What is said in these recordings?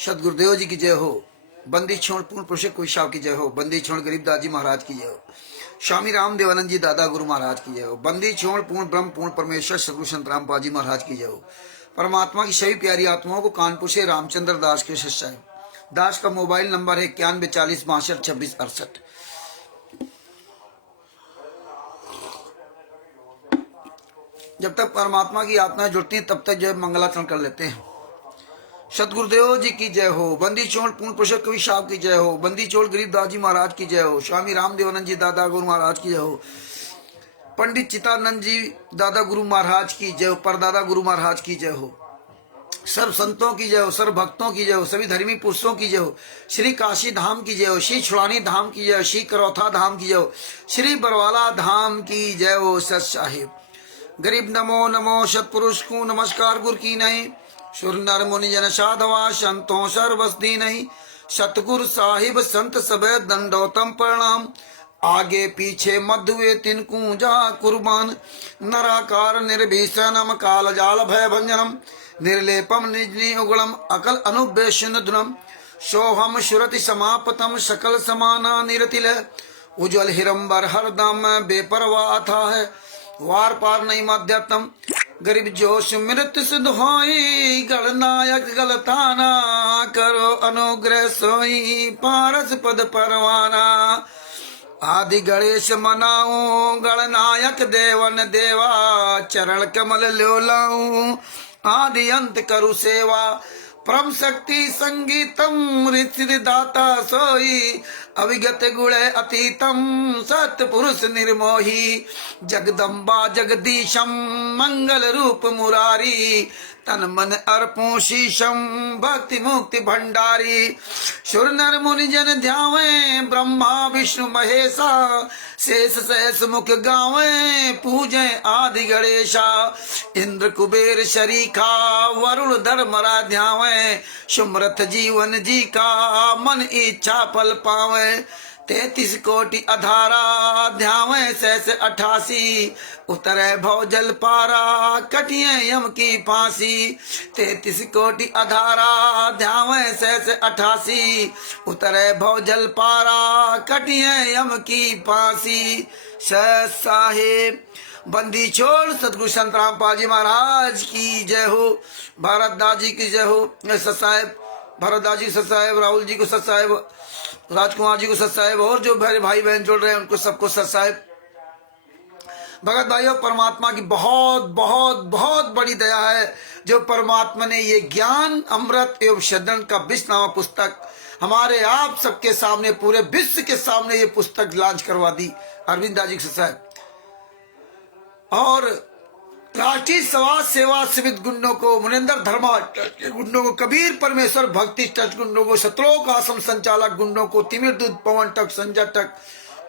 सतगुरुदेव जी की जय हो। बंदी छोड़ पूर्ण पुरुष कोई शाह की जय हो। बंदी छोड़ गरीबदास जी महाराज की जय हो। स्वामी राम देवानंद जी दादा गुरु महाराज की जय हो। बंदी छोड़ पूर्ण ब्रह्म पूर्ण परमेश्वर सतगुरु संत रामपाल जी महाराज की जय हो। परमात्मा की सभी प्यारी आत्माओं को कानपुर से रामचंद्र दास के शिष्य है। दास का मोबाइल नंबर है 9140622668। जब तक परमात्मा की आत्माएं जुड़ती हैं तब तक जो मंगलाचरण कर लेते हैं। सतगुरुदेव जी की जय हो। बंदी छोड़ पूर्ण पुरुष कवि साहब की जय हो। बंदी छोड़ गरीबदास जी महाराज की जय हो। स्वामी राम देवानंद जी दादा गुरु महाराज की जय हो। पंडित चितानंद जी दादा गुरु महाराज की जय हो। परदादा गुरु महाराज की जय हो। सर्व संतों की जय हो। सर्व भक्तों की जय हो। सभी धर्मी पुरुषों की जय हो। श्री काशी धाम की जय हो। श्री छुड़ानी धाम की जय हो। श्री करौथा धाम की जय हो। श्री बरवाला धाम की जय हो। सत साहिब गरीब नमो नमो सतपुरुष को नमस्कार गुरु की नहीं। सुर नर मुनि जन साधवा संतों सर्वस्ती नहीं। सतगुरु साहिब संत सब दंडोतम प्रणाम। आगे पीछे मध्य तिनकू जा कुर्बान। नराकार निर्भीषणम काल जाल भय भंजनम। निर्लेपम निजनी उगलम अकल अनुवेशन दुनम। सोहम सुरति समापतम सकल समाना निरतिल। उज्जवल हिरंबर हरदम बेपरवाह था है। वार पार नहीं मध्यतम। गरीब जोश मृत्यु सिद्ध होई। गणनायक गलताना करो अनुग्रह सोई। पारस पद परवाना आदि गणेश मनाऊं। गणनायक देवन देवा चरण कमल ल्योलाऊं। आदि अंत करु सेवा परम शक्ति संगीतम। ऋषि दाता सोई अविगत गुण अतीतम। सत पुरुष निर्मोही जगदम्बा जगदीशम। मंगल रूप मुरारी तन मन अर्पो शीशम। भक्ति मुक्ति भंडारी सुर नर मुनि जन ध्यावे। ब्रह्मा विष्णु महेशा शेष सहस मुख गावे। पूजे आदि गणेशा इंद्र कुबेर शरीखा। वरुण धर्मरा ध्यावे। सुमरथ जीवन जी का मन इच्छा फल पावे। 33 कोटि अधारा ध्यावे सहस 88। उतरे भव जल पारा कटिए यम की फांसी। 33 कोटि अधारा ध्यावे सहस 88। उतरे भव जल पारा कटिए यम की फांसी। सत साहिब बंदी छोड़ सतगुरु संत रामपाल जी महाराज की जय हो। भारत दास जी की जय हो। सत साहिब भरत दास जी सत साहिब। राहुल जी को सत साहिब। राजकुमार जी को सत साहिब। और जो भाई बहन जुड़ रहे हैं उनको सबको सत साहिब। भगत भाइयों परमात्मा की बहुत बहुत बहुत बड़ी दया है जो परमात्मा ने ये ज्ञान अमृत एवं शरण का विष नामक पुस्तक हमारे आप सबके सामने पूरे विश्व के सामने ये पुस्तक लॉन्च करवा दी। अरविंद दास जी सत साहिब और राष्ट्रीय समाज सेवा समित गुंडों को, मुनिंदर धर्मा ट्रस्ट के गुंडों को, कबीर परमेश्वर भक्ति ट्रस्ट गुंडों को, सतलोक आश्रम संचालक गुंडों को, तिमिर दूध पवन टक संजय टक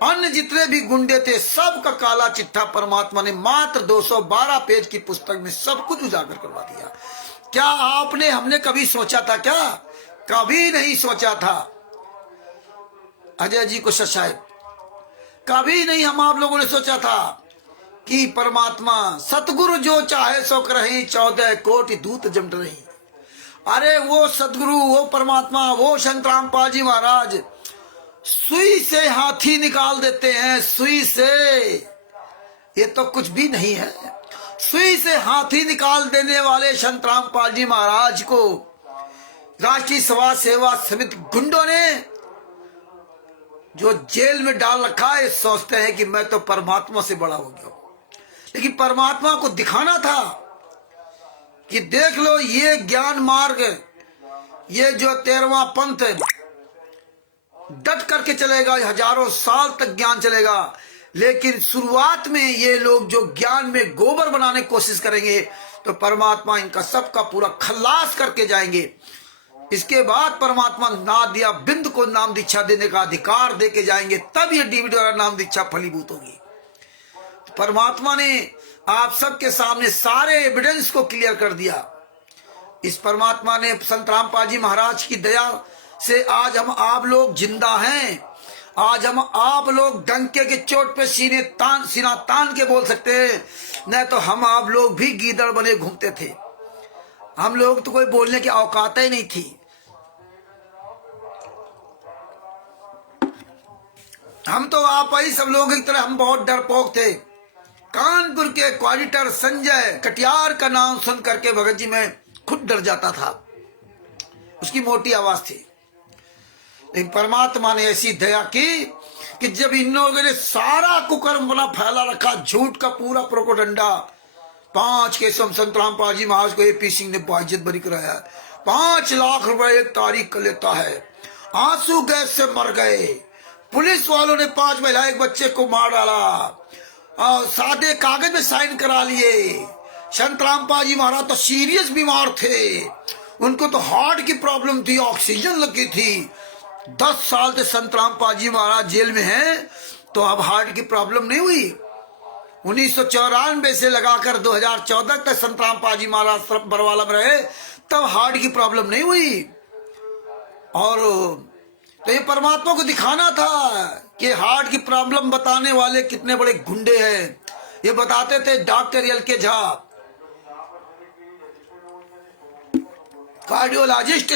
अन्य जितने भी गुंडे थे सबका काला चिट्ठा परमात्मा ने मात्र 212 पेज की पुस्तक में सब कुछ उजागर करवा दिया। क्या आपने हमने कभी सोचा था? क्या कभी नहीं सोचा था। अजय जी को सत साहिब कभी नहीं हम आप लोगों ने सोचा था कि परमात्मा सतगुरु जो चाहे सो करहि। 14 कोटि दूत जम रही। अरे वो सतगुरु वो परमात्मा वो संत रामपाल जी महाराज सुई से हाथी निकाल देते हैं। सुई से ये तो कुछ भी नहीं है। सुई से हाथी निकाल देने वाले संत रामपाल जी महाराज को राष्ट्रीय समाज सेवा समिति गुंडों ने जो जेल में डाल रखा है सोचते हैं कि मैं तो परमात्मा से बड़ा हो गया हूं। लेकिन परमात्मा को दिखाना था कि देख लो ये ज्ञान मार्ग ये जो 13वां पंथ डट करके चलेगा। हजारों साल तक ज्ञान चलेगा। लेकिन शुरुआत में ये लोग जो ज्ञान में गोबर बनाने की कोशिश करेंगे तो परमात्मा इनका सबका पूरा खल्लास करके जाएंगे। इसके बाद परमात्मा नादिया बिंद को नाम दीक्षा देने का अधिकार देके जाएंगे। तब ये डीवी द्वारा नाम दीक्षा फलीभूत होगी। परमात्मा ने आप सबके सामने सारे एविडेंस को क्लियर कर दिया। इस परमात्मा ने संत रामपाल जी महाराज की दया से आज हम आप लोग जिंदा हैं। आज हम आप लोग डंके के चोट पे सीना तान के बोल सकते हैं। न तो हम आप लोग भी गीदड़ बने घूमते थे। हम लोग तो कोई बोलने की औकात ही नहीं थी। हम तो आप ही सब लोगों की तरह हम बहुत डरपोक थे। कानपुर के क्वालिटर संजय कटियार का नाम सुन करके भगत जी में खुद डर जाता था, उसकी मोटी आवाज थी। लेकिन परमात्मा ने ऐसी दया की कि जब इन लोगों ने सारा कुकर्म बना फैला रखा, झूठ का पूरा प्रोपोगंडा, 5 केसम संत रामपाल जी महाराज को एपी सिंह ने बाइज्जत बरी कराया, 5 लाख रुपए एक तारीख कर लेता है, आंसू गैस से मर गए, पुलिस वालों ने 5 महिला एक बच्चे को मार डाला और सादे कागज में साइन करा लिए। संत रामपाल जी महाराज तो सीरियस बीमार थे, उनको तो हार्ट की प्रॉब्लम थी, ऑक्सीजन लगी थी। 10 साल से संत रामपाल जी महाराज जेल में हैं, तो अब हार्ट की प्रॉब्लम नहीं हुई। 1994 से लगाकर 2014 तक संत रामपाल जी महाराज बरवाला में रहे, तब हार्ट की प्रॉब्लम नहीं हुई। और तो ये परमात्मा को दिखाना था कि हार्ट की प्रॉब्लम बताने वाले कितने बड़े गुंडे हैं। ये बताते थे डॉक्टर एल.के. झा, कार्डियोलॉजिस्ट,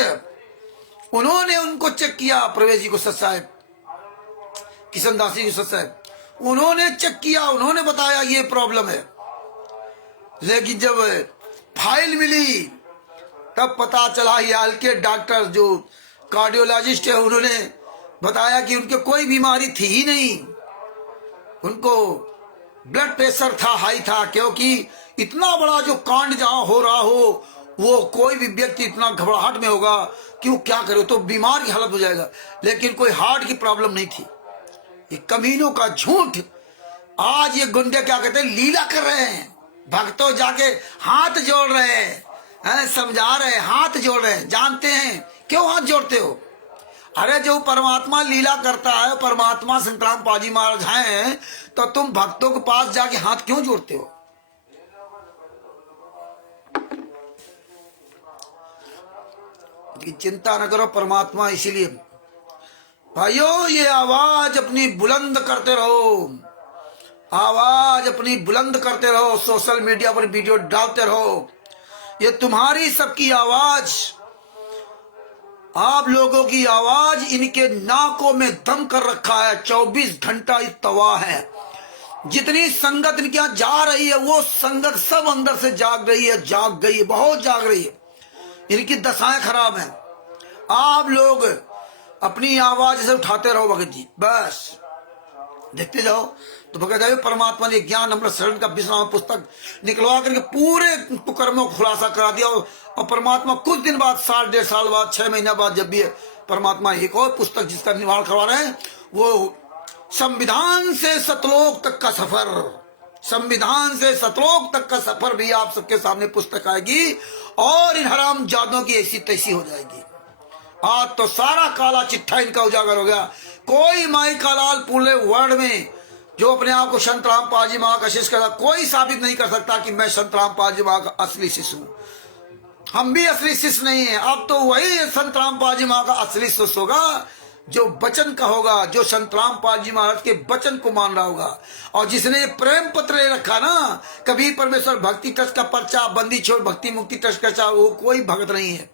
उन्होंने उनको चेक किया, प्रवेश जी को सच साहब, किशन दास जी को सच साहब, उन्होंने चेक किया, उन्होंने बताया ये प्रॉब्लम है। लेकिन जब फाइल मिली तब पता चला याल के डॉक्टर जो कार्डियोलॉजिस्ट है, उन्होंने बताया कि उनके कोई बीमारी थी ही नहीं, उनको ब्लड प्रेशर था, हाई था। क्योंकि इतना बड़ा जो कांड जहां हो रहा हो, वो कोई भी व्यक्ति इतना घबराहट में होगा कि वो क्या करे, तो बीमार की हालत हो जाएगा। लेकिन कोई हार्ट की प्रॉब्लम नहीं थी। ये कमीनों का झूठ। आज ये गुंडे क्या कहते हैं, लीला कर रहे हैं, भक्तों जाके हाथ जोड़ रहे हैं, समझा रहे हैं, हाथ जोड़ रहे हैं। जानते हैं क्यों हाथ जोड़ते हो? अरे जो परमात्मा लीला करता है, परमात्मा संत रामपाल जी महाराज हैं, तो तुम भक्तों के पास जाके हाथ क्यों जोड़ते हो? चिंता न करो, परमात्मा। इसीलिए भाइयों ये आवाज अपनी बुलंद करते रहो, आवाज अपनी बुलंद करते रहो, सोशल मीडिया पर वीडियो डालते रहो। ये तुम्हारी सबकी आवाज, आप लोगों की आवाज इनके नाकों में दम कर रखा है। 24 घंटा इस तवा है। जितनी संगत इनके यहाँ जा रही है, वो संगत सब अंदर से जाग रही है, जाग गई है, बहुत जाग रही है। इनकी दशाएं खराब हैं। आप लोग अपनी आवाज से उठाते रहो भगत जी, बस देखते जाओ। तो भगत जी परमात्मा ने ज्ञान अमृत शरण का विश्राम पुस्तक निकलवा करके पूरे कुकर्मों को खुलासा करा दिया। और परमात्मा कुछ दिन बाद, 1.5 साल बाद, 6 महीना बाद, जब भी परमात्मा एक और पुस्तक जिसका निर्माण करवा रहे हैं, वो संविधान से सतलोक तक का सफर, संविधान से सतलोक तक का सफर भी आप सबके सामने पुस्तक आएगी। और इन हराम जादों की ऐसी तैसी हो जाएगी। आज तो सारा काला चिट्ठा इनका उजागर हो गया। कोई माई का लाल पूरे वर्ल्ड में जो अपने आप को संत रामपाल जी महाराज का शिष्य करता, कोई साबित नहीं कर सकता कि मैं संत रामपाल जी महाराज का असली शिष्य हूं। हम भी असली शिष्य नहीं है। अब तो वही संत रामपाल जी महाराज का असली शिष्य होगा जो वचन का होगा, जो संत रामपाल जी महाराज के वचन को मान रहा होगा। और जिसने ये प्रेम पत्र ले रखा ना, कभी परमेश्वर भक्ति ट्रस्ट का पर्चा, बंदी छोड़ भक्ति मुक्ति ट्रस्ट का पर्चा, वो कोई भगत नहीं है।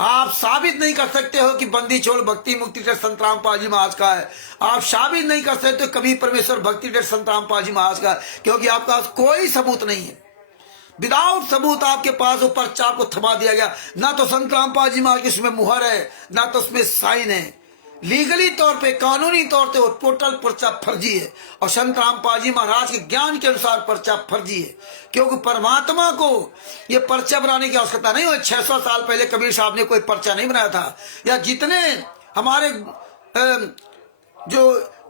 आप साबित नहीं कर सकते हो कि बंदी छोड़ भक्ति मुक्ति ट्रस्ट संत रामपाल जी महाराज का है। आप साबित नहीं कर सकते कभी परमेश्वर भक्ति ट्रस्ट संत रामपाल जी महाराज का, क्योंकि आपके पास कोई सबूत नहीं है। विदाउट सबूत आपके पास वो पर्चा आपको थमा दिया गया। ना तो संत रामपाल जी महाराज की उसमें मुहर है, ना तो उसमें साइन है। लीगली तौर पे, कानूनी तौर पे वो टोटल पर्चा फर्जी है। और संत रामपाल जी महाराज के ज्ञान के अनुसार पर्चा फर्जी है, क्योंकि परमात्मा को ये पर्चा बनाने की आवश्यकता नहीं हुई। 600 साल पहले कबीर साहब ने कोई पर्चा नहीं बनाया था। या जितने हमारे जो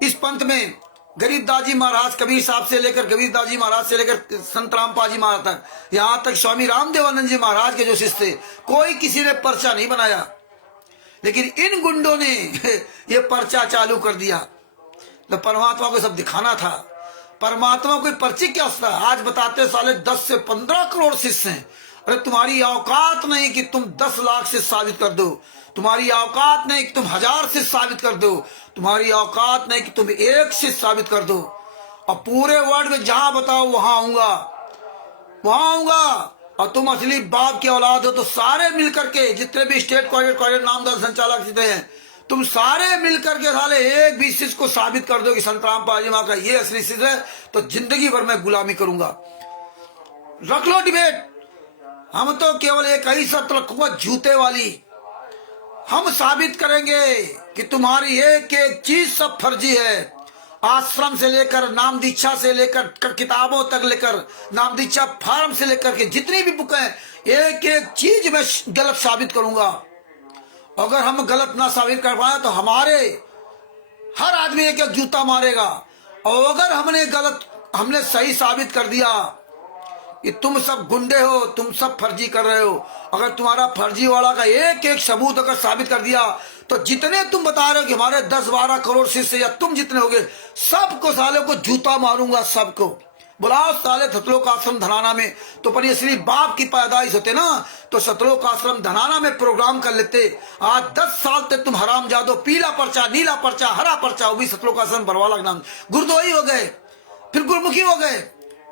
इस पंथ में गरीबदास जी महाराज, कबीर साहब से लेकर गरीबदास जी महाराज से लेकर संत रामपाल जी महाराज तक, यहाँ तक स्वामी रामदेवानंद जी महाराज के जो शिष्य थे, कोई किसी ने पर्चा नहीं बनाया। लेकिन इन गुंडों ने ये पर्चा चालू कर दिया। तो परमात्मा को सब दिखाना था। परमात्मा को पर्ची क्या होता है? आज बताते साले 10 से 15 करोड़ शिष्य हैं। अरे तुम्हारी औकात नहीं कि तुम 10 लाख से साबित कर दो, तुम्हारी औकात नहीं कि तुम 1000 से साबित कर दो, तुम्हारी औकात नहीं कि तुम 1 से साबित कर दो। और पूरे वर्ल्ड में जहां बताओ वहां आऊंगा, वहां आऊंगा। और तुम असली बाप की औलाद हो तो सारे मिलकर के, जितने भी स्टेट कोऑर्डिनेटर नामदार संचालक जितने हैं, तुम सारे मिलकर के साले एक भी शिष्य को साबित कर दो कि संत रामपाल जी महाराज का ये असली शिष्य है, तो जिंदगी भर मैं गुलामी करूंगा। रख लो डिबेट। हम तो केवल एक ही शर्त रखूंगा, जूते वाली। हम साबित करेंगे कि तुम्हारी एक एक चीज सब फर्जी है। आश्रम से लेकर नाम दीक्षा से लेकर किताबों तक लेकर नाम दीक्षा फार्म से लेकर के जितनी भी बुक हैं, एक एक चीज मैं गलत साबित करूंगा। अगर हम गलत ना साबित कर पाए तो हमारे हर आदमी एक एक जूता मारेगा। और अगर हमने सही साबित कर दिया कि तुम सब गुंडे हो, तुम सब फर्जी कर रहे हो, अगर तुम्हारा फर्जी वाला का एक एक सबूत अगर साबित कर दिया, तो जितने तुम बता रहे हो कि हमारे 10-12 करोड़ शिष्य या तुम जितने होगे, सबको साले को जूता मारूंगा। सबको बुलाओ साले सतलोक आश्रम धनाना में। तो पर ये सिर्फ बाप की पैदाइश होते ना, तो सतलोक आश्रम धनाना में प्रोग्राम कर लेते। आज 10 साल तक तुम हराम जादो, पीला पर्चा, नीला पर्चा, हरा पर्चा, वो भी सतलोक आश्रम बरवाला के नाम, गुरदोही हो गए, फिर गुरमुखी हो गए,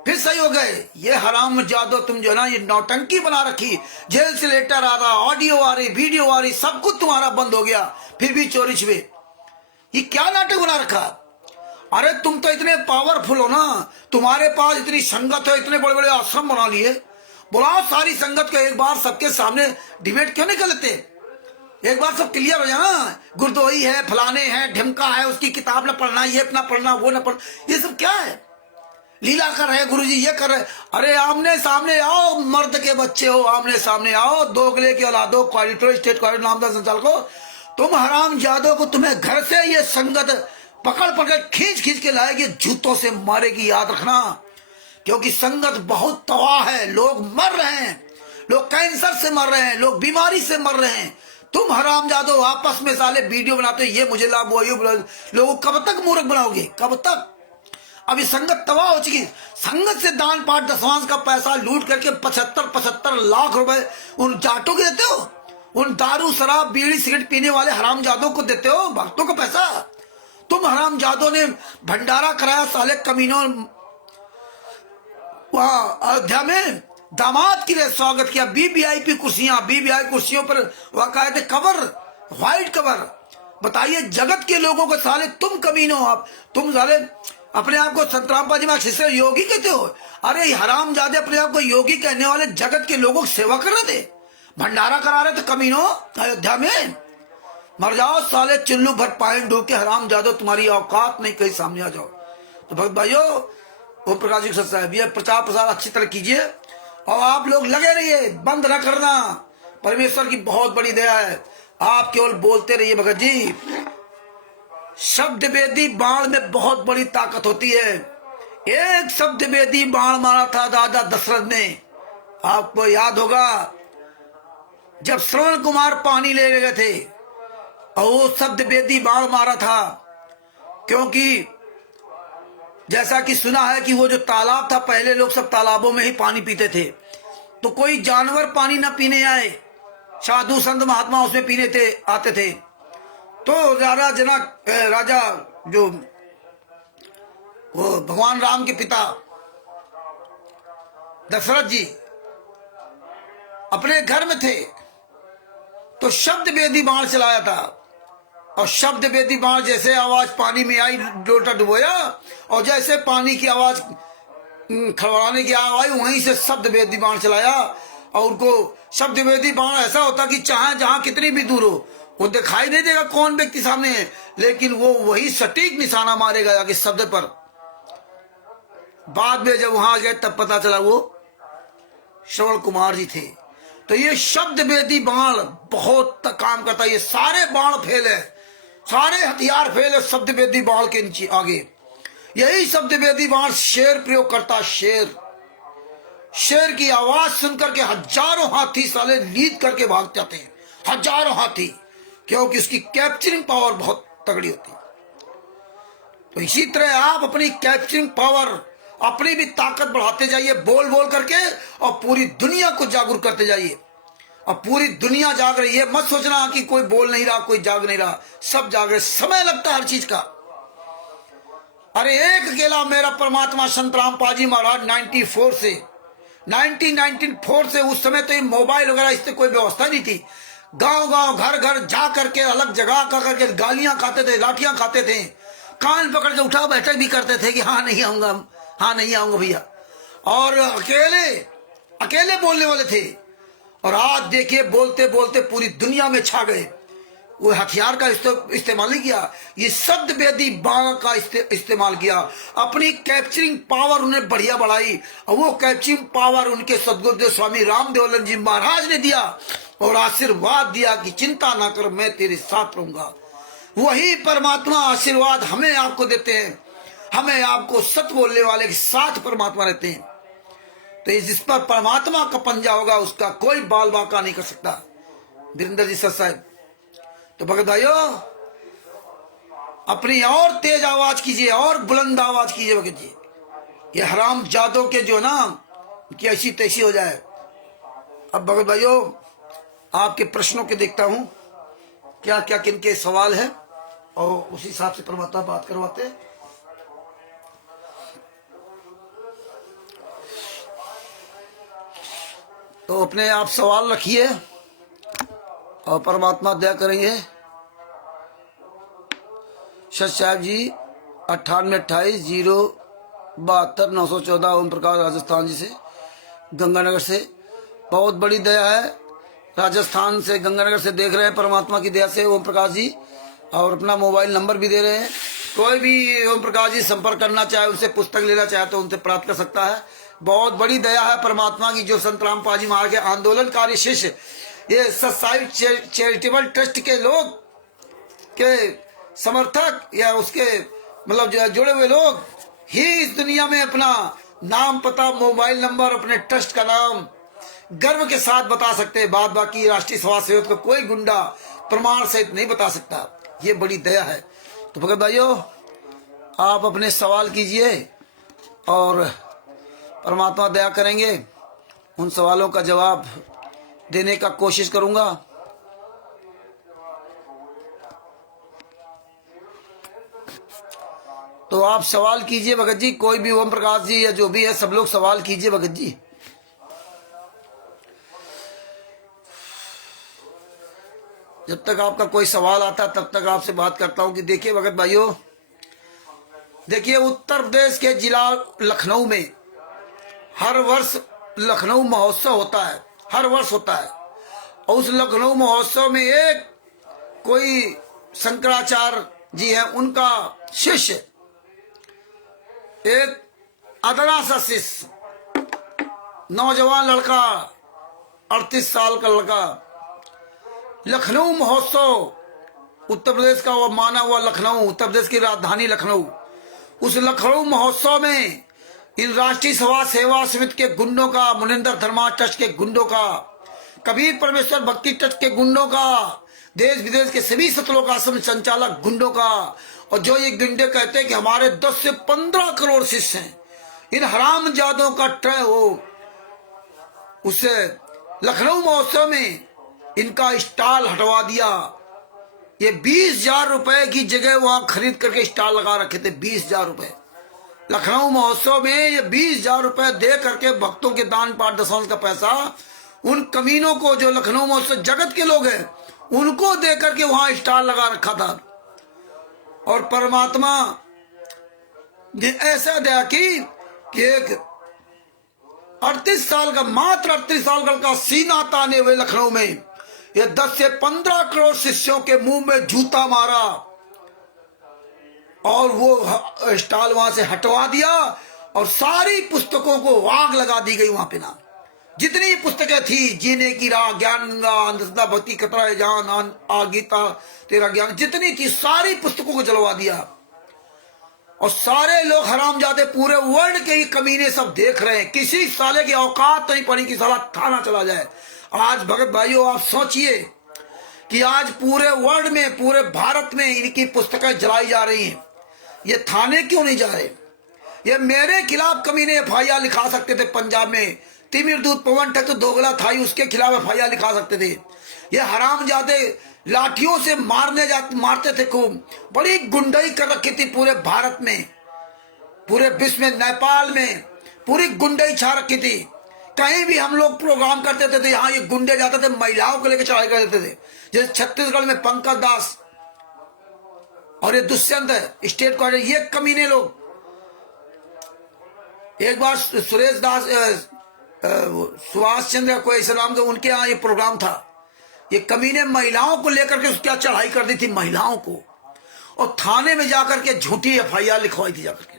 फिर सही हो गए। ये हराम जादो तुम जो है ना, ये नौटंकी बना रखी। जेल से लेटर आ रहा, ऑडियो आ रही, वीडियो आ रही, सब कुछ तुम्हारा बंद हो गया, फिर भी चोरी छुपे। ये क्या नाटक बना रखा? अरे तुम तो इतने पावरफुल हो ना, तुम्हारे पास इतनी संगत है, इतने बड़े बड़े आश्रम बना लिए। बुलाओ सारी संगत को एक बार सबके सामने डिबेट क्यों नहीं कर लेते? एक बार सब क्लियर हो जाना। गुरदोही है, फलाने हैं, ढिमका है, उसकी किताब न पढ़ना, ये अपना पढ़ना, वो न पढ़ना, ये सब क्या है? लीला कर रहे गुरुजी, ये कर रहे। अरे आमने सामने आओ, मर्द के बच्चे हो, आमने सामने आओ। दोगले के औलादो, क्वालिटर स्टेट क्वालिटर नामदार संचालको, तुम हराम जादो को तुम्हें घर से ये संगत पकड़ पकड़ खींच खींच के लाएगी, जूतों से मारेगी, याद रखना। क्योंकि संगत बहुत तबाह है, लोग मर रहे हैं, लोग कैंसर से मर रहे हैं, लोग बीमारी से मर रहे हैं। तुम हराम जादो आपस में साले वीडियो बनाते हो, ये मुझे लाभ हुआ, ये लोगों कब तक मूर्ख बनाओगे? कब तक? अभी संगत तबाह हो चुकी। संगत से दान पाठ दशवांश का पैसा लूट करके 75 लाख रुपए उन जाटों को देते हो, उन दारू शराब बीड़ी सिगरेट पीने वाले हराम जादों को देते हो, भक्तों का पैसा। तुम हराम जादों ने भंडारा कराया साले कमीनों, वहां अयोध्या में दामाद के लिए स्वागत किया, वीवीआईपी कुर्सियों पर बाकायदे कवर, व्हाइट कवर। बताइए जगत के लोगों को साले तुम कमीनों, आप तुम साले अपने आप को संत रामपाल जी महाराज शिष्य योगी कहते हो। अरे हराम जादे अपने आप को योगी कहने वाले जगत के लोगों की सेवा कर रहे थे, भंडारा करा रहे थे कमीनों अयोध्या में। मर जाओ साले, चुल्लू भर पाइन डूब के, हराम जादो तुम्हारी औकात नहीं, कहीं सामने आ जाओ। तो भक्त भाइयों, ओम प्रकाश जी साहब, ये प्रचार प्रसार अच्छी तरह कीजिए और आप लोग लगे रहिए, बंद न करना। परमेश्वर की बहुत बड़ी दया है, आप केवल बोलते रहिए। भगत जी, शब्द वेदी बाण में बहुत बड़ी ताकत होती है। एक शब्द वेदी बाण मारा था राजा दशरथ ने, आपको याद होगा, जब श्रवण कुमार पानी ले गए थे और वो शब्द वेदी बाण मारा था। क्योंकि जैसा कि सुना है कि वो जो तालाब था, पहले लोग सब तालाबों में ही पानी पीते थे, तो कोई जानवर पानी ना पीने आए, साधु संत महात्मा उसमें पीने आते थे। तो राजा जो वो भगवान राम के पिता दशरथ जी अपने घर में थे, तो शब्द वेदी बाण चलाया था। और शब्द वेदी बाण जैसे आवाज पानी में आई, लोटा डुबोया, और जैसे पानी की आवाज खड़बड़ाने की आवाज, वहीं से शब्द वेदी बाण चलाया। और उनको शब्द वेदी बाण ऐसा होता कि चाहे जहां कितनी भी दूर हो, वो दिखाई नहीं देगा कौन व्यक्ति सामने है, लेकिन वो वही सटीक निशाना मारेगा जाके शब्द पर। बाद में जब वहां गए तब पता चला वो श्रवण कुमार जी थे। तो ये शब्द वेदी बाण बहुत काम करता है। ये सारे बाण फेल है, सारे हथियार फेल है शब्द वेदी बाण के नीचे आगे। यही शब्द वेदी बाण शेर प्रयोग करता, शेर की आवाज सुनकर के हजारों हाथी साले लीद करके भाग जाते हैं, हजारों हाथी, क्योंकि उसकी कैप्चरिंग पावर बहुत तगड़ी होती है। तो इसी तरह आप अपनी कैप्चरिंग पावर, अपनी भी ताकत बढ़ाते जाइए, बोल बोल करके, और पूरी दुनिया को जागरूक करते जाइए। और पूरी दुनिया जाग रही है, मत सोचना कि कोई बोल नहीं रहा, कोई जाग नहीं रहा, सब जाग रहे। समय लगता है हर चीज का। अरे एक अकेला मेरा परमात्मा संत रामपाल जी महाराज 1994 से उस समय तो ये मोबाइल वगैरह इससे कोई व्यवस्था नहीं थी। गांव गांव घर घर जा करके अलग जगह का करके गालियां खाते थे, लाठियां खाते थे, कान पकड़ के उठा बैठक भी करते थे कि हाँ नहीं आऊंगा, हाँ नहीं आऊंगा भैया, और अकेले अकेले बोलने वाले थे। और आज देखिए बोलते बोलते पूरी दुनिया में छा गए। वो हथियार का इस्तेमाल नहीं किया, ये शब्द वेदी बाण का इस्तेमाल किया। अपनी कैप्चरिंग पावर उन्हें बढ़िया बढ़ाई, और वो कैप्चरिंग पावर उनके सदगुरुदेव स्वामी रामदेव जी महाराज ने दिया और आशीर्वाद दिया कि चिंता ना कर, मैं तेरे साथ रहूंगा। वही परमात्मा आशीर्वाद हमें आपको देते हैं, हमें आपको सत्य बोलने वाले के साथ परमात्मा रहते हैं। तो जिस पर परमात्मा का पंजा होगा उसका कोई बाल बाका नहीं कर सकता। वीरेंद्र जी सर साहब, तो भगत भाइयों अपनी और तेज आवाज कीजिए, और बुलंद आवाज कीजिए भगत जी, ये हराम जादों के जो ना कि ऐसी तैसी हो जाए। अब भगत भाइयों आपके प्रश्नों के देखता हूं क्या क्या किनके सवाल है, और उसी हिसाब से परमात्मा बात करवाते हैं। तो अपने आप सवाल रखिए और परमात्मा दया करेंगे। सच साहब जी 9828072914 ओम प्रकाश राजस्थान जी से, गंगानगर से, बहुत बड़ी दया है। राजस्थान से गंगानगर से देख रहे हैं परमात्मा की दया से ओम प्रकाश जी, और अपना मोबाइल नंबर भी दे रहे हैं। कोई भी ओम प्रकाश जी संपर्क करना चाहे, उनसे पुस्तक लेना चाहे तो उनसे प्राप्त कर सकता है। बहुत बड़ी दया है परमात्मा की, जो संत रामपाल जी महाराज के आंदोलनकारी शिष्य, ये सत्साई चैरिटेबल ट्रस्ट के लोग के समर्थक या उसके मतलब जो जुड़े हुए लोग ही इस दुनिया में अपना नाम, पता, मोबाइल नंबर, अपने ट्रस्ट का नाम गर्व के साथ बता सकते हैं। बात बाकी राष्ट्रीय समाज सेवक को कोई गुंडा प्रमाण सहित नहीं बता सकता। ये बड़ी दया है। तो भगत भाइयों आप अपने सवाल कीजिए और परमात्मा दया करेंगे, उन सवालों का जवाब देने का कोशिश करूंगा। तो आप सवाल कीजिए भगत जी, कोई भी, ओम प्रकाश जी या जो भी है, सब लोग सवाल कीजिए भगत जी। जब तक आपका कोई सवाल आता तब तक आपसे बात करता हूं कि देखिए भगत भाइयों, देखिए उत्तर प्रदेश के जिला लखनऊ में हर वर्ष लखनऊ महोत्सव होता है, हर वर्ष होता है। और उस लखनऊ महोत्सव में एक कोई शंकराचार्य जी हैं, उनका शिष्य, एक अदना सा शिष्य, नौजवान लड़का, 38 साल का लड़का, लखनऊ महोत्सव, उत्तर प्रदेश का वो माना हुआ लखनऊ, उत्तर प्रदेश की राजधानी लखनऊ, उस लखनऊ महोत्सव में इन राष्ट्रीय सभा सेवा समिति के गुंडों का, मुनिंदर धर्मा ट्रस्ट के गुंडों का, कबीर परमेश्वर भक्ति ट्रस्ट के गुंडों का, देश विदेश के सभी सतलोक आश्रम संचालक गुंडों का, और जो ये गुंडे कहते हैं कि हमारे 10 से 15 करोड़ शिष्य हैं, इन हराम जादों का ट्रय हो, उससे लखनऊ महोत्सव में इनका स्टॉल हटवा दिया। ये 20,000 रुपए की जगह वहां खरीद करके स्टॉल लगा रखे थे। 20,000 रुपए लखनऊ महोत्सव में, ये 20,000 रुपए दे करके भक्तों के दान पाठ दशांश का पैसा उन कमीनों को, जो लखनऊ महोत्सव जगत के लोग हैं, उनको दे करके वहां स्टॉल लगा रखा था। और परमात्मा ने ऐसा दया की कि एक 38 साल का, मात्र 38 साल का सीना ताने हुए लखनऊ में ये 10 से 15 करोड़ शिष्यों के मुंह में जूता मारा और वो स्टॉल वहां से हटवा दिया, और सारी पुस्तकों को आग लगा दी गई वहां पे ना। जितनी पुस्तकें थी, जीने की राह, ज्ञान गंगा, अंधश्रद्धा, भक्ति, खतरा जान, गीता, तेरा ज्ञान, जितनी थी सारी पुस्तकों को जलवा दिया। और सारे लोग हरामजादे पूरे वर्ल्ड के ही कमीने सब देख रहे हैं। किसी साले की औकात नहीं पड़ी कि साला थाना चला जाए। आज भगत भाइयों आप सोचिए कि आज पूरे वर्ल्ड में, पूरे भारत में इनकी पुस्तकें जलाई जा रही हैं, ये थाने क्यों नहीं जा रहे? ये मेरे खिलाफ कमीने एफआईआर लिखा सकते थे। पंजाब में तिमिर दूत पवन ठग तो दोगला था ही, उसके खिलाफ एफआईआर लिखा सकते थे। ये हरामजादे लाठियों से मारते थे खूब। बड़ी गुंडाई कर रखी थी पूरे भारत में, पूरे विश्व में, नेपाल में पूरी गुंडाई छा रखी थी कहीं भी हम लोग प्रोग्राम करते थे तो यहाँ ये गुंडे जाते थे, महिलाओं को लेकर चढ़ाई कर देते थे। जैसे छत्तीसगढ़ में पंकज दास और ये दुष्यंत है स्टेट कोऑर्डिनेटर, ये कमीने लोग। एक बार सुरेश दास सुभाष चंद्र कोई ऐसा नाम, उनके यहाँ ये प्रोग्राम था। ये कमीने महिलाओं को लेकर के क्या चढ़ाई कर दी थी महिलाओं को, और थाने में जाकर के झूठी एफआईआर लिखवाई थी जाकर के।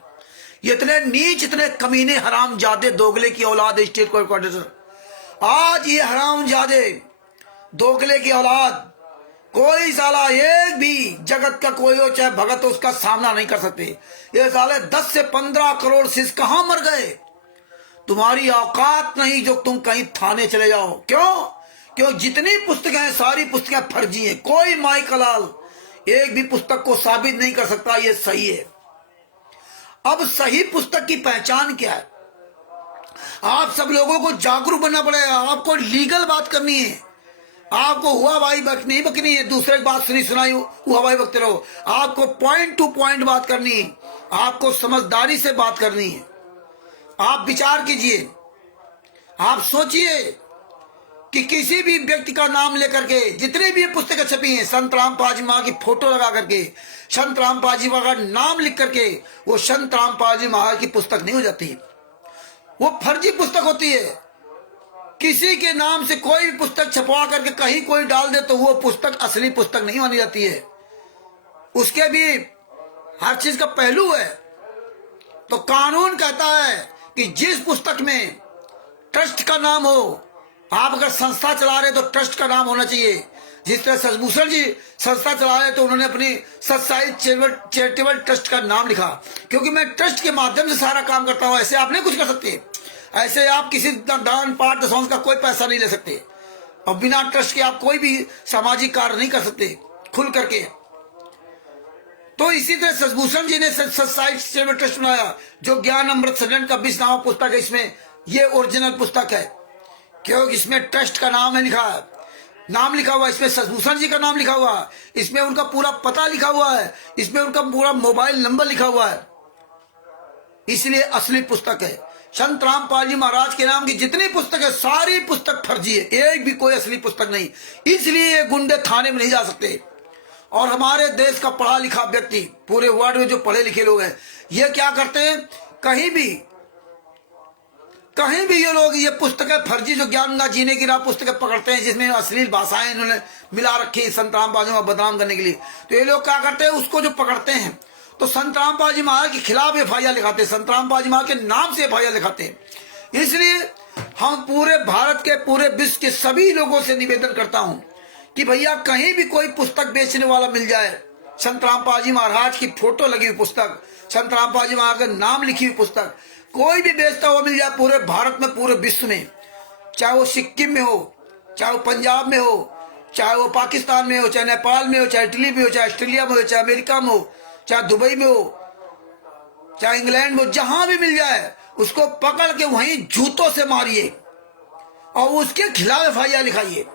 ये इतने नीच, इतने कमीने हरामजादे दोगले की औलाद स्टेट कोऑर्डिनेटर। आज ये हरामजादे दोगले की औलाद कोई साला एक भी जगत का कोई हो चाहे भगत हो उसका सामना नहीं कर सकते। ये साले 10 से 15 करोड़ शिष्य कहां मर गए? तुम्हारी औकात नहीं जो तुम कहीं थाने चले जाओ। क्यों जितनी पुस्तकें हैं सारी पुस्तकें फर्जी हैं। कोई माई कलाल एक भी पुस्तक को साबित नहीं कर सकता ये सही है। अब सही पुस्तक की पहचान क्या है? आप सब लोगों को जागरूक बनना पड़ेगा। आपको लीगल बात करनी है, आपको हुआ भाई नहीं बकनी है, दूसरे की बात सुनाई हुआ भाई बकते रहो। आपको पॉइंट टू पॉइंट बात करनी है, आपको समझदारी से बात करनी है। आप विचार कीजिए, आप सोचिए कि किसी भी व्यक्ति का नाम लेकर के जितनी भी पुस्तकें छपी हैं, संत रामपाल जी महाराज की फोटो लगा करके, संत रामपाल जी महाराज का नाम लिख करके, वो संत रामपाल जी महाराज की पुस्तक नहीं हो जाती, वो फर्जी पुस्तक होती है। किसी के नाम से कोई भी पुस्तक छपवा करके कहीं कोई डाल दे तो वो पुस्तक असली पुस्तक नहीं मानी जाती है। उसके भी हर चीज का पहलू है। तो कानून कहता है कि जिस पुस्तक में ट्रस्ट का नाम हो, आप अगर संस्था चला रहे तो ट्रस्ट का नाम होना चाहिए। जिस तरह सतभूषण जी संस्था चला रहे तो उन्होंने अपनी सत्साई चैरिटेबल ट्रस्ट का नाम लिखा, क्योंकि मैं ट्रस्ट के माध्यम से सारा काम करता हूं। ऐसे आप नहीं कुछ कर सकते, ऐसे आप किसी दान पाठ दशंश का कोई पैसा नहीं ले सकते, और बिना ट्रस्ट के आप कोई भी सामाजिक कार्य नहीं कर सकते खुल करके। तो इसी तरह सतभूषण जी ने सत्साई चैरिटेबल ट्रस्ट बनाया, जो ज्ञान अमृत सदन का 20 नामा पुस्तक है। इसमें ये ओरिजिनल पुस्तक है, क्योंकि इसमें ट्रस्ट का नाम है नाम लिखा हुआ, इसमें सतभूषण जी का नाम लिखा हुआ है, इसमें उनका पूरा पता लिखा हुआ है, इसमें उनका पूरा मोबाइल नंबर लिखा हुआ है, इसलिए असली पुस्तक है। संत रामपाल जी महाराज के नाम की जितनी पुस्तक है सारी पुस्तक फर्जी है, एक भी कोई असली पुस्तक नहीं। इसलिए ये गुंडे थाने में नहीं जा सकते। और हमारे देश का पढ़ा लिखा व्यक्ति, पूरे वर्ल्ड में जो पढ़े लिखे लोग हैं, ये क्या करते हैं, कहीं भी ये लोग ये पुस्तकें फर्जी जो ज्ञान का जीने की राह पुस्तकें पकड़ते हैं, जिसमें अश्लील भाषाएं इन्होंने मिला रखी संत रामपाल जी को बदनाम करने के लिए। तो ये लोग क्या करते हैं, उसको जो पकड़ते हैं तो संत रामपाल जी महाराज के खिलाफ एफआईआर लिखाते हैं, संत रामपाल जी महाराज के नाम से एफआईआर लिखाते हैं। इसलिए हम पूरे भारत के, पूरे विश्व के सभी लोगों से निवेदन करता हूं कि भैया कहीं भी कोई पुस्तक बेचने वाला मिल जाए, संत रामपाल जी महाराज की फोटो लगी हुई पुस्तक, संत रामपाल जी महाराज का नाम लिखी हुई पुस्तक कोई भी बेचता हुआ मिल जाए पूरे भारत में, पूरे विश्व में, चाहे वो सिक्किम में हो, चाहे वो पंजाब में हो, चाहे वो पाकिस्तान में हो, चाहे नेपाल में हो, चाहे इटली में हो, चाहे ऑस्ट्रेलिया में हो, चाहे अमेरिका में हो, चाहे दुबई में हो, चाहे इंग्लैंड में हो, जहां भी मिल जाए उसको पकड़ के वहीं जूतों से मारिए और उसके खिलाफ एफआईआर लिखाइए।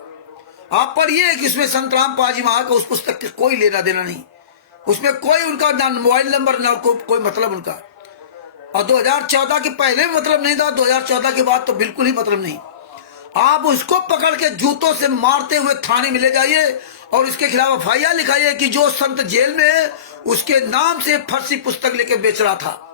आप पढ़िए कि उसमें संत रामपाल जी महाराज को उस पुस्तक के कोई लेना देना नहीं, उसमें कोई उनका ना मोबाइल नंबर ना कोई मतलब उनका। और 2014 के पहले भी मतलब नहीं था, 2014 के बाद तो बिल्कुल ही मतलब नहीं। आप उसको पकड़ के जूतों से मारते हुए थाने में ले जाइए और इसके खिलाफ एफआईआर लिखाइए कि जो संत जेल में है उसके नाम से फर्जी पुस्तक लेके बेच रहा था,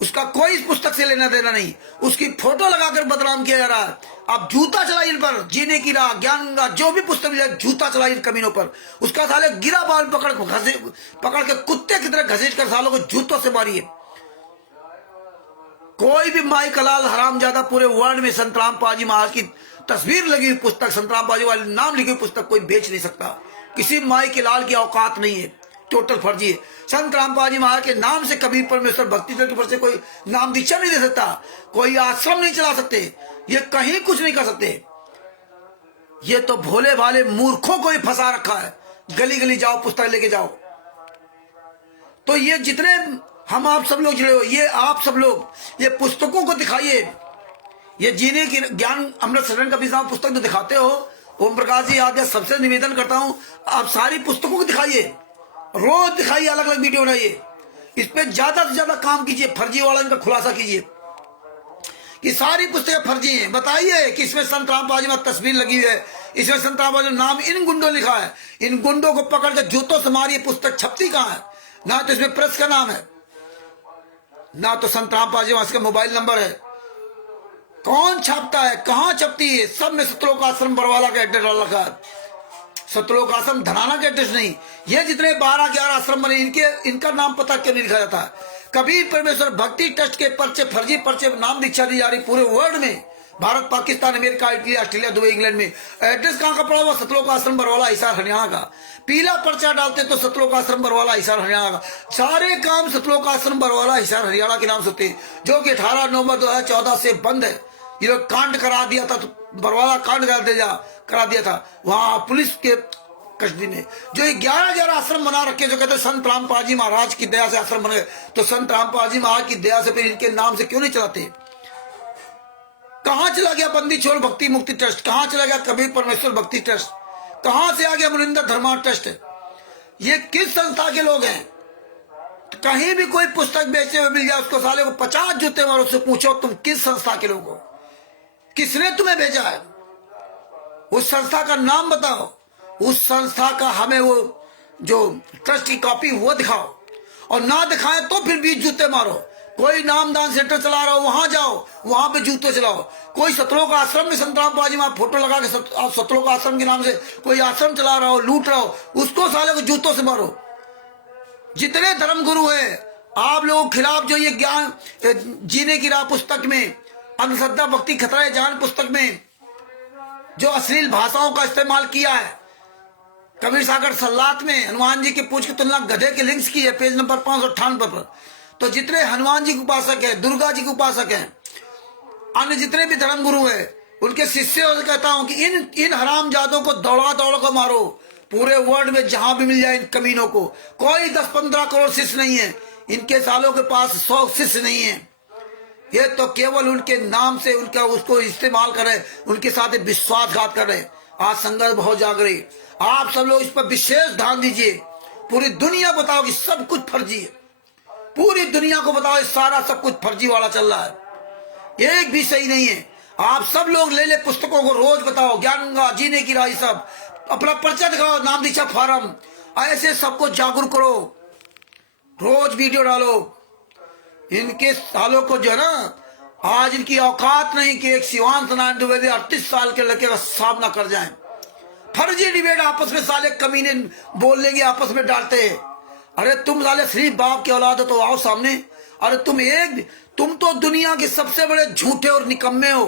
उसका कोई इस पुस्तक से लेना देना नहीं, उसकी फोटो लगाकर बदनाम किया जा रहा है। आप जूता चलाइए इन पर, जीने की राह, ज्ञान गंगा, जो भी पुस्तक मिले जूता चलाइए इन कमीनों पर। उसका साले गिरा बाल पकड़ के कुत्ते की तरह घसीट कर सालों को जूतों से मारिए। कोई भी माई कलाल हरामजादा पूरे वर्ल्ड में संत रामपाल जी महाराज की तस्वीर लगी हुई पुस्तक, संत रामपाल जी वाले नाम लिखी हुई पुस्तक कोई बेच नहीं सकता। किसी माई के लाल की औकात नहीं है, टोटल फर्जी है। संत रामपाल जी महाराज के नाम से कभी परमेश्वर भक्ति के से कोई नाम दीक्षा नहीं दे सकता, कोई आश्रम नहीं चला सकते, ये कहीं कुछ नहीं कर सकते। ये तो भोले भाले मूर्खों को ही फंसा रखा है। गली गली जाओ, पुस्तक लेके जाओ। तो ये जितने हम आप सब लोग जुड़े हो, ये आप सब लोग ये पुस्तकों को दिखाइए। ये जीने की ज्ञान अमृत सदन का भी पुस्तक जो दिखाते हो, ओम प्रकाश जी आज सबसे निवेदन करता हूं आप सारी पुस्तकों को दिखाइए, रोज दिखाइए, अलग अलग वीडियो बनाइए, इस पे ज्यादा से ज्यादा काम कीजिए, फर्जी वाला इनका खुलासा कीजिए। कि सारी पुस्तकें फर्जी हैं। बताइए कि इसमें संत रामपाल जी तस्वीर लगी हुई है, इसमें संत रामपाल जी नाम इन गुंडों लिखा है। इन गुंडों को पकड़ कर जूतों से मारिए। पुस्तक छपती कहाँ है? ना तो इसमें प्रेस का नाम है, ना तो संत रामपाल जी का मोबाइल नंबर है। कौन छापता है, कहाँ छपती है? सब में सतलोक आश्रम बरवाला का एड्रेस डाल रखा है। सतलोक आश्रम धनाना के एड्रेस नहीं। ये जितने 12-11 आश्रम बने, इनका नाम पता क्यों नहीं लिखा जाता? कबीर परमेश्वर भक्ति ट्रस्ट के पर्चे, फर्जी पर्चे, नाम दीक्षा दी जा रही पूरे वर्ल्ड में। Bharat, Pakistan, America, Italy, Australia, Dubai, England में। एड्रेस कहाँ का पड़ा हुआ? सतलोक आश्रम बरवाला, हिसार, हरियाणा का। पीला पर्चा डालते तो सतलोक आश्रम बरवाला, हिसार, हरियाणा का। सारे काम सतलोक आश्रम बरवाला, हिसार, हरियाणा के नाम से होते हैं, जो कि 18 नवंबर 2014 से बंद है। ये लोग कांड करा दिया था, तो बरवाला कांड करा दिया था वहां पुलिस के कस्टडी में। जो 11 आश्रम बना रखे, जो कहते संत रामपाल जी महाराज की दया से आश्रम बन गए, तो संत रामपाल जी महाराज की दया से फिर इनके नाम से क्यों नहीं चलाते? कहां चला गया बंदी छोड़ भक्ति मुक्ति ट्रस्ट? कहां चला गया कबीर परमेश्वर भक्ति ट्रस्ट? कहां से आ गया मुनिंदर धर्मा ट्रस्ट? ये किस संस्था के लोग हैं? कहीं भी कोई पुस्तक बेचे हुए मिल जाए, उसको साले को 50 जूते मारो, उससे पूछो तुम किस संस्था के लोग हो, किसने तुम्हें भेजा है? उस संस्था का नाम बताओ, उस संस्था का हमें वो जो ट्रस्ट की कॉपी वो दिखाओ, और ना दिखाए तो फिर 20 जूते मारो। कोई नामदान सेंटर चला रहा हो, वहां जाओ, वहां पे जूते चलाओ। कोई सतलोक आश्रम में संत रामपाल जी फोटो लगा के सतलोक आश्रम के नाम से कोई आश्रम चला रहा हो, लूट रहा हो, उसको साले को जूतों से मारो। जितने धर्म गुरु है आप लोगों के खिलाफ, जो ये ज्ञान जीने की राह पुस्तक में, अंधश्रद्धा भक्ति खतरा है जान पुस्तक में जो अश्लील भाषाओं का इस्तेमाल किया है, कबीर सागर सल्लात में हनुमान जी के पूछ की तुलना गधे के लिंक्स की है, पेज नंबर 598 पर। तो जितने हनुमान जी के उपासक है, दुर्गा जी के उपासक है, अन्य जितने भी धर्म गुरु है, उनके शिष्यों से कहता हूं कि इन हरामजादों को दौड़ा को मारो। पूरे वर्ल्ड में जहां भी मिल जाए इन कमीनों को। कोई 10-15 करोड़ शिष्य नहीं है इनके, सालों के पास 100 शिष्य नहीं है। ये तो केवल उनके नाम से उनका उसको इस्तेमाल कर रहे, उनके साथ विश्वासघात कर रहे। आज संघर्ष बहुत जाग रही, आप सब लोग इस पर विशेष ध्यान दीजिए। पूरी दुनिया बताओ कि सब कुछ फर्जी है, पूरी दुनिया को बताओ सारा सब कुछ फर्जी वाला चल रहा है, एक भी सही नहीं है। आप सब लोग ले पुस्तकों को रोज बताओ, ज्ञान गंगा, जीने की राह, सब अपना पर्चा दिखाओ, नाम दीक्षा फार्म, ऐसे सबको जागरूक करो, रोज वीडियो डालो। इनके सालों को जो है ना, आज इनकी औकात नहीं कि एक शिवांत नारायण द्विवेदी 38 साल के लड़के का सामना कर जाएं। फर्जी डिबेट आपस में साले कमीने बोलने की आपस में डालते हैं। अरे तुम साले शरीफ बाप की औलाद हो तो आओ सामने। अरे तुम तो दुनिया के सबसे बड़े झूठे और निकम्मे हो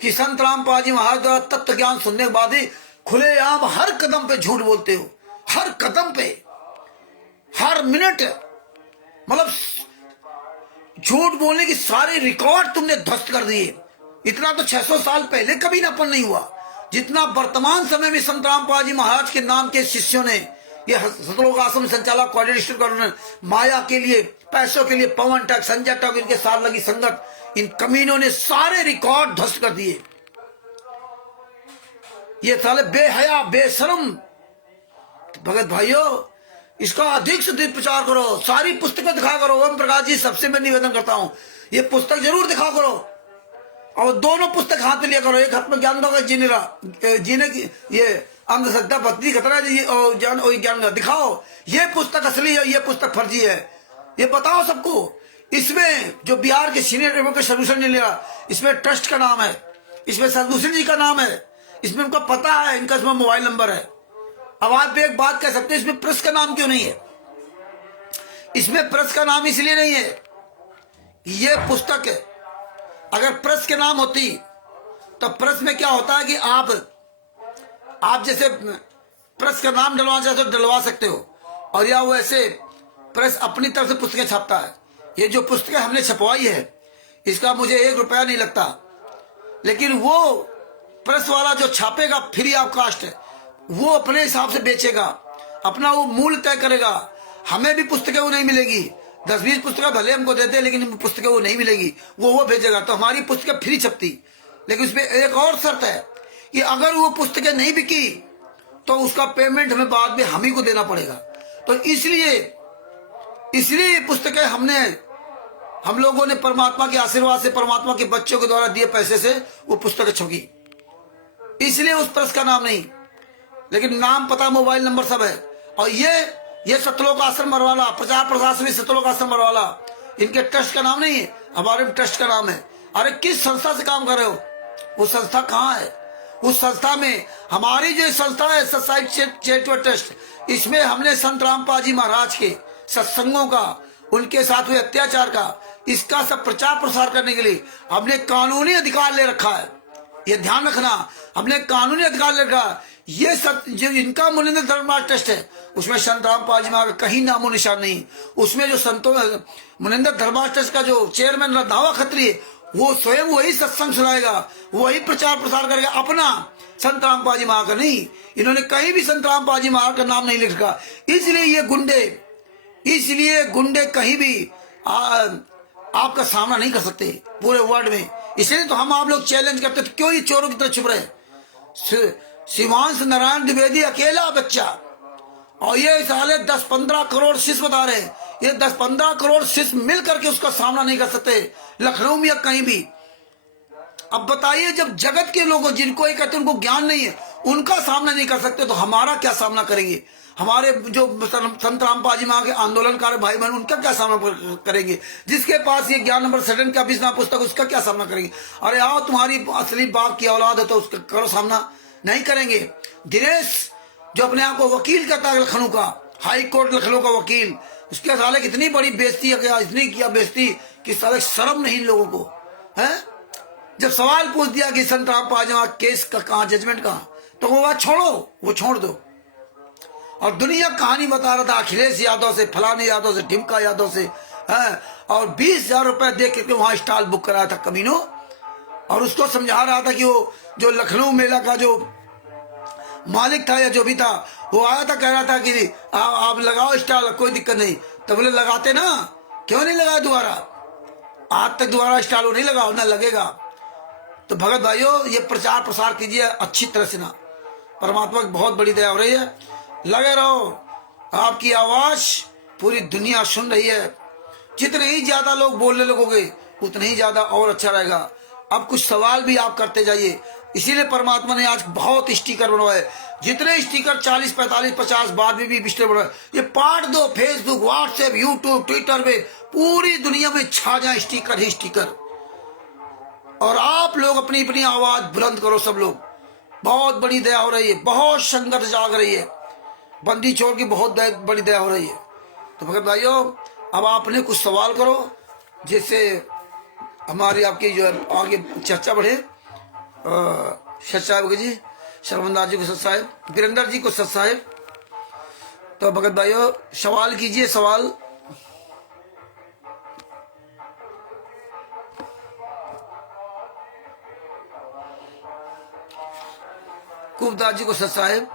कि संत रामपाल जी महाराज द्वारा तत्व ज्ञान सुनने के बाद ही खुलेआम हर कदम पे झूठ बोलते हो, हर कदम पे, हर मिनट, मतलब झूठ बोलने की सारे रिकॉर्ड तुमने ध्वस्त कर दिए। इतना तो 600 साल पहले कभी नापन नहीं हुआ जितना वर्तमान समय में संत रामपाल जी महाराज के नाम के शिष्यों ने, ये सतलोक आश्रम संचालक कोऑर्डिनेटर माया के लिए, पैसों के लिए पवन टक, संजय टक, इनके साथ लगी संगत, इन कमीनों ने सारे रिकॉर्ड ध्वस्त कर दिए। ये साले बेहया बेशरम। भगत भाइयों, इसका अधिक से अधिक प्रचार करो, सारी पुस्तकें दिखा करो। ओम प्रकाश जी, सबसे मैं निवेदन करता हूं, ये पुस्तक जरूर दिखा करो, और दोनों पुस्तक हाथ में लिया करो। एक हाथ में ज्ञान का जीने की ये अंधश्रद्धा भक्ति खतरा जी, और ज्ञान का दिखाओ, ये पुस्तक असली है, ये पुस्तक फर्जी है, ये बताओ सबको। इसमें जो बिहार के सीनियर एडवोकेट सोल्यूशन ने लिया, इसमें ट्रस्ट का नाम है, इसमें सदभूषण जी का नाम है, इसमें उनका पता है, इनका इसमें मोबाइल नंबर है। अब आप एक बात कह सकते हैं, इसमें प्रेस का नाम क्यों नहीं है? इसमें प्रेस का नाम इसलिए नहीं है, ये पुस्तक है, अगर प्रेस के नाम होती तो प्रेस में क्या होता है कि आप जैसे प्रेस का नाम डलवाना चाहते हो डलवा सकते हो, और या वैसे प्रेस अपनी तरफ से पुस्तकें छापता है। ये जो पुस्तकें हमने छपवाई है, इसका मुझे 1 रुपया नहीं लगता, लेकिन वो प्रेस वाला जो छापेगा फ्री ऑफ कास्ट है, वो अपने हिसाब से बेचेगा, अपना वो मूल्य तय करेगा। हमें भी पुस्तकें वो नहीं मिलेगी, 10-20 पुस्तकें भले हमको देते हैं, लेकिन पुस्तकें वो नहीं मिलेगी, वो भेजेगा, तो हमारी पुस्तकें फ्री छपती। लेकिन उसमें एक और शर्त है कि अगर वो पुस्तकें नहीं बिकी तो उसका पेमेंट हमें बाद में हम ही को देना पड़ेगा। तो इसलिए पुस्तकें हम लोगों ने परमात्मा के आशीर्वाद से, परमात्मा के बच्चों के द्वारा दिए पैसे से वो पुस्तक छपी, इसलिए उस प्रेस का नाम नहीं, लेकिन नाम, पता, मोबाइल नंबर सब है। और ये सतलोक आश्रम मरवाला, प्रचार प्रशासनिक सतलोक आश्रम मरवाला, इनके ट्रस्ट का नाम नहीं है, हमारे ट्रस्ट का नाम है। अरे किस संस्था से काम कर रहे हो? वो संस्था कहाँ है? उस संस्था में हमारी जो संस्था है सत्साई चैरिटेबल ट्रस्ट, इसमें हमने संत रामपाल जी महाराज के सत्संगों का, उनके साथ हुए अत्याचार का, इसका सब प्रचार प्रसार करने के लिए हमने कानूनी अधिकार ले रखा है। ये ध्यान रखना, हमने कानूनी अधिकार ले रखा। ये जो इनका मुनिंद्र धर्मराज ट्रस्ट है, उसमें संत रामपाल जी महाराज का कहीं नामो निशान नहीं। उसमें जो संतों मुनिंद्र धर्मराज ट्रस्ट का जो चेयरमैन रंधावा खत्री है, वो स्वयं वही सत्संग सुनाएगा, वही प्रचार प्रसार करेगा अपना, संत रामपाल जी महाराज का नहीं। इन्होंने कहीं भी संत रामपाल जी महाराज का नाम नहीं लिख रखा। इसलिए गुंडे कहीं भी आपका सामना नहीं कर सकते पूरे वर्ल्ड में। इसलिए तो हम आप लोग चैलेंज करते थे, क्यों ये चोरों की तरह छुप रहे? शिवांश नारायण द्विवेदी अकेला बच्चा, और ये साले 10-15 करोड़ शिष्य बता रहे हैं, ये 10-15 करोड़ शिष्य मिल करके उसका सामना नहीं कर सकते लखनऊ में या कहीं भी। अब बताइए, जब जगत के लोगों, जिनको ये कहते हैं उनको ज्ञान नहीं है, उनका सामना नहीं कर सकते तो हमारा क्या सामना करेंगे? हमारे जो संत रामपाल जी महाराज के आंदोलनकारी भाई बहन, उनका क्या सामना करेंगे? जिसके पास ये ज्ञान नंबर 7 का 20 पुस्तक, उसका क्या सामना करेंगे? अरे आओ, तुम्हारी असली बाप की औलाद है तो उसका करो सामना, नहीं करेंगे। दिनेश जो अपने आप को वकील कहता है लखनऊ का, हाई कोर्ट लखनऊ का वकील, उसके साले कितनी बड़ी बेइज्जती है, इतनी किया बेइज्जती कि साले शर्म नहीं इन लोगों को है। जब सवाल पूछ दिया कि संत रामपाल जी महाराज केस का कहाँ, जजमेंट कहाँ, तो वो बात छोड़ो, वो छोड़ दो। और दुनिया कहानी बता रहा था अखिलेश यादव से, फलाने यादव से, ढिमका यादव से है, और 20,000 रुपए दे के वहां स्टॉल बुक कराया था कमीनो, और उसको समझा रहा था कि वो जो लखनऊ मेला का जो मालिक था या जो भी था, वो आया था, कह रहा था कि आप लगाओ स्टॉल, कोई दिक्कत नहीं। तो बोले लगाते ना, क्यों नहीं लगाया दोबारा? आज तक दोबारा स्टॉल नहीं लगाओ ना, लगेगा। तो भगत भाइयों, ये प्रचार प्रसार कीजिए अच्छी तरह से ना, परमात्मा की बहुत बड़ी दया हो रही है, लगे रहो। आपकी आवाज पूरी दुनिया सुन रही है, जितने ही ज्यादा लोग बोलने लगोगे उतने ही ज्यादा और अच्छा रहेगा। अब कुछ सवाल भी आप करते जाइए, इसीलिए परमात्मा ने आज बहुत स्टिकर बनवाए, जितने स्टिकर 40, 45, 50 बाद में भी स्टिकर बनवाए, ये पार्ट दो, फेसबुक, व्हाट्सएप, यूट्यूब, ट्विटर में पूरी दुनिया में छा जाए स्टिकर ही स्टिकर। और आप लोग अपनी अपनी आवाज बुलंद करो, सब लोग, बहुत बड़ी दया हो रही है, बहुत संघर्ष जाग रही है, बंदी छोड़ की बहुत बड़ी दया हो रही है। तो भगत भाइयों, अब आपने कुछ सवाल करो जिससे हमारी आपकी जो आगे चर्चा बढ़े। सच साहेब जी, शर्मंदास जी को सच साहेब, वीरेंद्र जी को सच साहेब। तो भगत भाइयों सवाल कीजिए, सवाल। कुबदास जी को सच साहेब।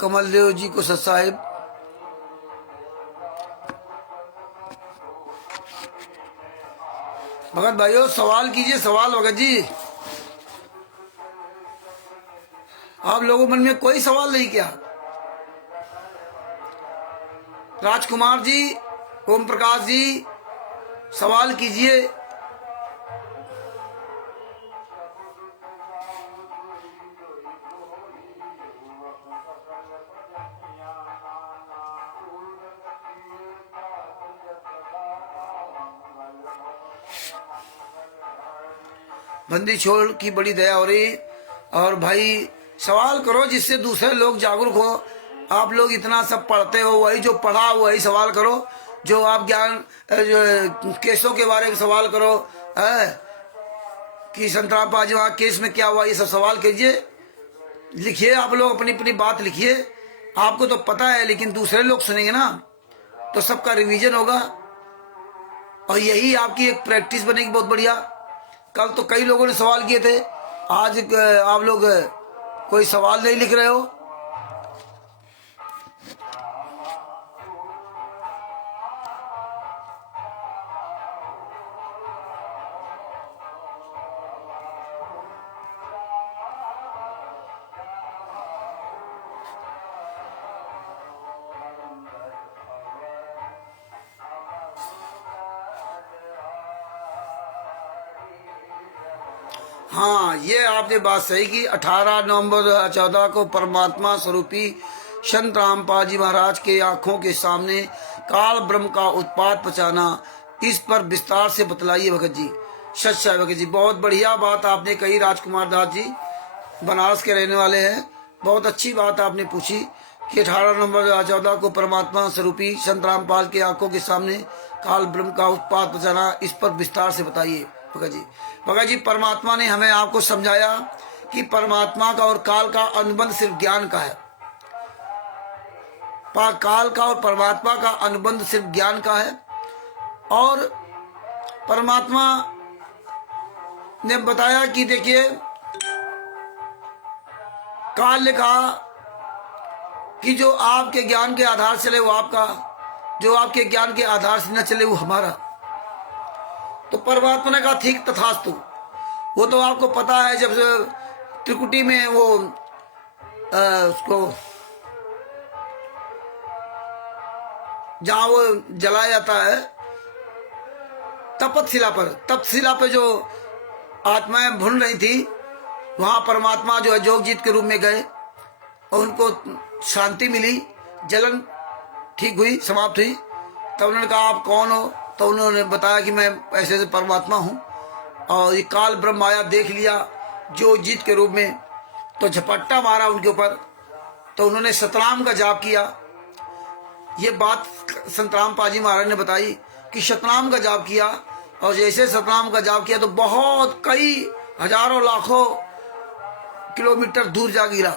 कमलदेव जी को सच साहेब। भगत भाइयों सवाल कीजिए, सवाल। भगत जी, आप लोगों मन में कोई सवाल नहीं क्या? राजकुमार जी, ओम प्रकाश जी, सवाल कीजिए। बंदी छोड़ की बड़ी दया हो रही। और भाई सवाल करो जिससे दूसरे लोग जागरूक हो। आप लोग इतना सब पढ़ते हो, वही जो पढ़ा वही सवाल करो। जो आप ज्ञान जो केसों के बारे में सवाल करो है कि संत रामपाल जी वहाँ केस में क्या हुआ, ये सब सवाल कीजिए, लिखिए। आप लोग अपनी अपनी बात लिखिए। आपको तो पता है, लेकिन दूसरे लोग सुनेंगे ना, तो सबका रिवीजन होगा और यही आपकी एक प्रैक्टिस बनेगी बहुत बढ़िया। कल तो कई लोगों ने सवाल किए थे, आज आप लोग कोई सवाल नहीं लिख रहे हो। हाँ, ये आपने बात सही की। 18 नवंबर 2014 को परमात्मा स्वरूपी संत रामपाल जी महाराज के आंखों के सामने काल ब्रह्म का उत्पात पहुंचाना, इस पर विस्तार से बतलाइए भगत जी। सच्चा भगत जी, बहुत बढ़िया बात आपने कही। राजकुमार दास जी बनारस के रहने वाले हैं, बहुत अच्छी बात आपने पूछी कि 18 नवंबर 2014 को परमात्मा स्वरूपी संत रामपाल के आंखों के सामने काल ब्रह्म का उत्पात पहुंचाना, इस पर विस्तार से बताइए भगत जी। भगत जी, परमात्मा ने हमें आपको समझाया कि परमात्मा का और काल का अनुबंध सिर्फ ज्ञान का है। काल का और परमात्मा का अनुबंध सिर्फ ज्ञान का है। और परमात्मा ने बताया कि देखिए, काल ने कहा कि जो आपके ज्ञान के आधार से चले वो आपका, जो आपके ज्ञान के आधार से न चले वो हमारा। तो परमात्मा ने कहा ठीक तथास्तु। वो तो आपको पता है, जब त्रिकुटी में वो उसको जहां वो जलाया जाता है तपशिला पर जो आत्माएं भून रही थी, वहां परमात्मा जो है जोगजीत के रूप में गए और उनको शांति मिली, जलन ठीक हुई, समाप्त हुई। तब उन्होंने कहा आप कौन हो? तो उन्होंने बताया कि मैं ऐसे ऐसे परमात्मा हूँ। और ये काल ब्रह्म आया, देख लिया जोगजीत के रूप में, तो झपट्टा मारा उनके ऊपर। तो उन्होंने सतनाम का जाप किया। ये बात संत रामपाल जी महाराज ने बताई कि सतनाम का जाप किया, और जैसे सतनाम का जाप किया तो बहुत कई हजारों लाखों किलोमीटर दूर जा गिरा।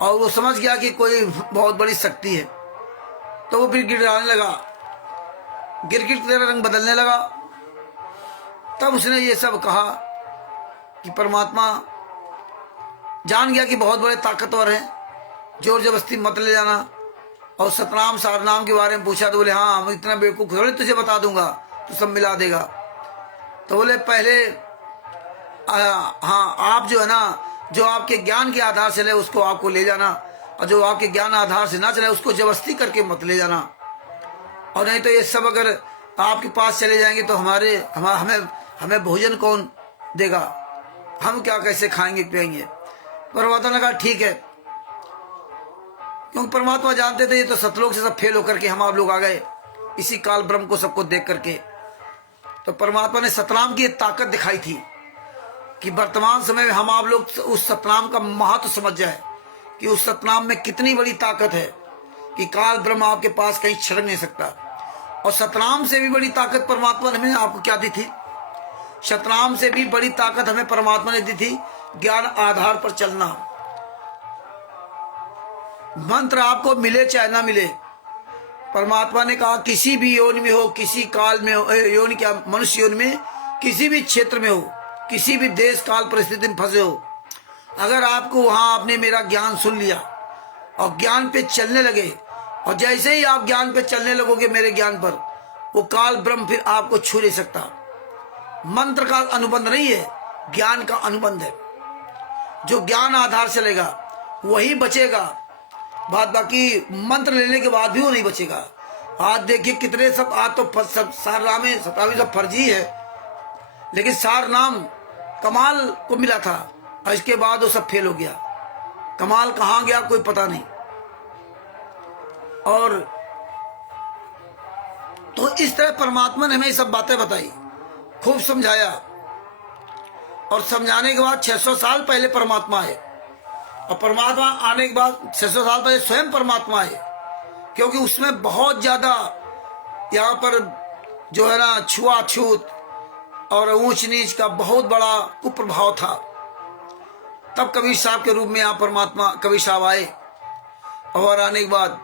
और वो समझ गया कि कोई बहुत बड़ी शक्ति है। तो वो फिर गिड़गिड़ाने लगा, गिरगिट तेरा रंग बदलने लगा। तब उसने ये सब कहा कि परमात्मा जान गया कि बहुत बड़े ताकतवर हैं, जोर जबरदस्ती मत ले जाना। और सतनाम सारनाम के बारे में पूछा तो बोले हाँ, हम इतना बेवकूफ थोड़ी तुझे बता दूंगा, तो सब मिला देगा। तो बोले पहले हाँ, आप जो है ना, जो आपके ज्ञान के आधार से ले उसको आपको ले जाना, और जो आपके ज्ञान आधार से ना चले उसको जबरदस्ती करके मत ले जाना। और नहीं तो ये सब अगर आपके पास चले जाएंगे तो हमें भोजन कौन देगा, हम क्या कैसे खाएंगे पिएंगे। परमात्मा ने कहा ठीक है, क्योंकि परमात्मा जानते थे ये तो सतलोक से सब फेल होकर के हम आप लोग आ गए इसी काल ब्रह्म को सबको देख करके। तो परमात्मा ने सतनाम की ताकत दिखाई थी कि वर्तमान समय में हम आप लोग उस सतनाम का महत्व समझ जाए कि उस सतनाम में कितनी बड़ी ताकत है कि काल ब्रह्म आपके पास कहीं छिड़क नहीं सकता। और सतनाम से भी बड़ी ताकत परमात्मा ने आपको क्या दी थी? सतनाम से भी बड़ी ताकत हमें परमात्मा ने दी थी ज्ञान आधार पर चलना। मंत्र आपको मिले चाहे ना मिले, परमात्मा ने कहा किसी भी योनि में हो, किसी काल में हो, योनि क्या मनुष्य योनि में, किसी भी क्षेत्र में हो, किसी भी देश काल परिस्थिति में फंसे हो, अगर आपको वहां आपने मेरा ज्ञान सुन लिया और ज्ञान पे चलने लगे, और जैसे ही आप ज्ञान पे चलने लगोगे मेरे ज्ञान पर, वो काल ब्रह्म फिर आपको छू नहीं सकता। मंत्र का अनुबंध नहीं है, ज्ञान का अनुबंध है। जो ज्ञान आधार चलेगा वही बचेगा, बात बाकी मंत्र लेने के बाद भी वो नहीं बचेगा। आज देखिए कितने सब, आज तो सब सार नाम है, सतावी सब फर्जी है, लेकिन सार नाम कमाल को मिला था और इसके बाद वो सब फेल हो गया। कमाल कहाँ गया कोई पता नहीं। और तो इस तरह परमात्मा ने हमें सब बातें बताई, खूब समझाया। और समझाने के बाद 600 साल पहले परमात्मा आए, और परमात्मा आने के बाद 600 साल पहले स्वयं परमात्मा आए, क्योंकि उसमें बहुत ज्यादा यहाँ पर जो है ना छुआछूत और ऊंच नीच का बहुत बड़ा कुप्रभाव था। तब कबीर साहब के रूप में यहाँ परमात्मा कबीर साहब आए, और आने के बाद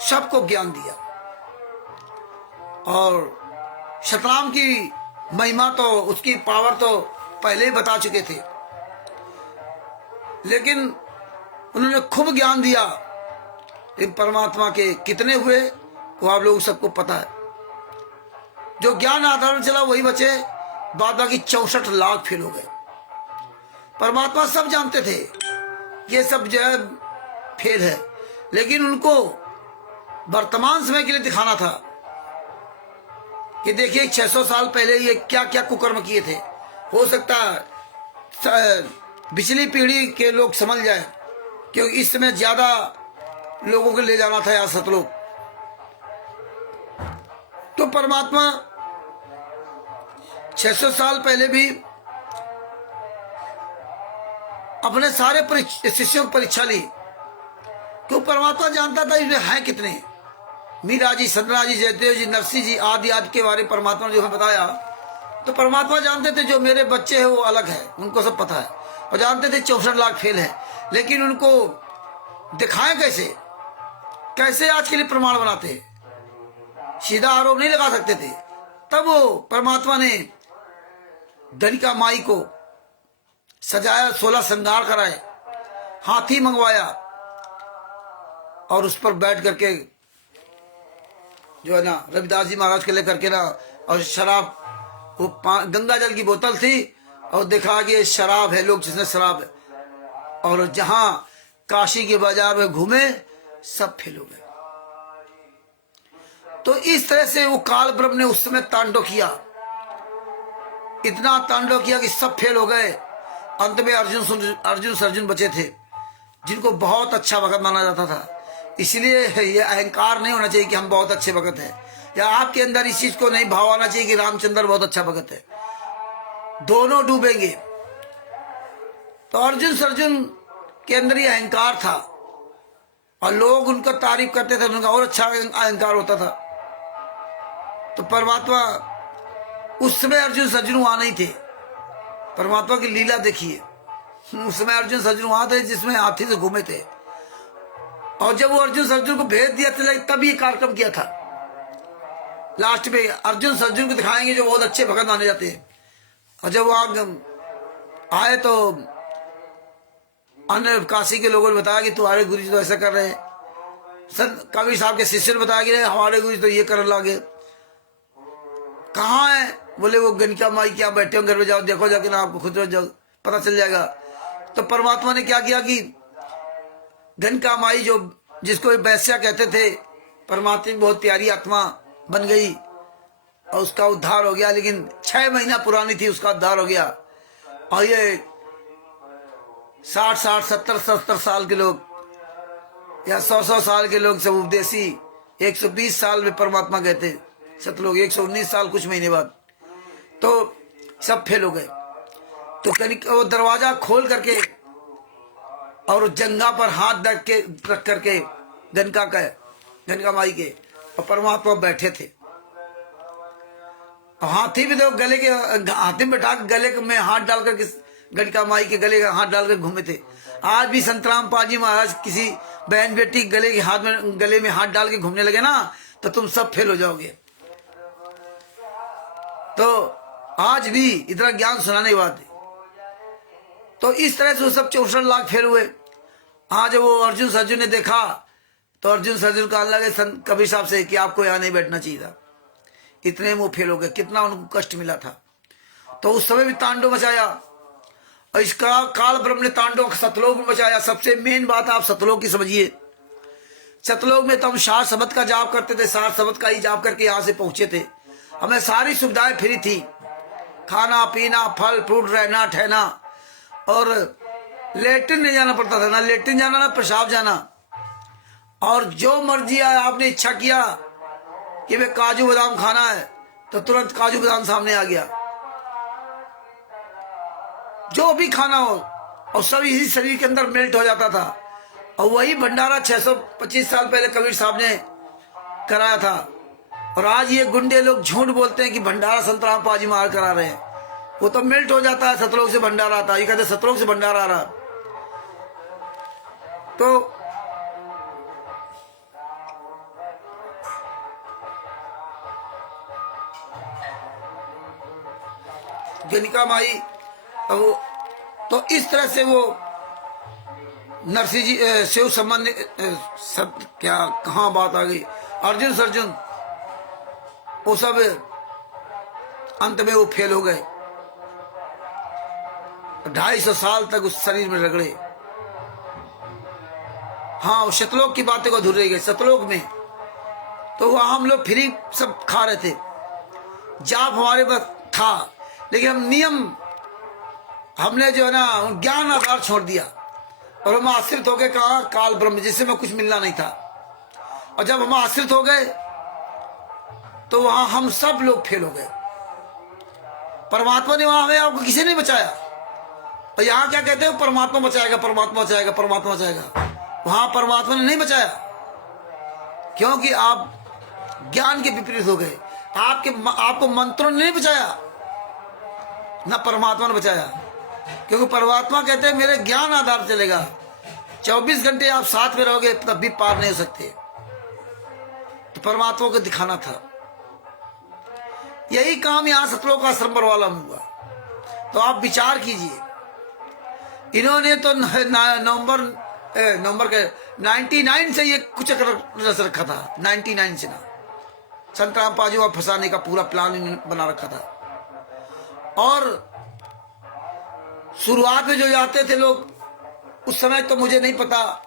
सबको ज्ञान दिया। और सतनाम की महिमा तो, उसकी पावर तो पहले ही बता चुके थे, लेकिन उन्होंने खूब ज्ञान दिया। लेकिन परमात्मा के कितने हुए वो आप लोगों सबको पता है। जो ज्ञान आधार में चला वही बचे, बाद बाकी 64 लाख फेल हो गए। परमात्मा सब जानते थे ये सब जो है फेल है, लेकिन उनको वर्तमान समय के लिए दिखाना था कि देखिए 600 साल पहले ये क्या क्या कुकर्म किए थे, हो सकता है पिछली पीढ़ी के लोग समझ जाए, क्योंकि इस समय ज्यादा लोगों को ले जाना था यहाँ सतलोक। तो परमात्मा 600 साल पहले भी अपने सारे शिष्यों की परीक्षा ली, क्यों परमात्मा जानता था इसमें है कितने। मीरा जी, सतना जी, जयदेव जी, नरसिंह जी आदि आदि के बारे में परमात्मा ने जो हमें बताया, तो परमात्मा जानते थे जो मेरे बच्चे हैं वो अलग है, उनको सब पता है, और जानते थे 64 लाख फेल है, लेकिन उनको दिखाएं कैसे, कैसे आज के लिए प्रमाण बनाते, सीधा आरोप नहीं लगा सकते थे। तब वो परमात्मा ने गणिका माई को सजाया, 16 श्रृंगार कराए, हाथी मंगवाया, और उस पर बैठ करके जो है ना रविदास जी महाराज के लेकर के ना, और शराब, वो गंगा जल की बोतल थी, और देखा कि शराब है, लोग जिसने शराब है, और जहां काशी के बाजार में घूमे सब फेल हो गए। तो इस तरह से वो काल ब्रह्म ने उस समय तांडव किया, इतना तांडव किया कि सब फेल हो गए। अंत में अर्जुन सर्जुन बचे थे, जिनको बहुत अच्छा भगत माना जाता था। इसलिए ये अहंकार नहीं होना चाहिए कि हम बहुत अच्छे भगत हैं, या आपके अंदर इस चीज को नहीं भाव आना चाहिए कि रामचंद्र बहुत अच्छा भगत है। दोनों डूबेंगे। तो अर्जुन सर्जुन के अंदर ये अहंकार था, और लोग उनका तारीफ करते थे, उनका और अच्छा अहंकार होता था। तो परमात्मा उस समय अर्जुन सर्जुन वहां नहीं थे। परमात्मा की लीला देखिए, उस समय अर्जुन सर्जुन वहां थे जिसमें हाथी से घूमे थे, और जब वो अर्जुन सर्जुन को भेज दिया था तब ये कार्यक्रम किया था। लास्ट में अर्जुन सर्जुन को दिखाएंगे जो बहुत अच्छे भगत माने जाते हैं, और जब वहां आए तो अन्य काशी के लोगों ने बताया कि तुम्हारे गुरु जी तो ऐसा कर रहे हैं। संत कबीर साहब के शिष्य ने बताया कि हमारे गुरु जी तो ये करने लगे। कहाँ है? बोले वो गणिका माई क्या बैठे हो, घर में जाओ देखो जाके ना, आपको खुद जाओ पता चल जाएगा। तो परमात्मा ने क्या किया कि गणिका माई जो जिसको वैश्या कहते थे, परमात्मा की बहुत प्यारी आत्मा बन गई और उसका उद्धार हो गया। लेकिन 6 महीना पुरानी थी, उसका उद्धार हो गया। और ये 60-60, 70-70 साल के लोग या 100-100 साल के लोग सब उपदेशी 120 साल में परमात्मा गए थे, सतलोक 119 साल कुछ महीने बाद, तो सब फेल हो गए। तो वो दरवाजा खोल करके और जंगा पर हाथ रख करके गणिका माई के, और परमात्मा बैठे थे। और हाथी भी देखो गले के, हाथी में बैठा गले में हाथ डाल करके गणिका माई के गले का हाथ डालकर घूमे थे। आज भी संतराम पाजी महाराज किसी बहन बेटी गले में हाथ डाल के घूमने लगे ना, तो तुम सब फेल हो जाओगे। तो आज भी इतना ज्ञान सुनाने की बात है। तो इस तरह से वो सब 64 लाख फेल हुए। आज वो अर्जुन सर्जुन ने देखा, तो अर्जुन सर्जुन कहने लगे कबीर साहब से कि आपको यहाँ नहीं बैठना चाहिए था, इतने में वो फेल हो गए। कितना उनको कष्ट मिला था। तो उस समय भी तांडव मचाया, और इसका काल ब्रह्म ने तांडव सतलोक में मचाया। सबसे मेन बात आप सतलोक की समझिए। सतलोक में तो हम 60 शब्द का जाप करते थे, 60 शब्द का ही जाप करके यहाँ से पहुंचे थे। हमें सारी सुविधाएं फ्री थी, खाना पीना, फल फ्रूट, रहना ठहना, और लेटिन नहीं जाना पड़ता था, ना लेटिन जाना ना पेशाब जाना। और जो मर्जी आए, आपने इच्छा किया कि वे काजू बादाम खाना है तो तुरंत काजू बादाम सामने आ गया, जो भी खाना हो, और सब इसी शरीर के अंदर मेल्ट हो जाता था। और वही भंडारा 625 साल पहले कबीर साहब ने कराया था। और आज ये गुंडे लोग झूठ बोलते हैं कि भंडारा संतराम पाजी महाराज करा रहे हैं, वो तो मेल्ट हो जाता है, सतलोक से भंडारा आता है। ये कहते सतलोक से भंडारा आ रहा। तो गणिका माई, तो इस तरह से वो नरसिंह जी शिव संबंध सब क्या कहाँ बात आ गई। अर्जुन सर्जुन वो सब अंत में वो फेल हो गए। 250 साल तक उस शरीर में रगड़े। हाँ, सतलोक की बातें को अधूरी रह गई। सतलोक में तो वहां हम लोग फ्री सब खा रहे थे, जाप हमारे पास था, लेकिन हम नियम हमने जो है ना ज्ञान आधार छोड़ दिया और हम आश्रित हो गए कहा काल ब्रह्म, जिससे में कुछ मिलना नहीं था। और जब हम आश्रित हो गए तो वहां हम सब लोग फेल हो गए। परमात्मा ने वहां हमें आपको किसी ने बचाया। और यहाँ क्या कहते हो, परमात्मा बचाएगा, परमात्मा बचाएगा, परमात्मा बचाएगा। वहां परमात्मा ने नहीं बचाया, क्योंकि आप ज्ञान के विपरीत हो गए। आपको मंत्रों ने नहीं बचाया, ना परमात्मा ने बचाया, क्योंकि परमात्मा कहते हैं मेरे ज्ञान आधार चलेगा। 24 घंटे आप साथ में रहोगे तब भी पार नहीं हो सकते। तो परमात्मा को दिखाना था। यही काम यहां सतलोक आश्रम वाला में हुआ। तो आप विचार कीजिए, इन्होंने तो नवंबर के 99 से ये कुछ नजर रखा था। 99 से ना संत रामपाल जी को फंसाने का पूरा प्लान इन्होंने बना रखा था। और शुरुआत में जो जाते थे लोग, उस समय तो मुझे नहीं पता,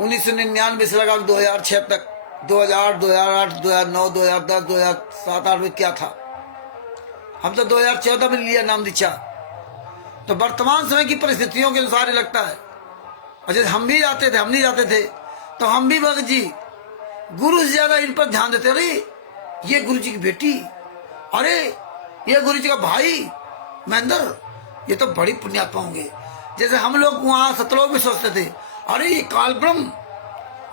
1999 से लगा 2006 तक, 2000, 2008, 2009, 2010, 2007, 2008 में क्या था। हम तो 2014 में लिया नाम दीक्षा। तो वर्तमान समय की परिस्थितियों के अनुसार ही लगता है। और जैसे हम भी जाते थे, हम नहीं जाते थे, तो हम भी भगत जी गुरु से ज्यादा इन पर ध्यान देते। अरे ये गुरु जी की बेटी, अरे ये गुरु जी का भाई महेंद्र, ये तो बड़ी पुण्यात्मा होंगे। जैसे हम लोग वहां सतलोक में सोचते थे, अरे ये काल ब्रह्म,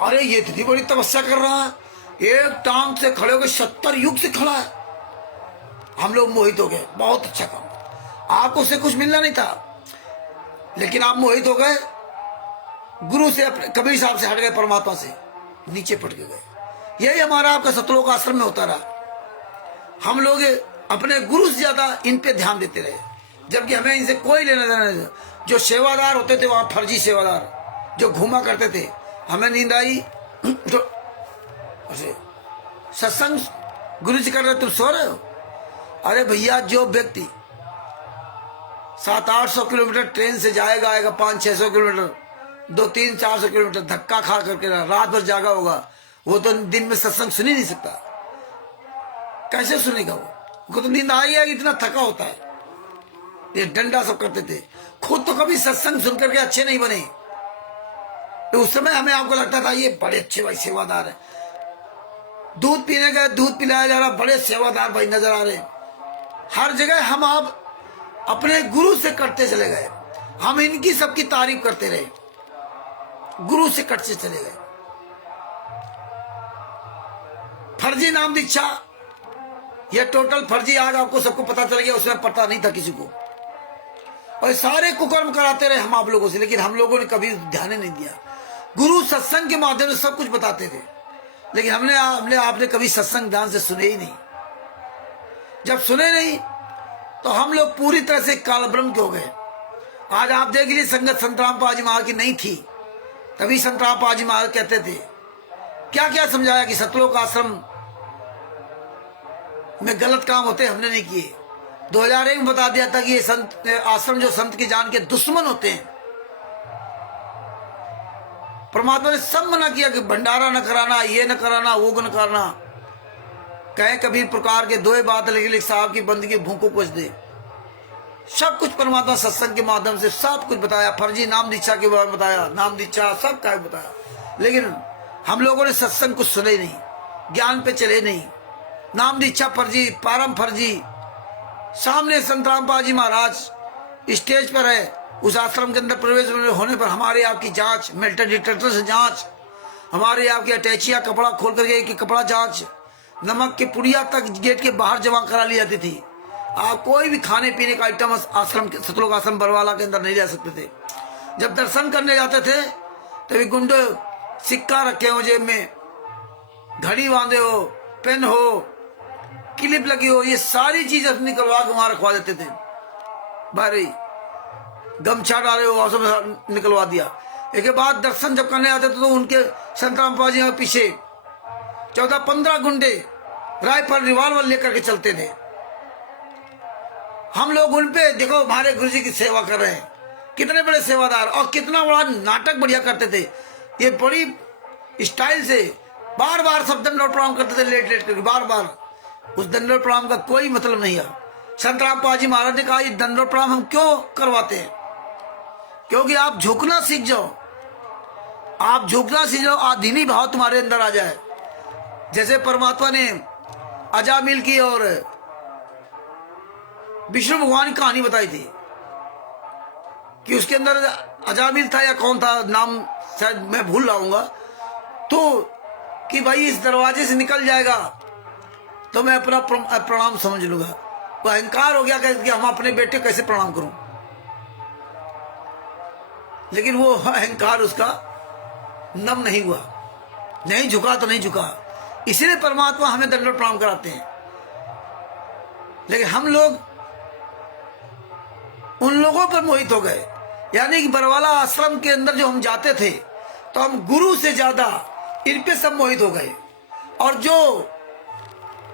अरे ये इतनी बड़ी तपस्या कर रहा है, एक टांग से खड़े होकर 70 युग से खड़ा है। हम लोग मोहित हो गए, बहुत अच्छा काम। आपको उससे कुछ मिलना नहीं था, लेकिन आप मोहित हो गए, गुरु से, अपने कबीर साहब से हट गए, परमात्मा से नीचे पट के गए। यही हमारा आपका सतलोक आश्रम में होता रहा। हम लोग अपने गुरु से ज्यादा इन पे ध्यान देते रहे, जबकि हमें इनसे कोई लेना देना नहीं था। जो सेवादार होते थे वहां फर्जी सेवादार जो घूमा करते थे, हमें नींद आई तो सत्संग गुरु जी कर रहे, तुम सो रहे हो। अरे भैया, जो व्यक्ति 700-800 किलोमीटर ट्रेन से जाएगा, आएगा 500-600 किलोमीटर, 200-300-400 किलोमीटर धक्का खा करके रात भर जागा होगा, वो तो दिन में सत्संग सुन ही नहीं सकता। कैसे सुनेगा वो तो नींद आई है, इतना थका होता है। ये डंडा सब करते थे, खुद तो कभी सत्संग सुन करके अच्छे नहीं बने। तो उस समय हमें आपको लगता था ये बड़े अच्छे भाई सेवादार है। दूध पीने गए, दूध पिलाया जा रहा, बड़े सेवादार भाई नजर आ रहे। हर जगह हम आप अपने गुरु से कटते चले गए। हम इनकी सबकी तारीफ करते रहे, गुरु से कटते चले गए। फर्जी नाम दीक्षा, ये टोटल फर्जी। आज आपको सबको पता चल गया, उसमें पता नहीं था किसी को। और सारे कुकर्म कराते रहे हम आप लोगों से, लेकिन हम लोगों ने कभी ध्यान नहीं दिया। गुरु सत्संग के माध्यम से सब कुछ बताते थे, लेकिन आपने कभी सत्संग ध्यान से सुने ही नहीं। जब सुने नहीं तो हम लोग पूरी तरह से काल ब्रह्म के हो गए। आज आप देख लीजिए, संगत संत रामपाल जी महाराज की नहीं थी, तभी संत रामपाल जी महाराज कहते थे, क्या क्या समझाया कि सतलोक आश्रम में गलत काम होते, हमने नहीं किए। 2001 में बता दिया था कि ये संत आश्रम जो संत की जान के दुश्मन होते हैं। परमात्मा ने सब मना किया कि भंडारा न कराना, ये न कराना, वो न कराना। कहे कभी प्रकार के दो बात लिख साहब की बंदगी भूखों कुछ दे। सब कुछ परमात्मा सत्संग के माध्यम से सब कुछ बताया। फर्जी नाम दीक्षा के बारे में बताया, नाम दीक्षा सब का बताया, लेकिन हम लोगों ने सत्संग कुछ सुने ही नहीं, ज्ञान पे चले नहीं। नाम दीक्षा फर्जी, पारम फर्जी। सामने संत रामपाल जी महाराज स्टेज पर है, उस आश्रम के अंदर प्रवेश होने पर हमारे आपकी जांच, मेटल डिटेक्टर से जांच, हमारे आपकी अटैचिया कपड़ा खोल करके कि कपड़ा जांच, नमक के पुड़िया तक गेट के बाहर जमा करा ली जाती थी। आप कोई भी खाने पीने का आइटम आश्रम के सतलोक आश्रम बरवाला के अंदर नहीं जा सकते थे। जब दर्शन करने जाते थे तभी गुंडे सिक्का रखे हो जेब में, घड़ी बांधे हो, पेन हो, क्लिप लगी हो, ये सारी चीज निकलवा के वहां रखवा देते थे। भाई गमछा डाले हो और सब निकलवा दिया। एक बाद दर्शन जब करने आते थे तो उनके संत रामपाल जी के पीछे 14-15 गुंडे राइफल रिवॉल्वर लेकर के चलते थे। हम लोग उन पे देखो हमारे गुरु जी की सेवा कर रहे हैं, कितने बड़े सेवादार, और कितना बड़ा नाटक बढ़िया करते थे। ये बड़ी स्टाइल से बार बार सब दंडवत प्रणाम करते थे, लेट लेट करके बार बार। उस दंडवत प्रणाम का कोई मतलब नहीं है। संत रामपाल जी महाराज ने कहा ये दंडवत प्रणाम हम क्यों करवाते हैं? क्योंकि आप झुकना सीख जाओ, आप झुकना सीख जाओ, आधीनी भाव तुम्हारे अंदर आ जाए। जैसे परमात्मा ने अजामिल की और विष्णु भगवान की कहानी बताई थी कि उसके अंदर अजामिल था या कौन था, नाम शायद मैं भूल रहा, तो कि भाई इस दरवाजे से निकल जाएगा तो मैं अपना प्रणाम समझ लूंगा। वो अहंकार हो गया कि हम अपने बेटे कैसे प्रणाम करूं, लेकिन वो अहंकार उसका नम नहीं हुआ, नहीं झुका तो नहीं झुका। इसलिए परमात्मा हमें दंडवत प्रणाम कराते हैं। लेकिन हम लोग उन लोगों पर मोहित हो गए, यानी कि बरवाला आश्रम के अंदर जो हम जाते थे तो हम गुरु से ज्यादा इन पे सब मोहित हो गए। और जो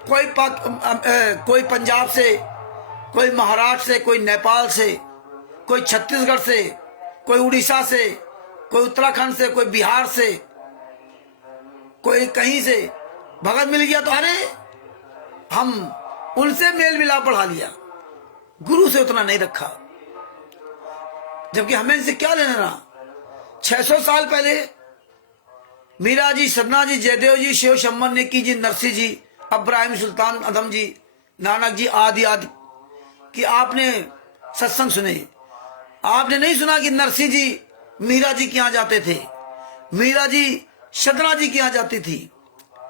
कोई पंजाब से, कोई महाराष्ट्र से, कोई नेपाल से, कोई छत्तीसगढ़ से, कोई उड़ीसा से, कोई उत्तराखंड से, कोई बिहार से, कोई कहीं से भगत मिल गया तो अरे हम उनसे मेल मिलाप बढ़ा लिया, गुरु से उतना नहीं रखा। जबकि हमें इनसे क्या लेना रहा। 600 साल पहले मीरा जी, सदना जी, जयदेव जी, शिव शंबर नेकी जी, नरसिंह जी, अब्राहिम सुल्तान अदम जी, नानक जी, आदि आदि कि आपने सत्संग सुने। आपने नहीं सुना कि नरसिंह जी मीरा जी के यहाँ जाते थे, मीरा जी सदना जी के यहाँ जाती थी,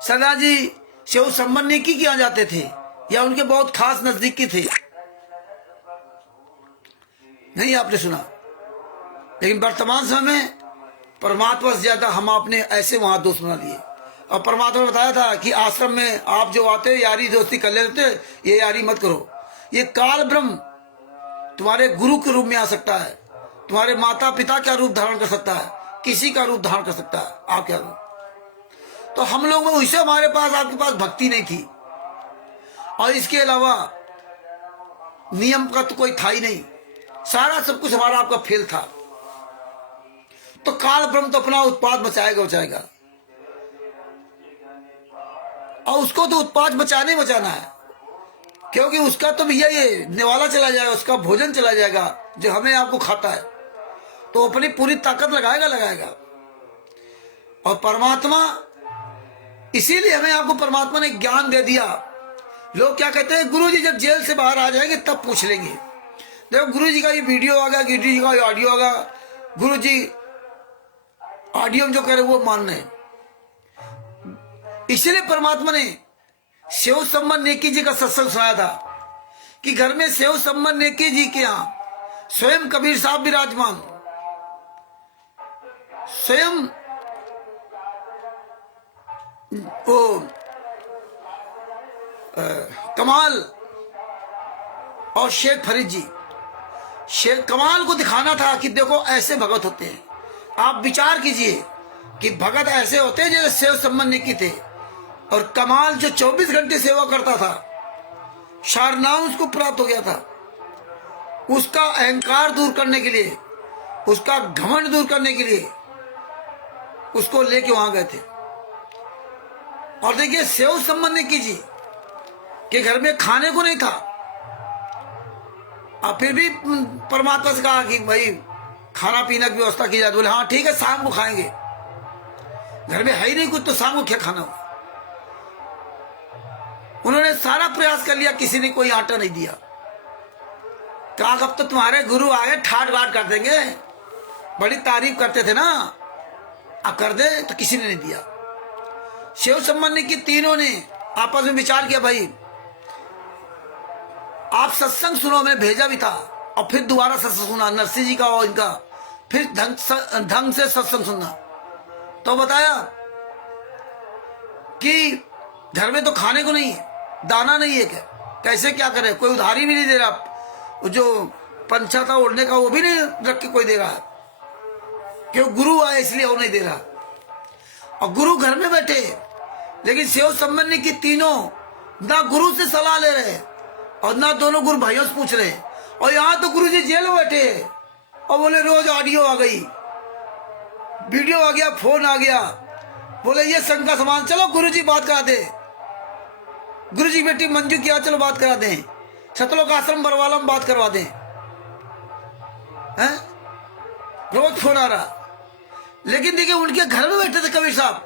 सदना जी शिव शंबर नेकी के यहाँ जाते थे, या उनके बहुत खास नजदीकी थे। नहीं आपने सुना। लेकिन वर्तमान समय में परमात्मा से ज्यादा हम आपने ऐसे वहां दोस्त बना लिए। और परमात्मा ने बताया था कि आश्रम में आप जो आते यारी दोस्ती कर लेते, ये यारी मत करो। ये काल ब्रह्म तुम्हारे गुरु के रूप में आ सकता है, तुम्हारे माता पिता का रूप धारण कर सकता है, किसी का रूप धारण कर सकता है। आप क्या रूप? तो हम लोग में उससे हमारे पास, आपके पास भक्ति नहीं थी, और इसके अलावा नियम का तो कोई था ही नहीं। सारा सब कुछ हमारा आपका फेल था। तो काल ब्रह्म तो अपना उत्पाद बचाएगा, और उसको तो उत्पाद बचाना है, क्योंकि उसका तो भैया ये निवाला चला जाएगा, उसका भोजन चला जाएगा जो हमें आपको खाता है, तो अपनी पूरी ताकत लगाएगा। और परमात्मा, इसीलिए हमें आपको परमात्मा ने ज्ञान दे दिया। लोग क्या कहते हैं, गुरु जी जब जेल से बाहर आ जाएंगे तब पूछ लेंगे। देखो गुरु जी का ये वीडियो आ गया, गुरु जी का ऑडियो आ गया, गुरु जी ऑडियो में जो कह रहे वो मान रहे। इसलिए परमात्मा ने शिव शंबर नेकी जी का सत्संग सुनाया था कि घर में शिव शंबर नेकी जी के यहाँ स्वयं कबीर साहब विराजमान, स्वयं वो कमाल और शेख फरीद जी। शेख कमाल को दिखाना था कि देखो ऐसे भगत होते हैं। आप विचार कीजिए कि भगत ऐसे होते हैं जैसे शिव शंबर नेकी थे, और कमाल जो 24 घंटे सेवा करता था, शारनाम उसको प्राप्त हो गया था। उसका अहंकार दूर करने के लिए, उसका घमंड दूर करने के लिए उसको लेके वहां गए थे। और देखिए शिव शंबर नेकी जी के घर में खाने को नहीं था, और फिर भी परमात्मा से कहा कि भाई खाना पीना की व्यवस्था की जाए। बोले हाँ ठीक है, शाम को खाएंगे। घर में है ही नहीं कुछ, तो शाम को क्या खाना होगा। उन्होंने सारा प्रयास कर लिया, किसी ने कोई आटा नहीं दिया। कहा अब तो तुम्हारे गुरु आए, ठाट बाट कर देंगे, बड़ी तारीफ करते थे ना, अब कर दे, तो किसी ने नहीं दिया। शिव शंबर नेकी तीनों ने आपस में विचार किया, भाई आप सत्संग सुनो, मैंने भेजा भी था, और फिर दोबारा सत्संग सुना नरसिंह जी का और इनका, फिर ढंग से सत्संग सुनना। तो बताया कि घर में तो खाने को नहीं है, दाना नहीं है, कैसे क्या करे, कोई उधारी भी नहीं दे रहा, जो पंचा था ओढ़ने का वो भी नहीं रख के कोई दे रहा है, क्यों गुरु आए इसलिए वो नहीं दे रहा। और गुरु घर में बैठे, लेकिन शिव शंबर नेकी तीनों ना गुरु से सलाह ले रहे और ना दोनों गुरु भाइयों से पूछ रहे। और यहाँ तो गुरु जी जेल में बैठे और बोले रोज ऑडियो आ गई, वीडियो आ गया, फोन आ गया, बोले ये संघ का सामान, चलो गुरु जी बात करा दे, गुरु जी बेटी मंजू किया, चलो बात करा दें। सतलोक आश्रम बरवाला में बात करवा दें, हैं? रोज फोन आ रहा। लेकिन देखिए उनके घर में बैठे थे कबीर साहब,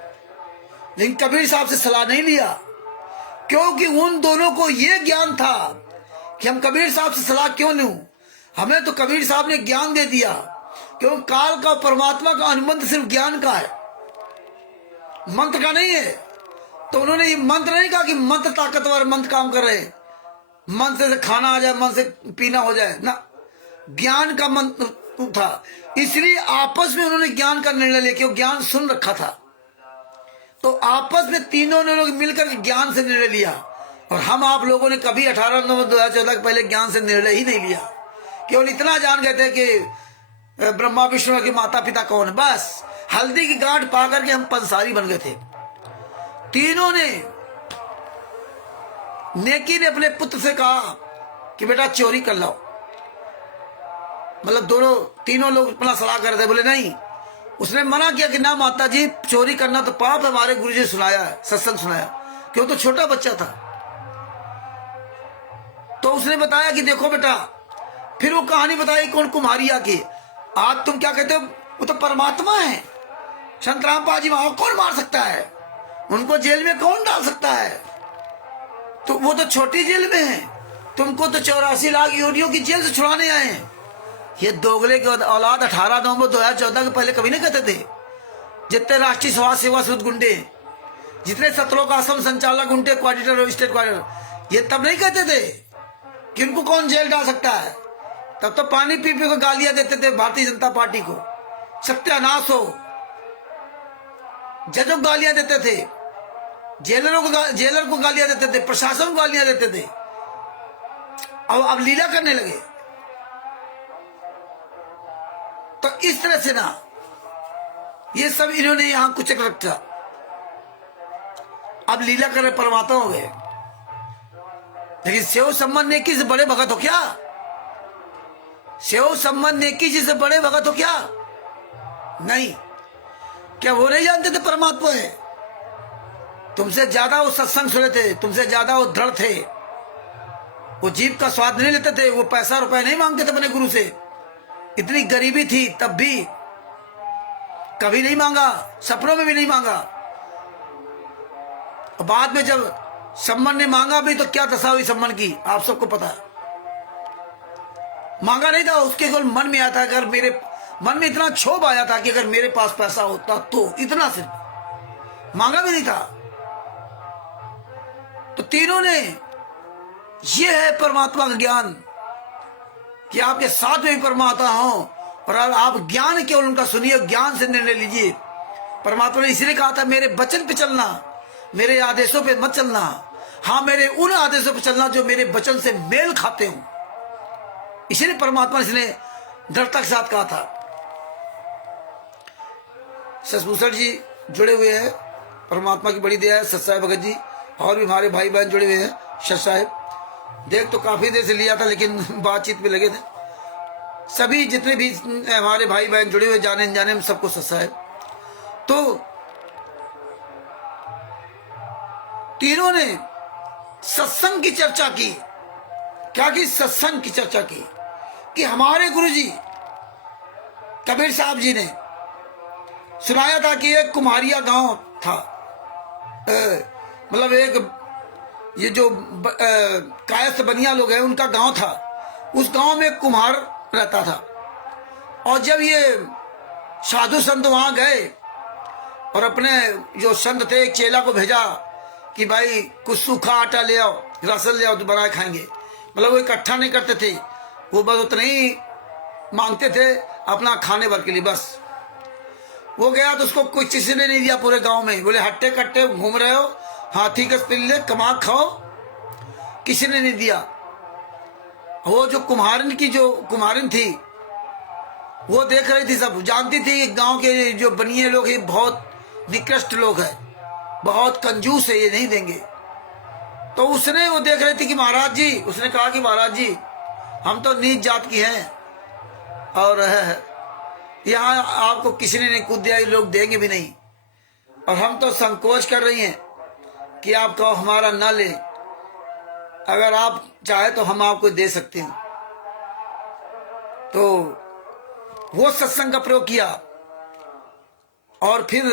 लेकिन कबीर साहब से सलाह नहीं लिया, क्योंकि उन दोनों को यह ज्ञान था कि हम कबीर साहब से सलाह क्यों लूं, हमें तो कबीर साहब ने ज्ञान दे दिया। क्योंकि काल का परमात्मा का अनुबंध सिर्फ ज्ञान का है, मंत्र का नहीं है। तो उन्होंने ये मंत्र नहीं कहा कि मंत्र ताकतवर, मंत्र काम कर रहे, मंत्र से खाना आ जाए, मंत्र से पीना हो जाए ना, ज्ञान का मंत्र था। इसलिए आपस में उन्होंने ज्ञान का निर्णय लिया, क्यों ज्ञान सुन रखा था। तो आपस में तीनों ने लोग मिलकर ज्ञान से निर्णय लिया। और हम आप लोगों ने कभी 18 नवंबर 2014 के पहले ज्ञान से निर्णय ही नहीं लिया, केवल इतना जान गए थे कि ब्रह्मा विष्णु के माता पिता कौन है, बस हल्दी की गांठ पा करके हम पंसारी बन गए थे। तीनों ने, नेकी ने अपने पुत्र से कहा कि बेटा चोरी कर लो, मतलब तीनों लोग अपना सलाह कर रहे थे, बोले नहीं। उसने मना किया कि ना माता जी, चोरी करना तो पाप है, हमारे गुरुजी सुनाया है, सत्संग सुनाया, क्यों तो छोटा बच्चा था। तो उसने बताया कि देखो बेटा, फिर वो कहानी बताई कौन कुम्हारिया की। आज तुम क्या कहते हो, वो तो परमात्मा है, संत रामपाल जी वहां कौन मार सकता है, उनको जेल में कौन डाल सकता है, तो वो तो छोटी जेल में है, तुमको तो 84 लाख योनियों की जेल से छुड़ाने आए हैं। ये दोगले के औलाद 18 नवंबर 2014 के पहले कभी नहीं कहते थे। जितने राष्ट्रीय समाज सेवा सूद गुंडे, जितने सतलोक आश्रम संचालक गुंडे, कोऑर्डिनेटर, स्टेट कोऑर्डिनेटर, ये तब नहीं कहते थे कि उनको कौन जेल डाल सकता है। तब तो पानी पी पी को गालियां देते थे भारतीय जनता पार्टी को, सत्यानाश हो। जजों को गालियां देते थे, जेलर को गालियां देते थे, प्रशासन को गालियां देते थे। अब लीला करने लगे। तो इस तरह से ना ये सब इन्होंने यहां कुछ रखा, अब लीला कर परमात्मा हो गए। लेकिन सेव संबंध नेकी से बड़े भगत हो क्या? सेव संबंध नेकी जी से बड़े भगत हो क्या? नहीं। क्या वो नहीं जानते थे परमात्मा है? तुमसे ज्यादा वो सत्संग सुने थे, तुमसे ज्यादा वो दृढ़ थे, वो जीव का स्वाद नहीं लेते थे, वो पैसा रुपए नहीं मांगते थे अपने गुरु से। इतनी गरीबी थी तब भी कभी नहीं मांगा, सपनों में भी नहीं मांगा। और बाद में जब सम्मन ने मांगा भी तो क्या दशा हुई सम्मन की, आप सबको पता है। मांगा नहीं था, उसके केवल मन में आता, अगर मेरे मन में इतना क्षोभ आया था कि अगर मेरे पास पैसा होता तो, इतना सिर्फ, मांगा भी नहीं था। तो तीनों ने, ये है परमात्मा का ज्ञान कि आपके साथ में भी परमात्मा हो, और आप ज्ञान केवल उनका सुनिए, ज्ञान से निर्णय लीजिए। परमात्मा ने इसलिए कहा था मेरे वचन पे चलना, मेरे आदेशों पे मत चलना। हाँ, मेरे उन आदेशों पे चलना जो मेरे वचन से मेल खाते हो। इसलिए परमात्मा ने दृढ़ता के साथ कहा था। शशभूषण जी जुड़े हुए हैं, परमात्मा की बड़ी दया है। सत्साई भगत जी और भी हमारे भाई बहन जुड़े हुए हैं। शश साहेब देख तो काफी देर से लिया था, लेकिन बातचीत में लगे थे। सभी जितने भी हमारे भाई बहन जुड़े हुए, जाने अनजाने में, सबको सत्सा है। तो तीनों ने सत्संग की चर्चा की। क्या की? सत्संग की चर्चा की कि हमारे गुरुजी कबीर साहब जी ने सुनाया था कि एक कुम्हारिया गांव था, मतलब एक ये जो कायस्थ बनिया लोग हैं उनका गांव था। उस गांव में एक कुम्हार रहता था। और जब ये साधु संत वहां गए और अपने जो संत थे एक चेला को भेजा कि भाई कुछ सूखा आटा ले आओ, राशन ले आओ तो बना खाएंगे। मतलब वो इकट्ठा नहीं करते थे, वो बस उतना ही मांगते थे अपना खाने भर के लिए बस। वो गया तो उसको कुछ किसी ने नहीं दिया पूरे गांव में। बोले हट्टे कट्टे घूम रहे हो, हाथी का पिल्ले कमा खाओ, किसी ने नहीं दिया। वो जो कुम्हारिन थी वो देख रही थी, सब जानती थी कि गांव के जो बनिए लोग हैं बहुत निकृष्ट लोग हैं, बहुत कंजूस है, ये नहीं देंगे। तो उसने वो देख रही थी कि महाराज जी, उसने कहा कि महाराज जी हम तो नीच जात की हैं और यहाँ आपको किसी ने नहीं कूद दिया, लोग देंगे भी नहीं, और हम तो संकोच कर रही हैं कि आप कहो हमारा ना ले। अगर आप चाहे तो हम आपको दे सकते हैं। तो वो सत्संग का प्रयोग किया और फिर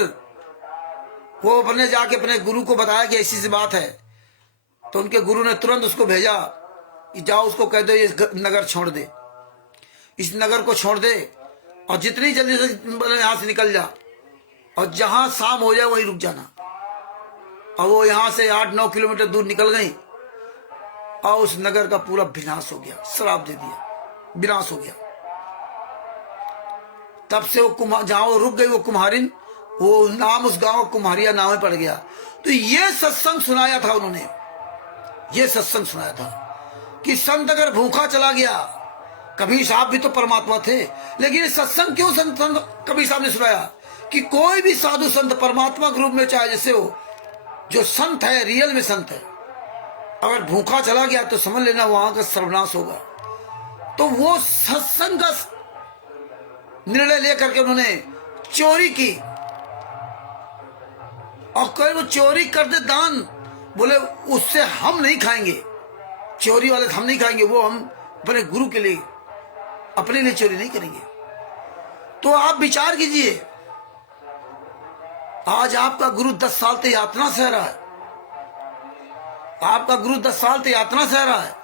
वो अपने जाके अपने गुरु को बताया कि ऐसी सी बात है। तो उनके गुरु ने तुरंत उसको भेजा कि जाओ उसको कह दो ये नगर छोड़ दे, इस नगर को छोड़ दे और जितनी जल्दी से यहां से निकल जा और जहां शाम हो जाए वहीं रुक जाना। और वो यहां से 8-9 किलोमीटर दूर निकल गई और उस नगर का पूरा विनाश हो गया, श्राप दे दिया, विनाश हो गया। तब से वो जहां वो रुक गई वो कुम्हारिन, वो नाम उस गांव कुम्हारिया नाम में पड़ गया। तो ये सत्संग सुनाया था उन्होंने, ये सत्संग सुनाया था कि संत अगर भूखा चला गया, कबीर साहब भी तो परमात्मा थे, लेकिन ये सत्संग क्यों संत कबीर साहब ने सुनाया कि कोई भी साधु संत परमात्मा के रूप में चाहे जैसे हो, जो संत है रियल में संत है, अगर भूखा चला गया तो समझ लेना वहां का सर्वनाश होगा। तो वो सत्संग का निर्णय लेकर के उन्होंने चोरी की और कोई वो चोरी कर दे दान, बोले उससे हम नहीं खाएंगे, चोरी वाले हम नहीं खाएंगे, वो हम अपने गुरु के लिए, अपने लिए चोरी नहीं करेंगे। तो आप विचार कीजिए, आज आपका गुरु 10 साल से यातना सह रहा है, आपका गुरु 10 साल से यातना सह रहा है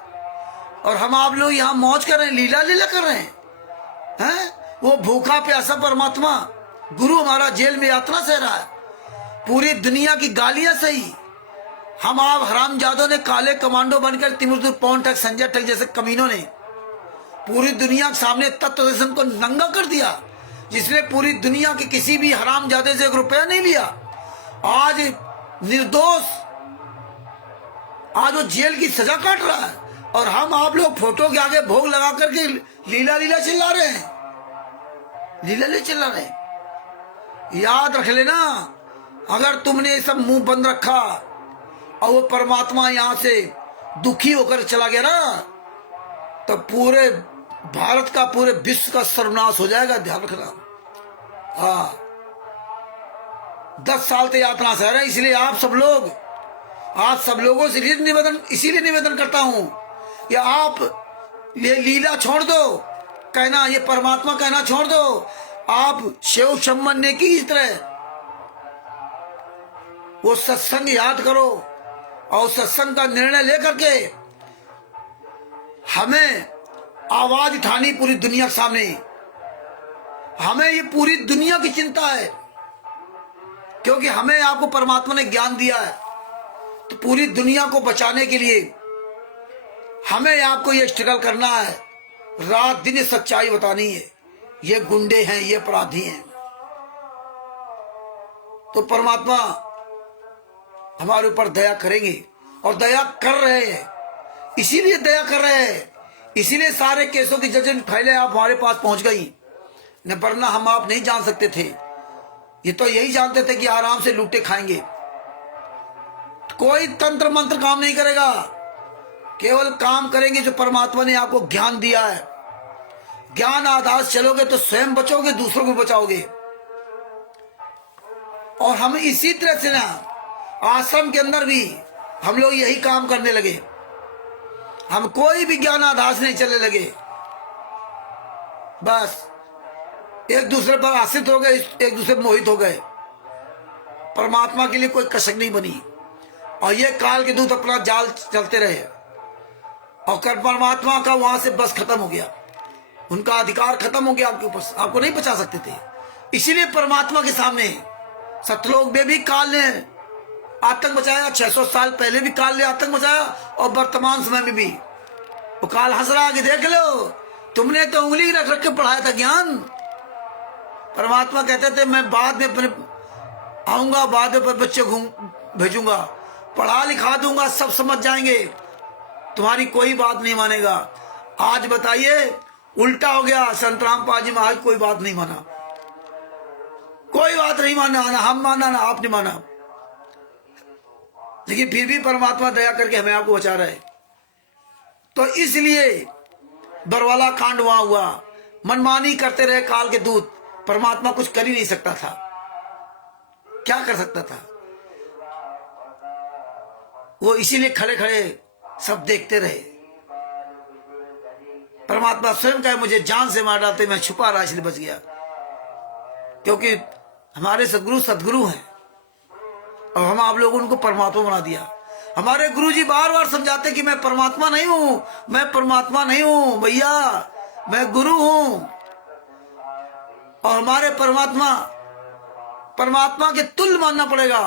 और हम आप लोग यहां मौज कर रहे हैं, लीला लीला कर रहे हैं। वो भूखा प्यासा परमात्मा गुरु हमारा जेल में यातना सह रहा है, पूरी दुनिया की गालियां सही, हम आप हरामजादों ने काले कमांडो बनकर तिमुरदुर पवन ठग संजय ठग जैसे कमीनों ने पूरी दुनिया के सामने तत्व दर्शन को नंगा कर दिया, जिसने पूरी दुनिया के किसी भी हरामजादे से 1 रुपया नहीं लिया। आज निर्दोष, आज वो जेल की सजा काट रहा है और हम आप लोग फोटो के आगे भोग लगा करके लीला लीला चिल्ला रहे हैं, लीला लीला चिल्ला रहे हैं। याद रख लेना, अगर तुमने ये सब मुंह बंद रखा और वो परमात्मा यहां से दुखी होकर चला गया ना, तो पूरे भारत का, पूरे विश्व का सर्वनाश हो जाएगा, ध्यान रखना। हाँ, 10 साल से यातना सह रहे हैं, इसलिए आप सब लोगों से इसीलिए निवेदन करता हूं कि आप ये लीला छोड़ दो, कहना ये परमात्मा कहना छोड़ दो, आप शिव शंभन ने की इस तरह वो सत्संग याद करो और सत्संग का निर्णय लेकर के हमें आवाज उठानी पूरी दुनिया के सामने। हमें ये पूरी दुनिया की चिंता है, क्योंकि हमें आपको परमात्मा ने ज्ञान दिया है, तो पूरी दुनिया को बचाने के लिए हमें आपको ये स्ट्रगल करना है, रात दिन ये सच्चाई बतानी है, ये गुंडे हैं, ये अपराधी हैं। तो परमात्मा हमारे ऊपर दया करेंगे और दया कर रहे हैं, इसीलिए दया कर रहे हैं, इसीलिए सारे केसों की जजमेंट फैले आप हमारे पास पहुंच गई, न वरना हम आप नहीं जान सकते थे। ये तो यही जानते थे कि आराम से लूटे खाएंगे, कोई तंत्र मंत्र काम नहीं करेगा, केवल काम करेंगे जो परमात्मा ने आपको ज्ञान दिया है। ज्ञान आधार से चलोगे तो स्वयं बचोगे, दूसरों को बचाओगे। और हम इसी तरह से ना आश्रम के अंदर भी हम लोग यही काम करने लगे, हम कोई भी ज्ञान आधार से नहीं चलने लगे, बस एक दूसरे पर आश्रित हो गए, एक दूसरे पर मोहित हो गए, परमात्मा के लिए कोई कसक नहीं बनी। और ये काल के दूत अपना जाल चलते रहे और परमात्मा का वहां से बस खत्म हो गया, उनका अधिकार खत्म हो गया आपके ऊपर, आपको नहीं बचा सकते थे। इसीलिए परमात्मा के सामने सतलोक में भी काल ने आतंक मचाया, 600 साल पहले भी काल ने आतंक मचाया और वर्तमान समय में भी वो काल हंस रहा कि देख लो, तुमने तो उंगली रख रख के पढ़ाया था ज्ञान। परमात्मा कहते थे मैं बाद में अपने आऊंगा, बाद में बच्चे भेजूंगा, पढ़ा लिखा दूंगा, सब समझ जाएंगे, तुम्हारी कोई बात नहीं मानेगा। आज बताइए उल्टा हो गया, संत रामपाल जी महाराज कोई बात नहीं माना, कोई बात नहीं माना, ना हम माना ना आपने माना, लेकिन फिर भी परमात्मा दया करके हमें आपको बचा रहे। तो इसलिए बरवाला कांड वहां हुआ, मनमानी करते रहे काल के दूत, परमात्मा कुछ कर ही नहीं सकता था, क्या कर सकता था वो? इसीलिए खड़े खड़े सब देखते रहे। परमात्मा स्वयं कहे मुझे जान से मार डालते, मैं छुपा रहा इसलिए बच गया, क्योंकि हमारे सदगुरु हैं और हम आप लोगों ने उनको परमात्मा बना दिया। हमारे गुरुजी बार बार समझाते कि मैं परमात्मा नहीं हूं, मैं परमात्मा नहीं हूं भैया, मैं गुरु हूं। और हमारे परमात्मा के तुल्य मानना पड़ेगा।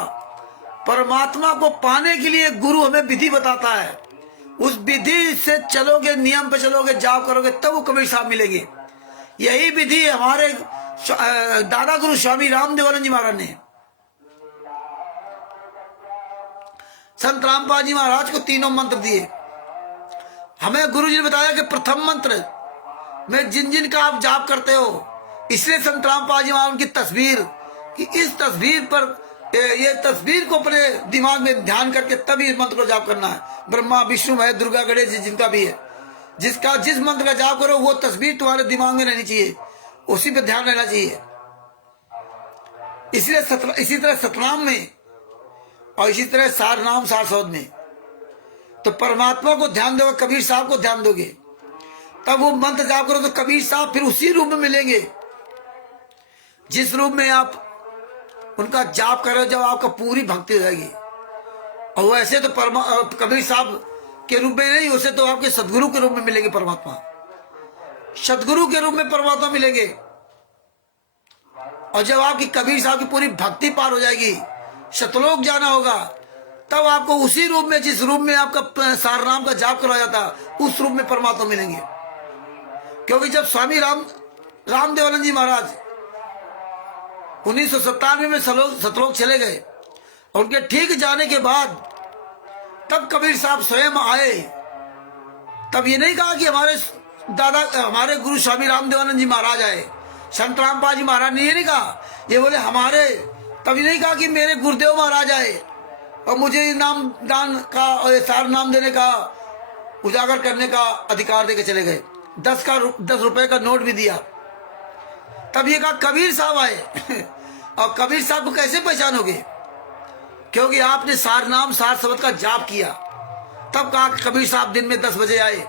परमात्मा को पाने के लिए गुरु हमें विधि बताता है, उस विधि से चलोगे, नियम पे चलोगे, जाप करोगे, तब वो कबीर साहब मिलेंगे। यही विधि हमारे दादा गुरु स्वामी रामदेवानंद जी महाराज ने संत रामपाल जी महाराज को तीनों मंत्र दिए। हमें गुरु जी ने बताया कि प्रथम मंत्र में जिन का आप जाप करते हो, इसलिए संत रामपाल जी महाराज उनकी तस्वीर, कि इस तस्वीर पर, ये तस्वीर को अपने दिमाग में ध्यान करके तभी इस मंत्र को जाप करना है। ब्रह्मा विष्णु महेश दुर्गा गणेश जी जिनका भी है, जिस मंत्र का जाप करो वो तस्वीर तुम्हारे दिमाग में रहनी चाहिए, उसी पे ध्यान रहना चाहिए। इसलिए इसी तरह सतनाम में और इसी तरह सारनाम सारस्वत में तो परमात्मा को ध्यान दोगे, कबीर साहब को ध्यान दोगे, तब वो मंत्र जाप करो तो कबीर साहब फिर उसी रूप में मिलेंगे जिस रूप में आप उनका जाप करो, जब आपका पूरी भक्ति रहेगी। और वैसे तो कबीर साहब के रूप में नहीं, उसे तो आपके सदगुरु के रूप में मिलेंगे परमात्मा, सदगुरु के रूप में परमात्मा मिलेंगे। और जब आपकी कबीर साहब की पूरी भक्ति पार हो जाएगी, शतलोक जाना होगा, तब आपको उसी रूप में, जिस रूप में आपका सारनाम का जाप करवाया जाता, उस रूप में परमात्मा मिलेंगे। क्योंकि जब स्वामी रामदेवानंद जी महाराज 1997 में सतलोक चले गए, उनके ठीक जाने के बाद तब कबीर साहब स्वयं आए। तब ये नहीं कहा कि हमारे गुरु स्वामी रामदेवानंद जी महाराज आए, संत रामपाल जी महाराज ने ये नहीं कहा, ये बोले हमारे, तब ये नहीं कहा कि मेरे गुरुदेव महाराज आए और मुझे नाम दान का और सार नाम देने का, उजागर करने का अधिकार देके चले गए। 10 रुपए का नोट भी दिया। तब ये कहा कबीर साहब आए और कबीर साहब को कैसे पहचानोगे, क्योंकि आपने सार नाम सार शब्द का जाप किया। तब कहा कि कबीर साहब दिन में 10 बजे आए।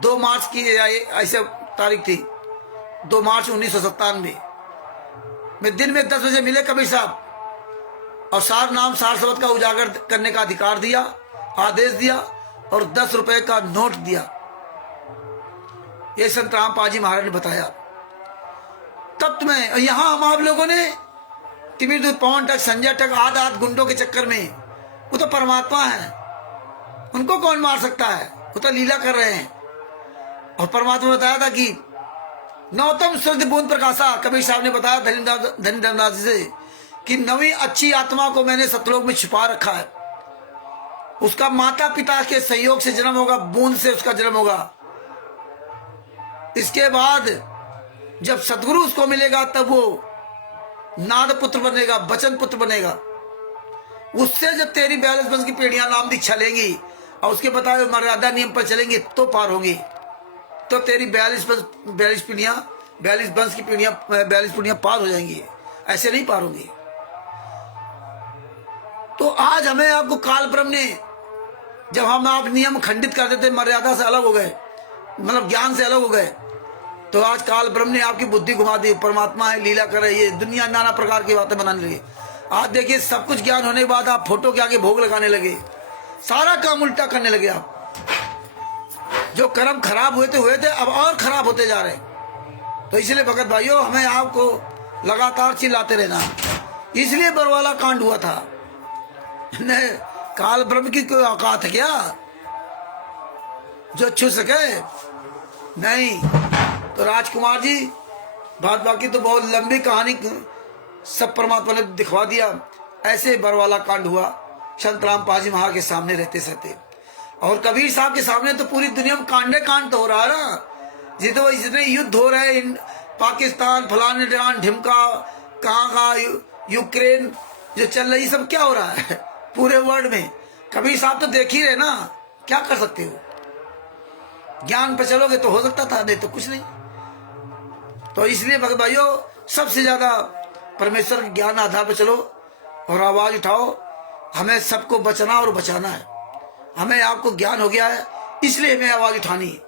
2 मार्च की ऐसे तारीख थी, 2 मार्च 1997 में दिन में 10 बजे मिले कबीर साहब और सार नाम सार शब्द का उजागर करने का अधिकार दिया, आदेश दिया और 10 रुपए का नोट दिया। ये संत रामपाल जी महाराज ने बताया। तब तुम्हें यहां हम आप लोगों ने तिमिर दूध पवन तक, संजय तक, आध गुंडों के चक्कर में, वो तो परमात्मा है, उनको कौन मार सकता है, वो तो लीला कर रहे हैं। और परमात्मा ने बताया था कि नौतम सूर्य बूंद प्रकाशा, कबीर साहब ने बताया धनी धर्मदास जी से कि 9वीं अच्छी आत्मा को मैंने सतलोक में छिपा रखा है, उसका माता पिता के सहयोग से जन्म होगा, बूंद से उसका जन्म होगा। इसके बाद जब सदगुरु उसको मिलेगा तब वो नाद पुत्र बनेगा, वचन पुत्र बनेगा। उससे जब तेरी 42 वंश की पीढ़ियां नाम दीक्षा लेंगी और उसके बताए मर्यादा नियम पर चलेंगी तो पार होंगी। तो तेरी 42 वंश की पीढ़ियां पार हो जाएंगी, ऐसे नहीं पार होंगी। तो आज हमें आपको काल ब्रह्म ने, जब हम आप नियम खंडित कर देते, मर्यादा से अलग हो गए, मतलब ज्ञान से अलग हो गए, तो आज काल ब्रह्म ने आपकी बुद्धि घुमा दी। परमात्मा है, लीला कर रही है, दुनिया नाना प्रकार की बातें बनाने लगी। आज देखिए सब कुछ ज्ञान होने के बाद आप फोटो के आगे भोग लगाने लगे, सारा काम उल्टा करने लगे। आप जो कर्म खराब हुए थे अब और खराब होते जा रहे। तो इसलिए भगत भाइयों, हमें आपको लगातार चिल्लाते रहना। इसलिए बरवाला कांड हुआ था। काल ब्रह्म की कोई औकात है क्या जो छू सके? नहीं। तो राजकुमार जी, बात बाकी तो बहुत लंबी कहानी सब परमात्मा ने दिखवा दिया। ऐसे बरवाला कांड हुआ संत रामपाल जी महाराज के सामने रहते सहते, और कबीर साहब के सामने तो पूरी दुनिया में कांडे कांड तो हो रहा है ना। जितने इतने युद्ध हो रहे हैं, पाकिस्तान, फलाने ढिमका, कहाँ का यूक्रेन जो चल रही, सब क्या हो रहा है पूरे वर्ल्ड में। कबीर साहब तो देख ही रहे ना, क्या कर सकते हो? ज्ञान पे चलोगे तो हो सकता था, नहीं तो कुछ नहीं। तो इसलिए भगत भाइयों, सबसे ज्यादा परमेश्वर के ज्ञान आधार पर चलो और आवाज उठाओ। हमें सबको बचना और बचाना है। हमें आपको ज्ञान हो गया है, इसलिए हमें आवाज उठानी है।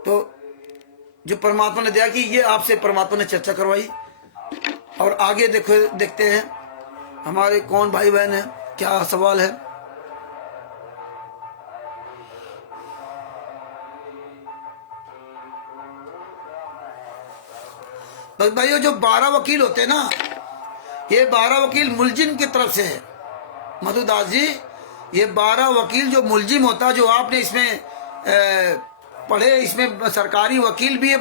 तो जो परमात्मा ने दिया कि ये आपसे परमात्मा ने चर्चा करवाई। और आगे देखते हैं हमारे कौन भाई बहन है, क्या सवाल है। बस भाइयों, जो 12 वकील होते हैं ना, ये 12 वकील मुलजिम की तरफ से है। मधुदास जी, ये 12 वकील जो मुलजिम होता है, जो आपने इसमें पढ़े, इसमें सरकारी वकील भी है,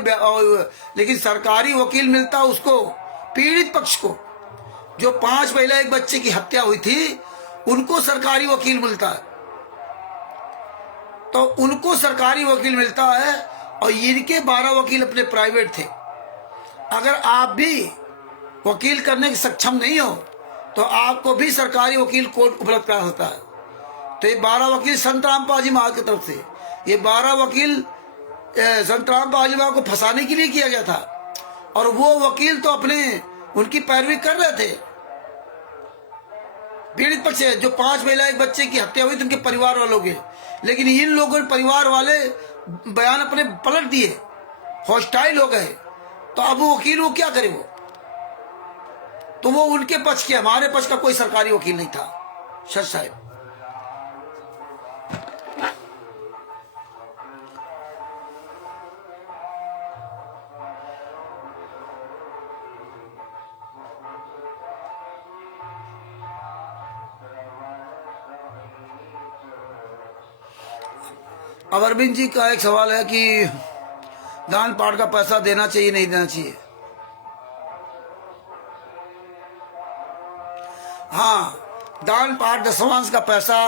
लेकिन सरकारी वकील मिलता उसको पीड़ित पक्ष को। जो 5 महिला 1 बच्चे की हत्या हुई थी, उनको सरकारी वकील मिलता है। तो उनको सरकारी वकील मिलता है, और इनके 12 वकील अपने प्राइवेट थे। अगर आप भी वकील करने के सक्षम नहीं हो, तो आपको भी सरकारी वकील कोर्ट उपलब्ध करा होता है। तो ये 12 वकील संत रामपाल जी महाराज की तरफ से, ये 12 वकील संत रामपाल जी महाराज को फंसाने के लिए किया गया था। और वो वकील तो अपने उनकी पैरवी कर रहे थे। पीड़ित पक्ष है, जो 5 महिला 1 बच्चे की हत्या हुई थी, उनके परिवार वालों के, लेकिन इन लोगों ने परिवार वाले बयान अपने पलट दिए, हॉस्टाइल हो गए। तो अब वो वकील वो क्या करे, वो तो वो उनके पक्ष के, हमारे पक्ष का कोई सरकारी वकील नहीं था। सच साहब, अब अरविंद जी का एक सवाल है कि दान पाठ का पैसा देना चाहिए नहीं देना चाहिए। हाँ, दान पाठ दशमांश का पैसा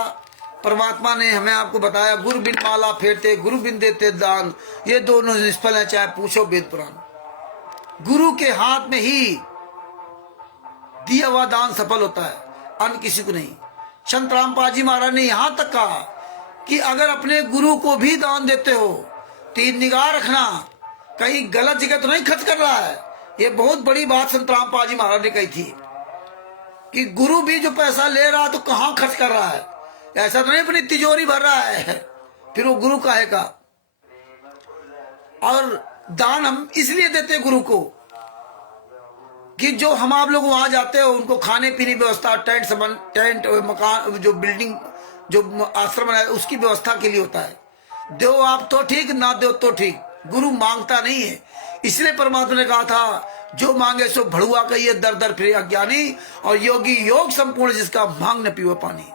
परमात्मा ने हमें आपको बताया, गुरु बिन माला फेरते गुरु बिन देते दान, ये दोनों निष्फल है, चाहे पूछो वेद पुराण। गुरु के हाथ में ही दिया हुआ दान सफल होता है, अन्य किसी को नहीं। संत रामपाल जी महाराज ने यहां तक कहा कि अगर अपने गुरु को भी दान देते हो तो निगाह रखना, कहीं गलत जगह तो नहीं खर्च कर रहा है। ये बहुत बड़ी बात संत रामपाल जी महाराज ने कही थी कि गुरु भी जो पैसा ले रहा तो कहाँ खर्च कर रहा है, ऐसा तो नहीं अपनी तिजोरी भर रहा है, फिर वो गुरु काहे का। और दान हम इसलिए देते गुरु को कि जो हम आप लोग वहां जाते हो, उनको खाने पीने की व्यवस्था, टेंट मकान, जो बिल्डिंग, जो आश्रम बनाया, उसकी व्यवस्था के लिए होता है। दो आप तो ठीक, ना दो तो ठीक, गुरु मांगता नहीं है। इसलिए परमात्मा ने कहा था, जो मांगे सो भड़ुआ कहिए, दर दर फिरे अज्ञानी, और योगी योग संपूर्ण जिसका मांग न पीवे पानी।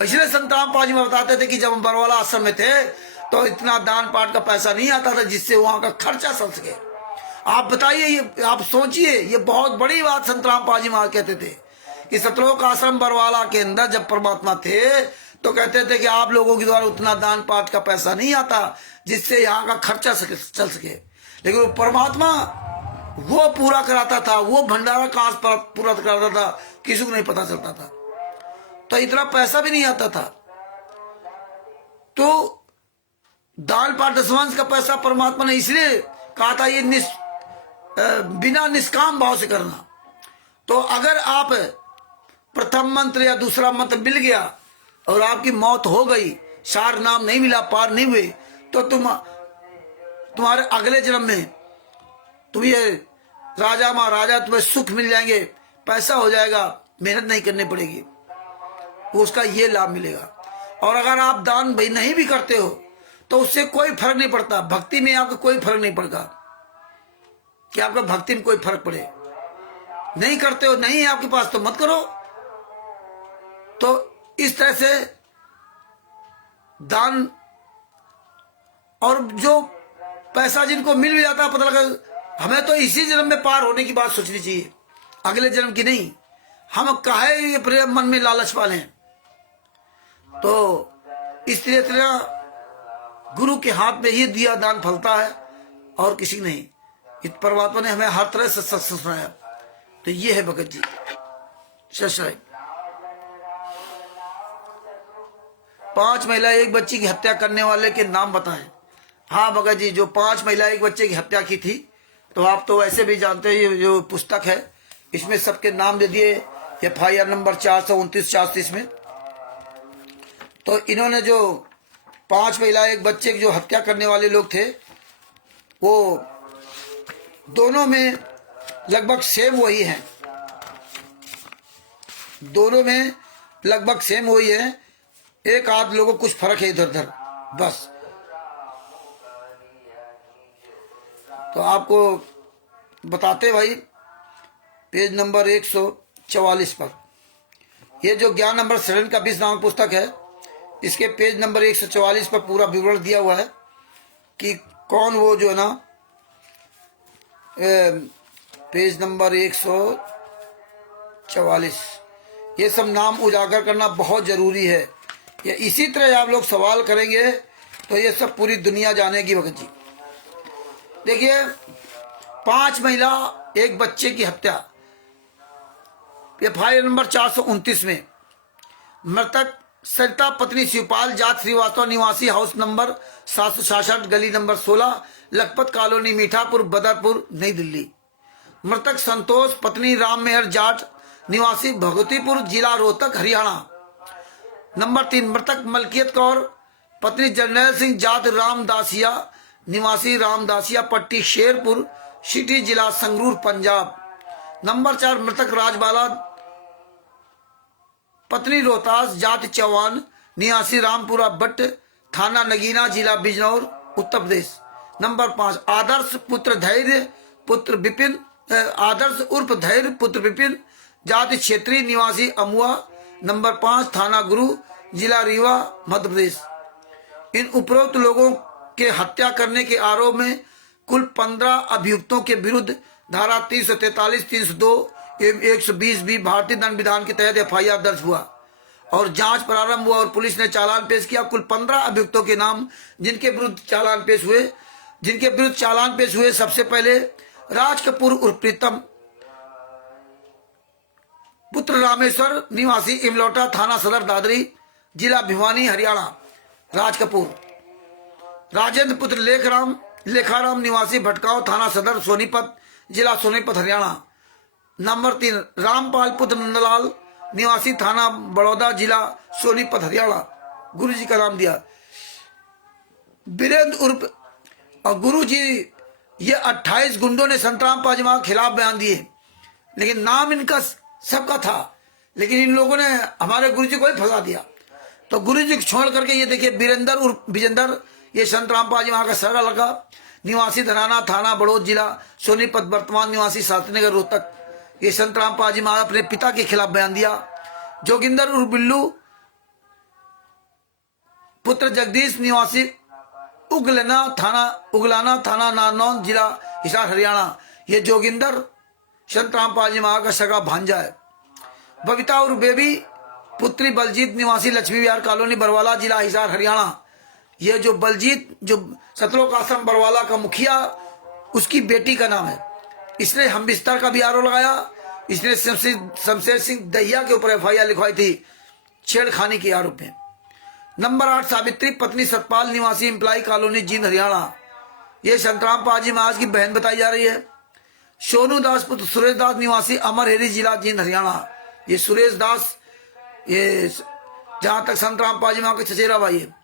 इसलिए संत रामपाल जी में बताते थे कि जब हम बरवाला आश्रम में थे तो इतना दान पाठ का पैसा नहीं आता था जिससे वहां का खर्चा चल सके। आप बताइए, ये आप सोचिए, ये बहुत बड़ी बात संत रामपाल जी महाराज कहते थे कि सतलोक आश्रम बरवाला के अंदर जब परमात्मा थे तो कहते थे कि आप लोगों के द्वारा उतना दान पाठ का पैसा नहीं आता जिससे यहाँ का खर्चा चल सके। लेकिन वो परमात्मा वो पूरा कराता था, वो भंडारा कांच पूरा कराता था, किसी को नहीं पता चलता था, तो इतना पैसा भी नहीं आता था। तो दान पाठ दशमांश का पैसा परमात्मा ने इसलिए कहा था, ये बिना निष्काम भाव से करना। तो अगर आप प्रथम मंत्र या दूसरा मंत्र मिल गया और आपकी मौत हो गई, सार नाम नहीं मिला, पार नहीं हुए, तो तुम्हारे अगले जन्म में तुम ये राजा महाराजा, तुम्हें सुख मिल जाएंगे, पैसा हो जाएगा, मेहनत नहीं करनी पड़ेगी, उसका ये लाभ मिलेगा। और अगर आप दान भाई नहीं भी करते हो तो उससे कोई फर्क नहीं पड़ता, भक्ति में आपको कोई फर्क नहीं पड़ता कि आपका भक्ति में कोई फर्क पड़े। नहीं करते हो, नहीं है आपके पास तो मत करो। तो इस तरह से दान, और जो पैसा जिनको मिल भी जाता है, पता लगा हमें तो इसी जन्म में पार होने की बात सोचनी चाहिए, अगले जन्म की नहीं। हम काहे ये प्रेम मन में लालच पाले। तो इसलिए गुरु के हाथ में ही दिया दान फलता है और किसी नहीं। इस परमात्मा ने हमें हर तरह से सत्संग सुनाया। तो ये है भगत जी। सच 5 महिला 1 बच्ची की हत्या करने वाले के नाम बताएं। हाँ भगत जी, जो 5 महिला 1 बच्चे की हत्या की थी, तो आप तो वैसे भी जानते हैं, ये जो पुस्तक है इसमें सबके नाम दे दिए। FIR नंबर 429-430 में तो इन्होंने जो 5 महिला एक बच्चे की जो हत्या करने वाले लोग थे, वो दोनों में लगभग सेम वही है, दोनों में लगभग सेम वही है, एक आध लोगों को कुछ फर्क है इधर उधर बस। तो आपको बताते भाई पेज नंबर 144 पर, ये जो ज्ञान नंबर 7 का 20 नामक पुस्तक है, इसके पेज नंबर 144 पर पूरा विवरण दिया हुआ है कि कौन वो जो है ना, पेज नंबर 144, ये सब नाम उजागर करना बहुत जरूरी है। ये इसी तरह आप लोग सवाल करेंगे तो ये सब पूरी दुनिया जानेगी भगत जी। देखिए 5 महिला एक बच्चे की हत्या, FIR नंबर 429 में मृतक सरिता पत्नी शिवपाल जाट श्रीवास्तव निवासी हाउस नंबर 766 गली नंबर 16 लखपत कॉलोनी मीठापुर बदरपुर नई दिल्ली। मृतक संतोष पत्नी राम मेहर जाट निवासी भगवतीपुर जिला रोहतक हरियाणा। नंबर 3 मृतक मलकियत कौर पत्नी जर्नैल सिंह जाट रामदासिया निवासी रामदासिया पट्टी शेरपुर सिटी जिला संगरूर पंजाब। नंबर 4 मृतक राजबाला पत्नी रोहतास जाट चौहान निवासी रामपुरा भट्ट थाना नगीना जिला बिजनौर उत्तर प्रदेश। नंबर 5 आदर्श पुत्र धैर्य पुत्र विपिन, आदर्श उर्फ धैर्य पुत्र विपिन जाति क्षेत्रीय निवासी अमुआ। नंबर 5 थाना गुरु जिला रीवा मध्य प्रदेश। इन उपरोक्त लोगों के हत्या करने के आरोप में कुल 15 अभियुक्तों के विरुद्ध धारा 343, 302 एवं 120 भारतीय दंड विधान के तहत FIR दर्ज हुआ और जांच प्रारंभ हुआ और पुलिस ने चालान पेश किया। कुल 15 अभियुक्तों के नाम जिनके विरुद्ध चालान पेश हुए, सबसे पहले राज कपूर उर्फ प्रीतम पुत्र रामेश्वर निवासी इमलोटा थाना सदर दादरी जिला भिवानी हरियाणा राज कपूर। राजेंद्र पुत्र लेखाराम निवासी भटकाव थाना सदर सोनीपत जिला सोनीपत हरियाणा। नंबर 3 रामपाल पुत्र नंदलाल निवासी थाना बड़ौदा जिला सोनीपत हरियाणा। गुरु जी का नाम दिया वीरेंद्र उर्फ और गुरु जी। ये 28 गुंडों ने संतराम पाजमा के खिलाफ बयान दिए, लेकिन नाम इनका सबका था, लेकिन इन लोगों ने हमारे गुरु जी को ही फंसा दिया। तो गुरु जी को छोड़ करके ये देखिए वीरेंद्र उर्फ विजेंद्र, ये संतराम पाजमा का सरल लगा निवासी धनाना थाना बड़ौद जिला सोनीपत, वर्तमान निवासी शास्त्रीनगर रोहतक। ये संतराम पाजीमा अपने पिता के खिलाफ बयान दिया। जोगिंदर उर्फ बिल्लू पुत्र जगदीश निवासी उगलाना थाना नारनौल जिला हिसार हरियाणा। ये जोगिंदर संतराम पाजीमा का सगा भांजा है। बबीता उर्फ बेबी पुत्री बलजीत निवासी लक्ष्मी विहार कॉलोनी बरवाला जिला हिसार हरियाणा। ये जो बलजीत जो सतलोक आश्रम बरवाला का मुखिया, उसकी बेटी का नाम है। इसने हम बिस्तर का भी आरोप लगाया। इसने शमशेर सिंह दहिया के ऊपर FIR लिखवाई थी छेड़खानी के आरोप में। नंबर 8 सावित्री पत्नी सतपाल निवासी इम्प्लाई कॉलोनी जींद हरियाणा। ये संतराम पाजी महाराज की बहन बताई जा रही है। सोनू दास पुत्र सुरेश दास निवासी अमर हेरी जिला जींद हरियाणा। ये सुरेश दास, ये जहां तक संतराम पाजी महाराज के चचेरा भाई है।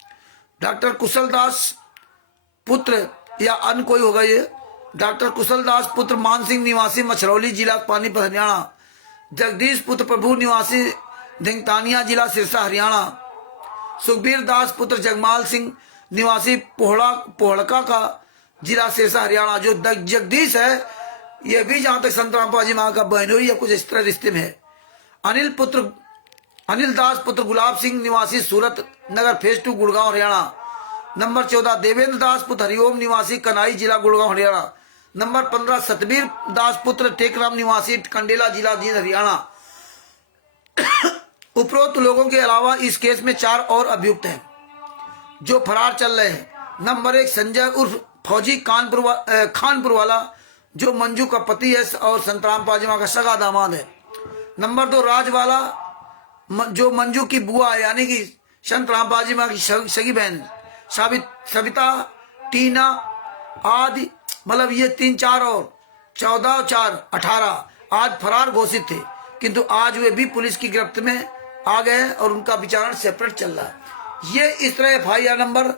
डॉक्टर कुशल दास पुत्र या अन्य कोई होगा, ये डॉक्टर कुशल दास पुत्र मान सिंह निवासी मछरौली जिला पानीपत हरियाणा। जगदीश पुत्र प्रभु निवासी धिंगतानिया जिला सिरसा हरियाणा। सुखबीर दास पुत्र जगमाल सिंह निवासी पोहड़का का जिला सिरसा हरियाणा। जो जगदीश है ये भी जहां तक संतराम पाजी माँ का बहनोई या कुछ इस तरह रिश्ते में है। अनिल दास पुत्र गुलाब सिंह निवासी सूरत नगर फेज 2 गुड़गांव हरियाणा। नंबर 14 देवेंद्र दास पुत्र हरिओम निवासी कनाई जिला गुड़गांव हरियाणा। नंबर 15 सतबीर दास पुत्र टेकराम निवासी कंडेला जिला जींद हरियाणा। उपरोक्त लोगों के अलावा इस केस में 4 और अभियुक्त हैं जो फरार चल रहे हैं। नंबर 1 संजय उर्फ फौजी खानपुर वाला, जो मंजू का पति है और संतराम पाजीमा का सगा दामाद है। नंबर 2 राजवाला, जो मंजू की बुआ है, यानी कि संतराम पाजीमा की सगी बहन सविता, टीना आदि, मतलब ये 3 4 और 14 4 18 आज फरार घोषित थे, किंतु आज वे भी पुलिस की गिरफ्त में आ गए और उनका विचारण सेपरेट चल रहा है। ये इस तरह FIR नंबर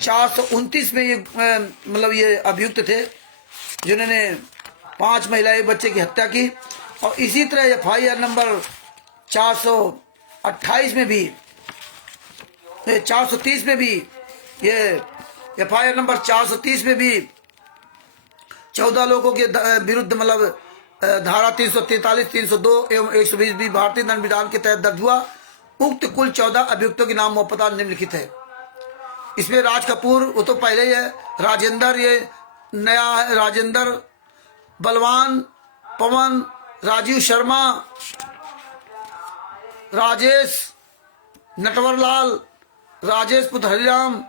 429 में ये मतलब ये अभियुक्त थे जिन्होंने 5 महिला एक बच्चे की हत्या की। और इसी तरह FIR नंबर 428 में भी 430 में भी ये FIR नंबर 430 में भी 14 लोगों के विरुद्ध मतलब धारा 343, 302 एवं 120 भी भारतीय दंड विधान के तहत दर्ज हुआ। उक्त कुल 14 अभियुक्तों के नाम व पता निम्नलिखित है। इसमें राज कपूर वो तो पहले ही है, राजेंद्र ये नया है, राजेंद्र, बलवान, पवन, राजीव शर्मा, राजेश, नटवरलाल, राजेश पुत्र हरिराम,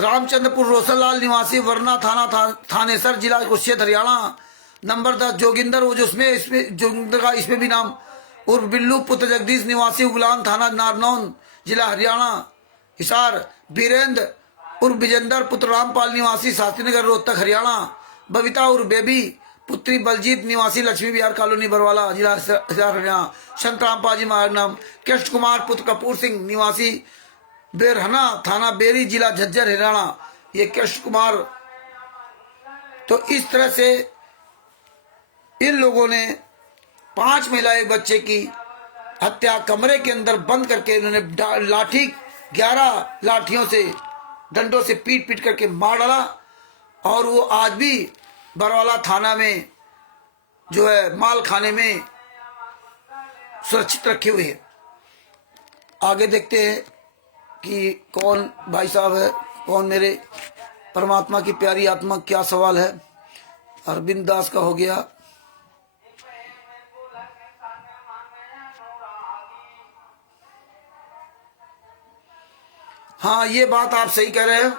रामचंद्रपुर रोशनलाल निवासी वरना थाना थानेसर जिला कुरुक्षेत्र हरियाणा। नंबर 10 जोगिंदर वो जो इसमें जोगिंदर का इसमें भी नाम उर्फ बिल्लू पुत्र जगदीश निवासी उगलान थाना नारनौन जिला हरियाणा। हिसार वीरेंद्र उर्फ विजेंद्र पुत्र रामपाल निवासी शास्त्रीनगर रोहतक हरियाणा। बबीता उर्फ बेबी पुत्री बलजीत निवासी लक्ष्मी विहार कॉलोनी बरवाला जिला हरियाणा। संतराम पाजी महाराज नाम। कृष्ण कुमार पुत्र कपूर सिंह निवासी बेरहना थाना बेरी जिला झज्जर हरियाणा। ये कृष्ण कुमार। तो इस तरह से इन लोगों ने 5 महिला एक बच्चे की हत्या कमरे के अंदर बंद करके इन्होंने लाठी 11 लाठियों से डंडों से पीट पीट करके मार डाला। और वो आज भी बरवाला थाना में जो है माल खाने में सुरक्षित रखे हुए हैं। आगे देखते हैं कि कौन भाई साहब है, कौन मेरे परमात्मा की प्यारी आत्मा, क्या सवाल है। अरविंद दास का हो गया। हाँ, ये बात आप सही कह रहे हैं।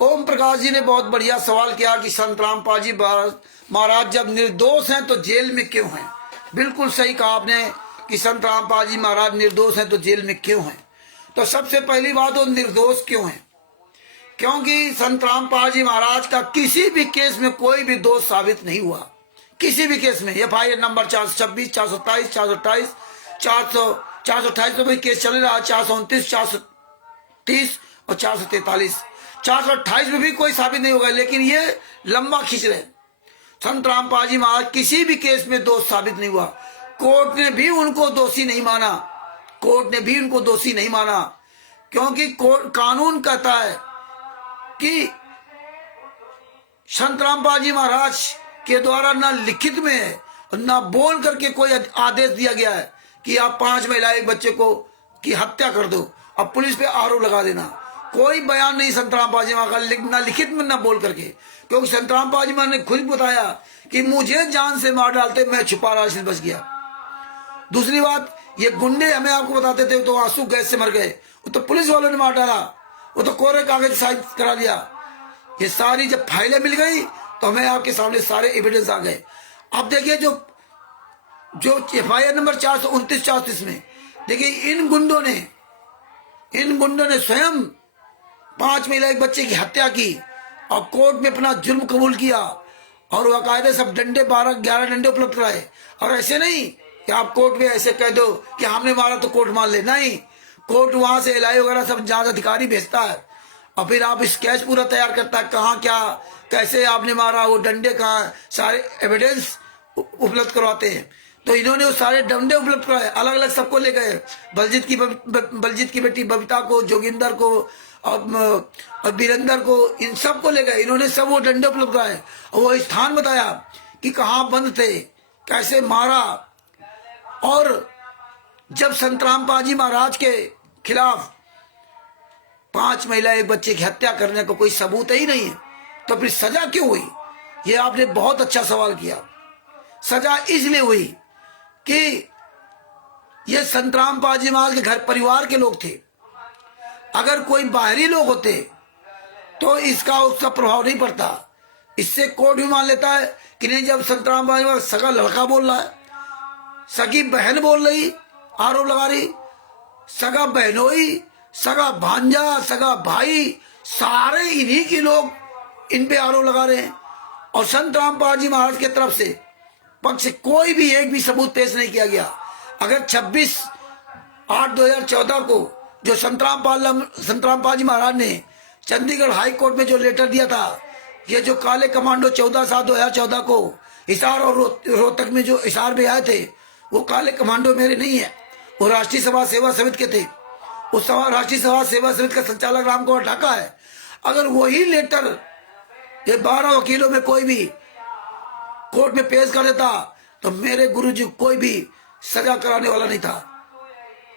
ओम प्रकाश जी ने बहुत बढ़िया सवाल किया कि संत रामपाल जी महाराज जब निर्दोष हैं तो जेल में क्यों हैं। बिल्कुल सही कहा आपने कि संत रामपाल जी महाराज निर्दोष हैं तो जेल में क्यों हैं। तो सबसे पहली बात, वो निर्दोष क्यों हैं? क्योंकि संत रामपाल जी महाराज का किसी भी केस में कोई भी दोष साबित नहीं हुआ। किसी भी केस में FIR नंबर 426, 427, 428, 428 में भी केस चल रहा है, 429, 430 और 443। 428 में भी कोई साबित नहीं होगा, लेकिन ये लंबा खींच रहे। संत रामपाल जी महाराज किसी भी केस में दोष साबित नहीं हुआ। कोर्ट ने भी उनको दोषी नहीं माना। कोर्ट ने भी उनको दोषी नहीं माना क्योंकि कानून कहता है कि संत रामपाल जी महाराज के द्वारा न लिखित में न बोल करके कोई आदेश दिया गया है कि आप 5 महिला एक बच्चे को की हत्या कर दो, अब पुलिस पे आरोप लगा देना। कोई बयान नहीं संत रामपाल जी महाराज का, न लिखित में न बोल करके। क्योंकि संत रामपाल जी महाराज ने खुद बताया कि मुझे जान से मार डालते, मैं छुपा रहा इसलिए बच गया। दूसरी बात, ये गुंडे हमें आपको बताते थे तो आंसू गैस से मर गए, वो तो पुलिस वालों ने मार डाला, वो तो कोरे कागज साइन करा दिया। ये सारी जब फाइलें मिल गई तो हमें आपके सामने सारे एविडेंस आ गए। अब देखिए जो FIR नंबर 429, 430 में देखिए इन गुंडों ने स्वयं 5 महिला एक बच्चे की हत्या की और कोर्ट में अपना जुर्म कबूल किया और बाकायदे सब डंडे 12-11 डंडे उपलब्ध कराए। और ऐसे नहीं कि आप कोर्ट में ऐसे कह दो कि हमने मारा तो कोर्ट मान ले, नहीं। कोर्ट वहां से LI वगैरह सब जांच अधिकारी भेजता है और फिर आप स्केच पूरा तैयार करता है, कहाँ क्या कैसे आपने मारा, वो डंडे कहाँ, सारे एविडेंस उपलब्ध करवाते हैं। तो इन्होंने वो सारे डंडे उपलब्ध कराए, अलग अलग सबको ले गए। बलजीत की बेटी बबीता को, जोगिंदर को और वीरेंद्र को, इन सबको ले गए। इन्होंने सब वो डंडे उपलब्ध कराए और वो स्थान बताया कि कहाँ बंद थे, कैसे मारा। और जब संत रामपाल जी महाराज के खिलाफ 5 महिला एक बच्चे की हत्या करने का कोई सबूत ही नहीं है तो फिर सजा क्यों हुई? ये आपने बहुत अच्छा सवाल किया। सजा इसलिए हुई कि ये संत रामपाल जी महाराज के घर परिवार के लोग थे। अगर कोई बाहरी लोग होते तो उसका प्रभाव नहीं पड़ता। इससे कोर्ट भी मान लेता है कि नहीं, जब संत रामपाल जी महाराज सगा लड़का बोल रहा है, सगी बहन बोल रही, आरोप लगा रही, सगा बहनोई, सगा भांजा, सगा भाई, सारे इन्हीं के लोग इन पे आरोप लगा रहे हैं। और संत रामपाल जी महाराज की तरफ से पक्ष कोई भी एक भी सबूत पेश नहीं किया गया। अगर 26/8/2014 को जो संतराम पाल जी महाराज ने चंडीगढ़ हाई कोर्ट में जो लेटर दिया था, ये जो काले कमांडो 14/7/2014 को हिसार और रोहतक में जो हिसार में आए थे, वो काले कमांडो मेरे नहीं है, वो राष्ट्रीय सभा सेवा समिति के थे। उस राष्ट्रीय सभा सेवा समिति का संचालक राम कुमार ढाका है। अगर वही लेटर ये 12 वकीलों में कोई भी कोर्ट में पेश कर देता तो मेरे गुरुजी कोई भी सजा कराने वाला नहीं था।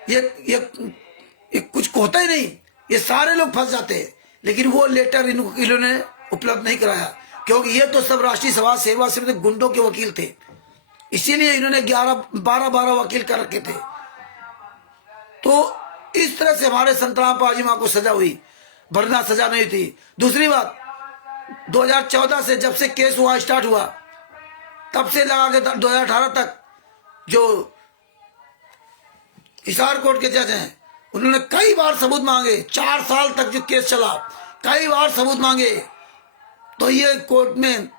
ये कुछ होता ही नहीं, ये सारे लोग फंस जाते। लेकिन वो लेटर इन वकीलों ने उपलब्ध नहीं कराया, क्योंकि ये तो सब राष्ट्रीय सभा सेवा समिति गुंडों के वकील थे, इसीलिए इन्होंने 12 वकील कर रखे थे। तो इस तरह से हमारे संतराम पाल जी मां को सजा हुई, वरना सजा नहीं थी। दूसरी बात, 2014 से जब से केस हुआ स्टार्ट हुआ, तब से लगा के 2018 तक जो हिसार कोर्ट के जज हैं, उन्होंने कई बार सबूत मांगे। 4 साल तक जो केस चला, कई बार सबूत मांगे, तो ये कोर्ट में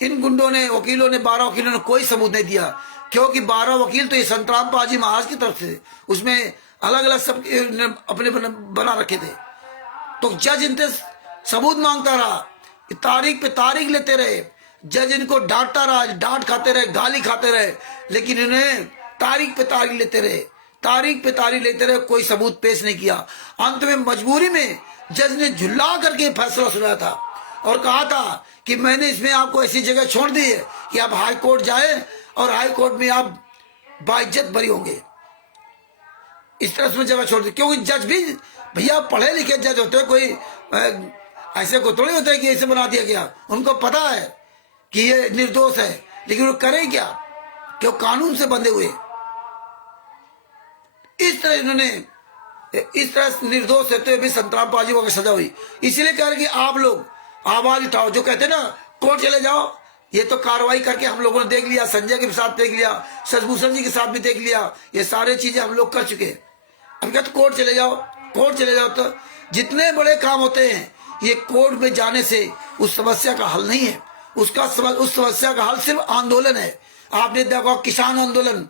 इन गुंडों ने, वकीलों ने, 12 वकीलों ने कोई सबूत नहीं दिया, क्योंकि 12 वकील तो ये संतराम पाल जी महाराज की तरफ से, उसमें अलग अलग सब अपने बना रखे थे। तो जज इनसे सबूत मांगता रहा, तारीख पे तारीख लेते रहे, जज इनको डांटता रहा, डांट खाते रहे, गाली खाते रहे, लेकिन इन्हें तारीख पे तारीख लेते रहे, तारीख पे तारीख लेते रहे, कोई सबूत पेश नहीं किया। अंत में मजबूरी में जज ने झुल्ला करके फैसला सुनाया था और कहा था कि मैंने इसमें आपको ऐसी जगह छोड़ दी है कि आप हाई कोर्ट जाए और हाई कोर्ट में आप बाइज्जत बरी होंगे। इस तरह से जगह छोड़ दी, क्योंकि जज भी भैया पढ़े लिखे जज होते हैं, कोई ऐसे को थोड़ी होता है कि ऐसे बना दिया गया। उनको पता है कि ये निर्दोष है, लेकिन वो करें क्या, क्यों कानून से बंधे हुए। इस तरह इन्होंने, इस तरह निर्दोष रहते हुए भी संतराम पाल जी को सजा हुई। इसीलिए कह रहे कि आप लोग आवाज उठाओ, जो कहते ना कोर्ट चले जाओ, ये तो कार्रवाई करके हम लोगों ने देख लिया, संजय के साथ देख लिया, शशिभूषण जी के साथ भी देख लिया, ये सारे चीजें हम लोग कर चुके। हम कहते कोर्ट चले जाओ, कोर्ट चले जाओ। तो जितने बड़े काम होते हैं, ये कोर्ट में जाने से उस समस्या का हल नहीं है। उस समस्या का हल सिर्फ आंदोलन है। आपने देखा किसान आंदोलन,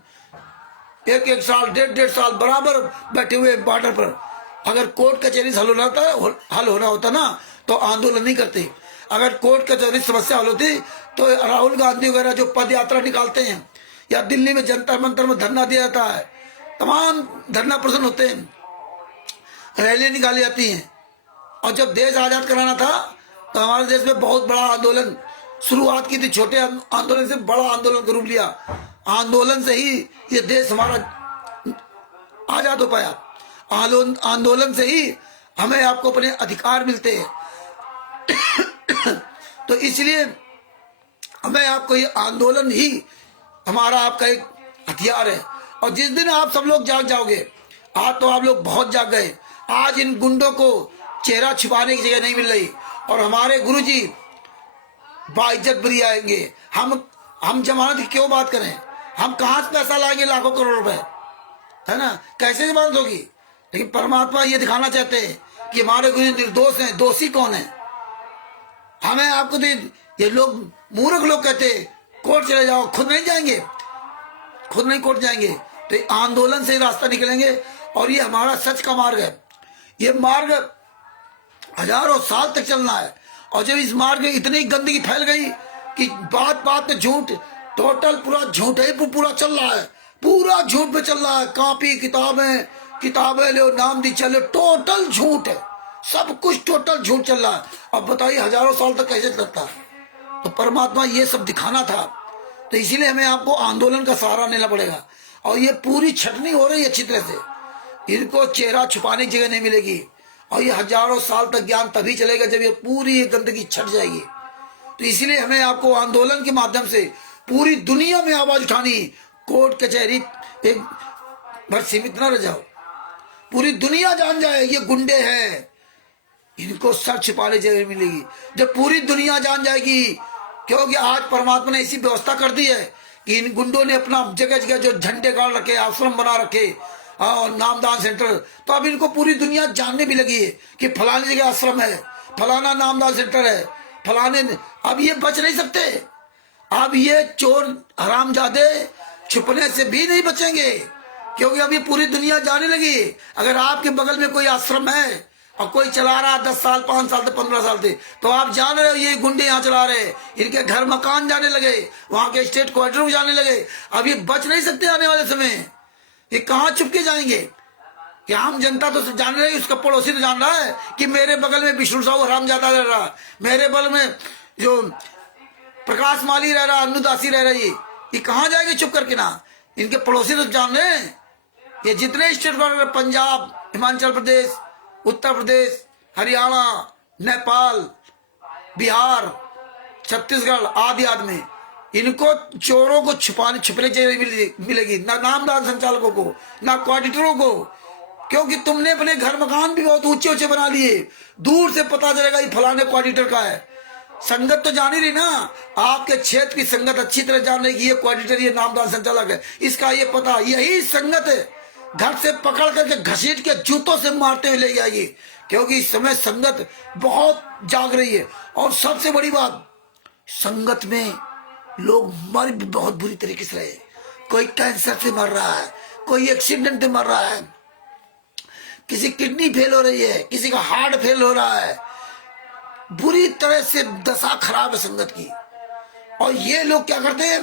1 साल 1.5 साल बराबर बैठे हुए बॉर्डर पर। अगर कोर्ट कचहरी हल होना होता ना, तो आंदोलन नहीं करते। अगर कोर्ट कचहरी समस्या हल होती तो राहुल गांधी वगैरह जो पद यात्रा निकालते हैं, या दिल्ली में जंतर मंतर में धरना दिया जाता है, तमाम धरना प्रदर्शन होते हैं, रैलियां निकाली जाती हैं। और जब देश आजाद कराना था तो हमारे देश में बहुत बड़ा आंदोलन शुरुआत की थी, छोटे आंदोलन से बड़ा आंदोलन का रूप लिया। आंदोलन से ही ये देश हमारा आजाद हो पाया। आंदोलन से ही हमें आपको अपने अधिकार मिलते हैं। तो इसलिए हमें आपको ये आंदोलन ही हमारा आपका एक हथियार है। और जिस दिन आप सब लोग जाग जाओगे, आज तो आप लोग बहुत जाग गए, आज इन गुंडों को चेहरा छिपाने की जगह नहीं मिल रही, और हमारे गुरुजी बाइज्जत बरी आएंगे। हम जमानत की क्यों बात करें, हम कहां से पैसा लाएंगे, लाखों करोड़ रुपए, है ना, कैसे जमानत होगी। लेकिन परमात्मा ये दिखाना चाहते हैं कि हमारे गुरु निर्दोष हैं, दोषी कौन है। हमें आपको ये लोग मूर्ख लोग कहते कोर्ट चले जाओ, खुद नहीं जाएंगे, खुद नहीं कोर्ट जाएंगे। तो आंदोलन से रास्ता निकलेंगे, और ये हमारा सच का मार्ग है। ये मार्ग हजारों साल तक चलना है। और जब इस मार्ग में इतनी गंदगी फैल गई कि बात बात में झूठ, टोटल पूरा झूठ है, पूरा चल रहा है, पूरा झूठ पे चल रहा है। कॉपी किताबें लो, नाम दी चलो, टोटल झूठ है, सब कुछ टोटल झूठ चल रहा है। अब बताइए हजारों साल तक कैसे चलता है। तो परमात्मा ये सब दिखाना था, तो इसीलिए हमें आपको आंदोलन का सहारा लेना पड़ेगा। और ये पूरी छटनी हो रही है अच्छी तरह से, इनको चेहरा छुपाने की जगह नहीं मिलेगी। और ये हजारों साल तक ज्ञान तभी चलेगा जब ये पूरी गंदगी छट जाएगी। तो इसीलिए हमें आपको आंदोलन के माध्यम से पूरी दुनिया में आवाज उठानी। कोर्ट कचहरी एक भर सीमित न रह जाओ, पूरी दुनिया जान जाए ये गुंडे हैं, इनको सर छिपाने की जगह मिलेगी। जब पूरी दुनिया जान जाएगी, क्योंकि आज परमात्मा ने ऐसी व्यवस्था कर दी है कि इन गुंडों ने अपना जगह जगह जो झंडे गाड़ रखे, आश्रम बना रखे, और नामदान सेंटर, तो अब इनको पूरी दुनिया जानने भी लगी है कि फलानी जगह आश्रम है, फलाना नामदान सेंटर है, फलाने। अब ये बच नहीं सकते, अब ये चोर हरामजादे छुपने से भी नहीं बचेंगे। क्योंकि अभी पूरी दुनिया जाने लगी। अगर आपके बगल में कोई आश्रम है और कोई चला रहा 10 साल 5 साल से 15 साल से, तो आप जान रहे हो ये गुंडे यहाँ चला रहे हैं, इनके घर मकान जाने लगे, वहां के स्टेट क्वार्टर जाने लगे। अब ये बच नहीं सकते आने वाले समय। ये कहाँ चुपके जाएंगे? कि आम जनता तो जान रही है, उसका पड़ोसी तो जान रहा है कि मेरे बगल में विष्णु साहू हरामजादा रह रहा, मेरे बगल में जो प्रकाश माली रह रहा, अन्नदासी रह रही, ये कहाँ जाएंगे चुप करके? ना इनके पड़ोसी तो जान रहे हैं। ये जितने स्टेट क्वार्टर, पंजाब, हिमाचल प्रदेश, उत्तर प्रदेश, हरियाणा, नेपाल, बिहार, छत्तीसगढ़ आदि आदि में, इनको चोरों को छुपने चाहिए मिलेगी ना, नामदार संचालकों को, ना क्वाडिटरों को। क्योंकि तुमने अपने घर मकान भी बहुत ऊंचे ऊंचे बना लिए, दूर से पता चलेगा ये फलाने क्वाडिटर का है। संगत तो जान ही रही ना, आपके क्षेत्र की संगत अच्छी तरह जान रही कि ये क्वाडिटर, ये नामदार संचालक है, इसका ये पता। यही संगत है घर से पकड़ करके घसीट के जूतों से मारते हुए ले जाइए, क्योंकि इस समय संगत बहुत जाग रही है। और सबसे बड़ी बात, संगत में लोग मर भी बहुत बुरी तरीके से रहे। कोई कैंसर से मर रहा है, कोई एक्सीडेंट से मर रहा है, किसी किडनी फेल हो रही है, किसी का हार्ट फेल हो रहा है, बुरी तरह से दशा खराब है संगत की। और ये लोग क्या करते हैं,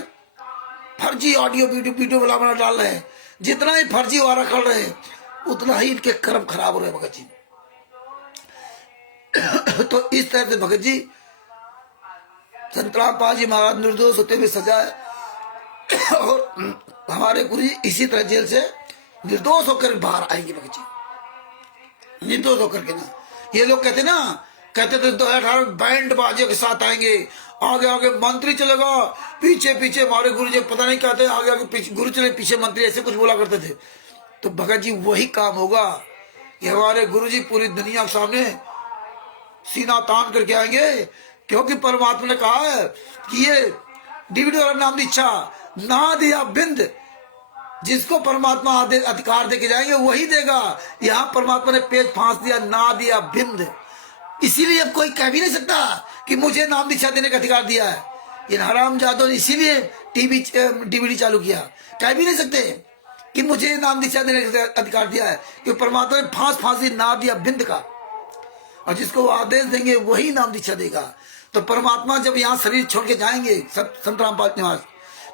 फर्जी ऑडियो वीडियो बना डाल रहे हैं। जितना ही फर्जी वाला कर रहे हैं उतना ही इनके कर्म खराब हो रहे हैं भगत जी। तो इस तरह से भगत जी, संतराम पाल जी महाराज निर्दोष होते हुए सजा है, और हमारे गुरु जी इसी तरह जेल से निर्दोष होकर बाहर आएंगे भगत जी, निर्दोष होकर के ना। ये लोग कहते थे 2018 बैंड बाजे के साथ आएंगे, आगे आगे मंत्री चलेगा, पीछे पीछे हमारे गुरु जी पता नहीं कहते, आगे आगे पीछे गुरु चले पीछे मंत्री, ऐसे कुछ बोला करते थे। तो भगत जी वही काम होगा कि हमारे गुरु जी पूरी दुनिया के सामने सीना तान करके आएंगे, क्योंकि परमात्मा ने कहा है कि ये डिविड वाला नाम दीक्षा ना दिया बिंद, जिसको परमात्मा अधिकार देके जाएंगे वही देगा। यहाँ परमात्मा ने पेज फांस दिया, ना दिया बिंद। इसीलिए अब कोई कह भी नहीं सकता कि मुझे नाम दीक्षा देने का अधिकार दिया है। ये हराम जादव ने इसीलिए डीवीडी चालू किया, कह भी नहीं सकते कि मुझे नाम दीक्षा देने का अधिकार दिया है, क्योंकि परमात्मा ने फांसी ना दिया बिंद का, और जिसको वो आदेश देंगे वही नाम दीक्षा देगा। तो परमात्मा जब यहाँ शरीर छोड़ के जाएंगे संत रामपाल निवास,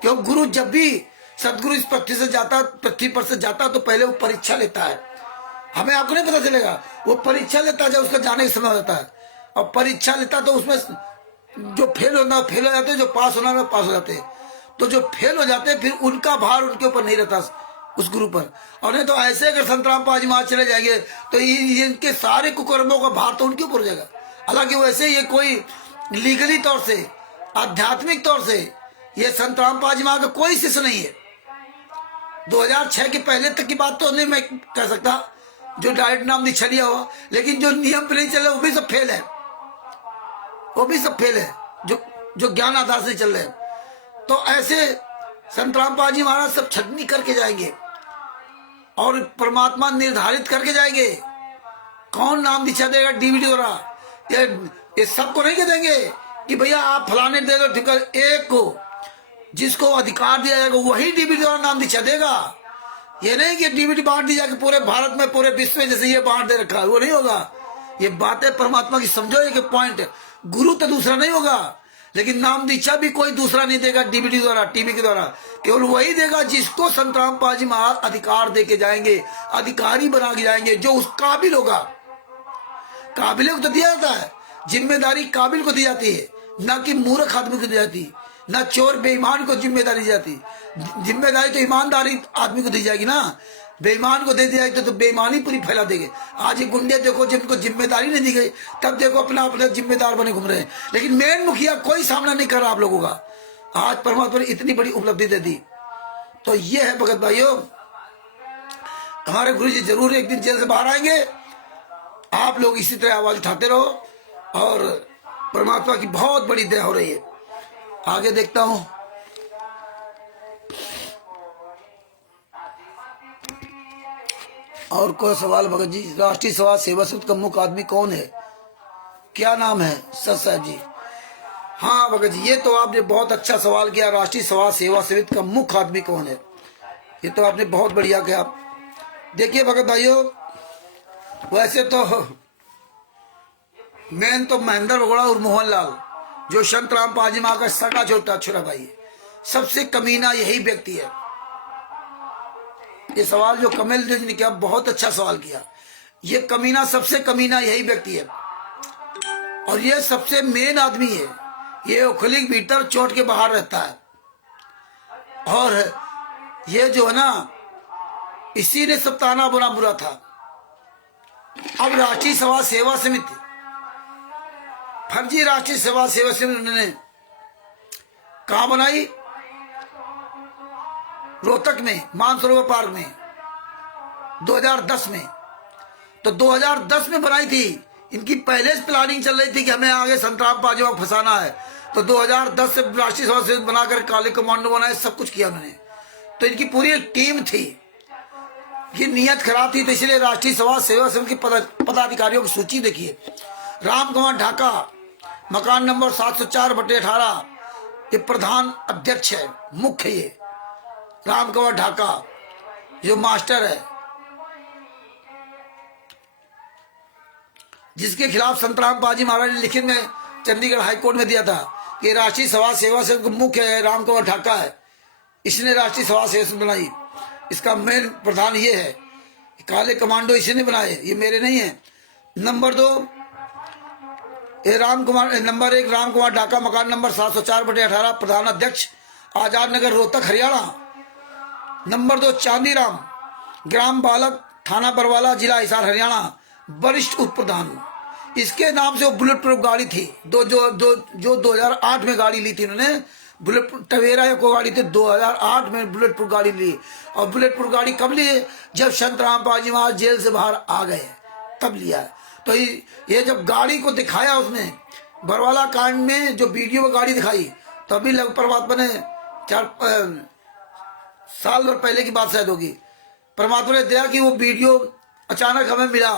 क्योंकि गुरु जब भी सदगुरु इस पृथ्वी पर से जाता तो पहले वो परीक्षा लेता है। हमें आपको नहीं पता चलेगा, वो परीक्षा लेता है जब उसका जाने का समय होता है, और परीक्षा लेता तो उसमें जो फेल हो जाते हैं, जो पास होना है पास हो जाते हैं। तो जो फेल हो जाते हैं फिर उनका भार उनके ऊपर नहीं रहता उस गुरु पर। और नहीं तो ऐसे अगर संत रामपाल जी वहां चले जाएंगे तो इनके सारे कुकर्मों का भार तो उनके ऊपर हो जाएगा। हालांकि वैसे ये कोई लीगली तौर से, आध्यात्मिक तौर से ये संत रामपाल जी वहां का कोई शिष्य नहीं है। 2006 के पहले तक की बात तो नहीं मैं कह सकता जो डायरेक्ट नाम दीक्षा लिया हुआ, लेकिन जो नियम पे नहीं चल रहे वो भी सब फेल है, वो भी सब फेल है, जो ज्ञान आधार से चल रहे हैं। तो ऐसे संत रामपाल जी महाराज सब छटनी करके जाएंगे और परमात्मा निर्धारित करके जाएंगे कौन नाम दीक्षा देगा डीवीडी द्वारा। ये सबको नहीं कह देंगे कि भैया आप फलाने दे दो, ठीक है, एक को जिसको अधिकार दिया जाएगा वही डीवीडी द्वारा नाम दीक्षा देगा। ये नहीं कि डीवीडी बांट दी जाएगी पूरे भारत में, पूरे विश्व में, जैसे ये बांट दे रखा है, वो नहीं होगा। ये बातें परमात्मा की समझो, एक पॉइंट। गुरु तो दूसरा नहीं होगा, लेकिन नाम दीक्षा भी कोई दूसरा नहीं देगा डीवीडी द्वारा, टीवी के द्वारा, केवल वही देगा जिसको संत रामपाल जी महाराज अधिकार देके जाएंगे, अधिकारी बना के जाएंगे, जो उस काबिल होगा। काबिल को तो दिया जाता है, जिम्मेदारी काबिल को दी जाती है, ना कि मूर्ख आदमी को दी जाती, ना चोर बेईमान को जिम्मेदारी दी जाती। जिम्मेदारी तो ईमानदारी आदमी को दी जाएगी ना, बेईमान को दे दिया जाएगी तो बेईमानी पूरी फैला देंगे। आज ये गुंडे देखो जिनको जिम्मेदारी नहीं दी गई, तब देखो अपना जिम्मेदार बने घूम रहे हैं, लेकिन मेन मुखिया कोई सामना नहीं कर रहा आप लोगों का। आज परमात्मा ने इतनी बड़ी उपलब्धि दे दी। तो ये है भगत भाइयों, हमारे गुरु जी जरूर एक दिन जेल से बाहर आएंगे। आप लोग इसी तरह आवाज उठाते रहो, और परमात्मा की बहुत बड़ी दया हो रही है। आगे देखता हूं। और कोई सवाल भगत जी? राष्ट्रीय समाज सेवा समिति का मुख्य आदमी कौन है, क्या नाम है? सच साहब जी। हाँ भगत जी, ये तो आपने बहुत अच्छा सवाल किया। राष्ट्रीय समाज सेवा समिति का मुख्य आदमी कौन है? ये तो आपने बहुत बढ़िया किया। देखिए भगत भाइयों, वैसे तो मेन तो महेंद्र बगड़ा और मोहनलाल जो संत राम पाजी माँ का सगा छोटा भाई है, सबसे कमीना यही व्यक्ति है। ये सवाल जो कमल जी ने किया, बहुत अच्छा सवाल किया। ये कमीना, सबसे कमीना यही व्यक्ति है और ये सबसे मेन आदमी है। ये उखली के भीतर चोट के बाहर रहता है और ये जो है ना, इसी ने सब ताना बुरा था। अब राष्ट्रीय सभा सेवा समिति, फर्जी राष्ट्रीय सेवा समिति उन्होंने कहाँ बनाई? रोहतक में, मानसरोवर पार्क में 2010 में। तो 2010 में बनाई थी। इनकी पहले से प्लानिंग चल रही थी कि हमें आगे संत राम पाजी को फंसाना है। तो 2010 से राष्ट्रीय सभा समिति बनाकर काले कमांडो बनाए, सब कुछ किया उन्होंने। तो इनकी पूरी एक टीम थी। ये नियत खराब थी, तो इसलिए राष्ट्रीय सभा सेवा समिति के पदाधिकारियों की सूची देखिए। राम कुमार ढाका, मकान नंबर 704/18, ये प्रधान अध्यक्ष है, मुख्य। ये राम कुमार ढाका जो मास्टर है, जिसके खिलाफ संत राम पाजी महाराज ने लिखित में चंडीगढ़ हाईकोर्ट में दिया था कि राष्ट्रीय सभा सेवा समिति मुख्य है राम कुमार ढाका है, इसने राष्ट्रीय सभा सेवा समिति बनाई। इसका मेन प्रधान ये है। काले कमांडो इसी ने बनाए, ये मेरे नहीं है। नंबर 2 नंबर 1 राम कुमार ढाका, मकान नंबर 704/18, प्रधान अध्यक्ष, आजाद नगर, रोहतक, हरियाणा। नंबर 2 चांदीराम, ग्राम बालक, थाना बरवाला, जिला हिसार, हरियाणा, वरिष्ठ उप प्रधान। इसके नाम से वो बुलेट प्रूफ गाड़ी थी जो 2008 में गाड़ी ली थी इन्होंने। बुलेट टवेरा को गाड़ी थी, 2008 में बुलेट प्रूफ गाड़ी ली। और बुलेट प्रूफ गाड़ी कब ली? जब संत राम पाजी महाराज जेल से बाहर आ गए तब लिया। तो ये जब गाड़ी को दिखाया उसने बरवाला कांड में, जो वीडियो में गाड़ी दिखाई, तभी लग परमात्मा ने 4 साल भर पहले की बात शायद होगी, परमात्मा ने दिया कि वो वीडियो अचानक हमें मिला।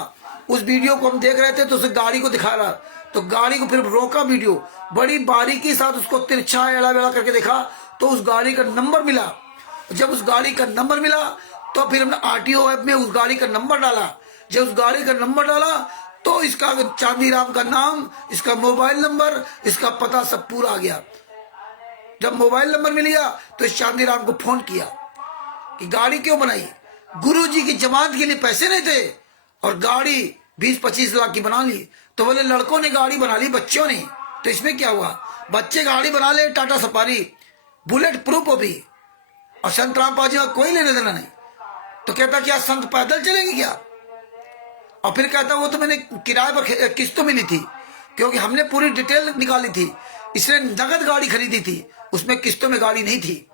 उस वीडियो को हम देख रहे थे तो उस गाड़ी को दिखा रहा, तो गाड़ी को फिर रोका, वीडियो बड़ी बारीकी साथ उसको तिरछा एड़ा वेड़ा करके देखा, तो उस गाड़ी का नंबर मिला। जब उस गाड़ी का नंबर मिला तो फिर हमने आरटीओ ऐप में उस गाड़ी का नंबर डाला। जब उस गाड़ी का नंबर डाला तो इसका चांदीराम का नाम, इसका मोबाइल नंबर, इसका पता सब पूरा आ गया। जब मोबाइल नंबर मिल गया तो इस चांदीराम को फोन किया कि गाड़ी क्यों बनाई? गुरुजी की जमानत के लिए पैसे नहीं थे और गाड़ी 20-25 लाख की बना ली। तो बोले लड़कों ने गाड़ी बना ली, बच्चों ने, तो इसमें क्या हुआ? बच्चे गाड़ी बना ले, टाटा सफारी, बुलेट प्रूफ हो भी, और संत राम पाजी का कोई लेने देना नहीं। तो कहता क्या संत पैदल चलेंगे क्या? और फिर कहता वो तो मैंने किराए पर किस्तों मिली थी, क्योंकि हमने पूरी डिटेल निकाली थी। इसने नगद गाड़ी खरीदी थी, उसमें किस्तों में गाड़ी नहीं थी।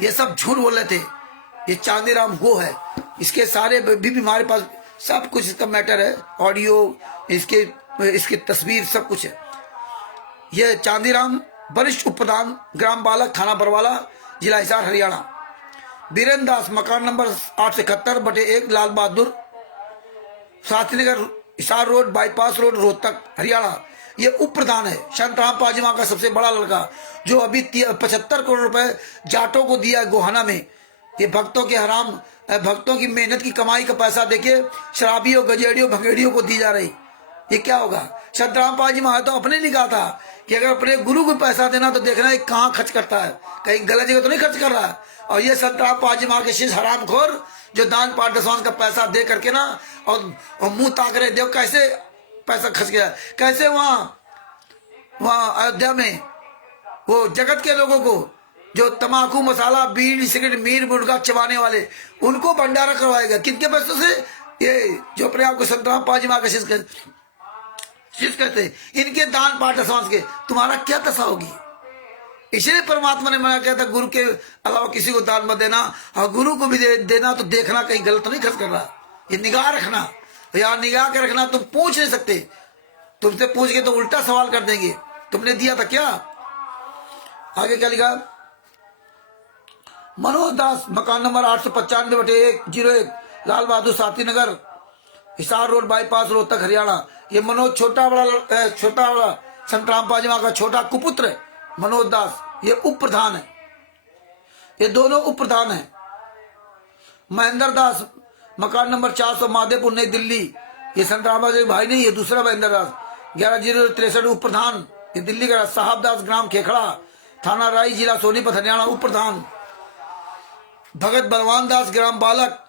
ये सब झूठ बोल रहे थे। ये चांदीराम वो है, इसके सारे भी हमारे पास सब कुछ इसका मैटर है, ऑडियो, इसकी तस्वीर, सब कुछ है। ये चांदीराम वरिष्ठ उप प्रधान, ग्राम बालक, थाना बरवाला, जिला हिसार, हरियाणा। बीरेन्द्र दास, मकान number 871/1, Lal Bahadur Shastrinagar, Hisar road, bypass road, Rohtak, Haryana. ये उप प्रधान है। संत राम पाजी माँ का सबसे बड़ा लड़का, जो अभी 75 करोड़ रुपए जाटों को दिया है गोहाना में। ये भक्तों के हराम, भक्तों की मेहनत की कमाई का पैसा देके शराबियों, गजेड़ियों, भंगेड़ियों को दी जा रही। ये क्या होगा? संत राम पाजी महाराज तो अपने नहीं कहा था कि अगर अपने गुरु को पैसा देना तो देखना है कहाँ खर्च करता है, कहीं गलत जगह तो नहीं खर्च कर रहा है। और ये संत राम पाजी महाराज के शिष्य हरामखोर जो दान पाठ दशवांश का पैसा दे करके ना, और मुंह ताक रहे, देखो कैसे पैसा खर्च गया, कैसे वहाँ अयोध्या में वो जगत के लोगों को, जो तमाकू, मसाला, बीड़ी, सिगरेट, मीर मुर्गा चबाने वाले, उनको भंडारा करवाएगा। किनके पैसों से? ये जो अपने आप को संत राम पाजी माँ का शिष्य कहते हैं, इनके दान पाठ दशवांश के तुम्हारा क्या दशा होगी? इसलिए परमात्मा ने मना किया था गुरु के अलावा किसी को दान मत देना, और गुरु को भी देना तो देखना कहीं गलत तो नहीं खर्च कर रहा। ये निगाह रखना, यार निगाह के रखना। तुम पूछ नहीं सकते, तुमसे पूछ के तो उल्टा सवाल कर देंगे, तुमने दिया था क्या? आगे क्या लिखा? मनोज दास, मकान number 895/101, Lal Bahadur Shastri Nagar, Hisar road, bypass, Rohtak, Haryana. ये मनोज छोटा बड़ा संत राम पाजी माँ का छोटा कुपुत्र है मनोज दास। ये उप प्रधान है, ये दोनों उप प्रधान है। महेंद्र दास, मकान नंबर 400, माधेपुर, नई दिल्ली। ये संत रामदास जी भाई नहीं, ये दूसरा महेंद्र दास। 11/063 उप प्रधान, ये दिल्ली का। साहब दास, ग्राम खेखड़ा, थाना राई, जिला सोनीपत, हरियाणा, उप प्रधान। भगत बलवान दास, ग्राम बालक,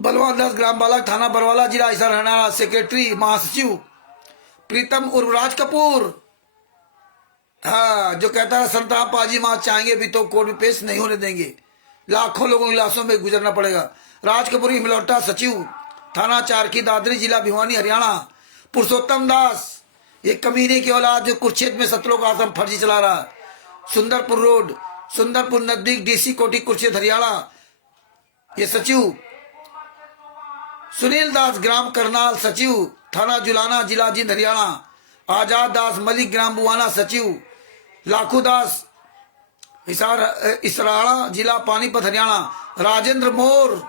बलवान दास, ग्राम बालक, थाना बरवाला, जिला हिसार, हरियाणा, सेक्रेटरी, महासचिव। प्रीतम उर्फ राज कपूर, हाँ, जो कहता है संत राम पाजी मां चाहेंगे भी तो कोर्ट में पेश नहीं होने देंगे, लाखों लोगों की लाशों में गुजरना पड़ेगा। राज कपूर मिलौटा, सचिव, थाना चारकी, दादरी, जिला भिवानी, हरियाणा। पुरुषोत्तम दास, ये कमीने की औलाद जो कुरुक्षेत्र में सतलोक आश्रम फर्जी चला रहा है, सुंदरपुर रोड, सुंदरपुर नजदीक, डीसी कोटी, कुरुक्षेत्र, हरियाणा, ये सचिव। सुनील दास, ग्राम करनाल, सचिव, थाना जुलाना, जिला जींद, हरियाणा। आजाद दास मलिक, ग्राम बुआना, सचिव। लाखू दास, इसराड़ा, जिला पानीपत, हरियाणा। राजेंद्र मोर,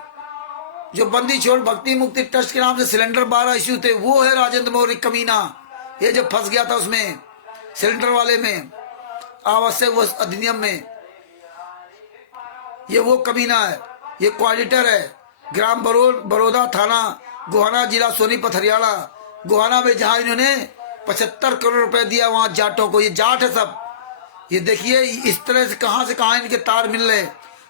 जो बंदी छोड़ भक्ति मुक्ति ट्रस्ट के नाम से सिलेंडर 12 इश्यू थे, वो है राजेंद्र मोर, एक कमीना। ये जो फंस गया था उसमें, सिलेंडर वाले में, आवश्यक वस्तु अधिनियम में, ये वो कमीना है। ये क्वालिटर है, ग्राम बड़ौदा, थाना गोहाना, जिला सोनीपत, हरियाणा। गोहाना में जहां इन्होंने 75 करोड़ रुपए दिया वहां जाटों को, ये जाट है सब। ये देखिए इस तरह से कहां इनके तार मिल रहे।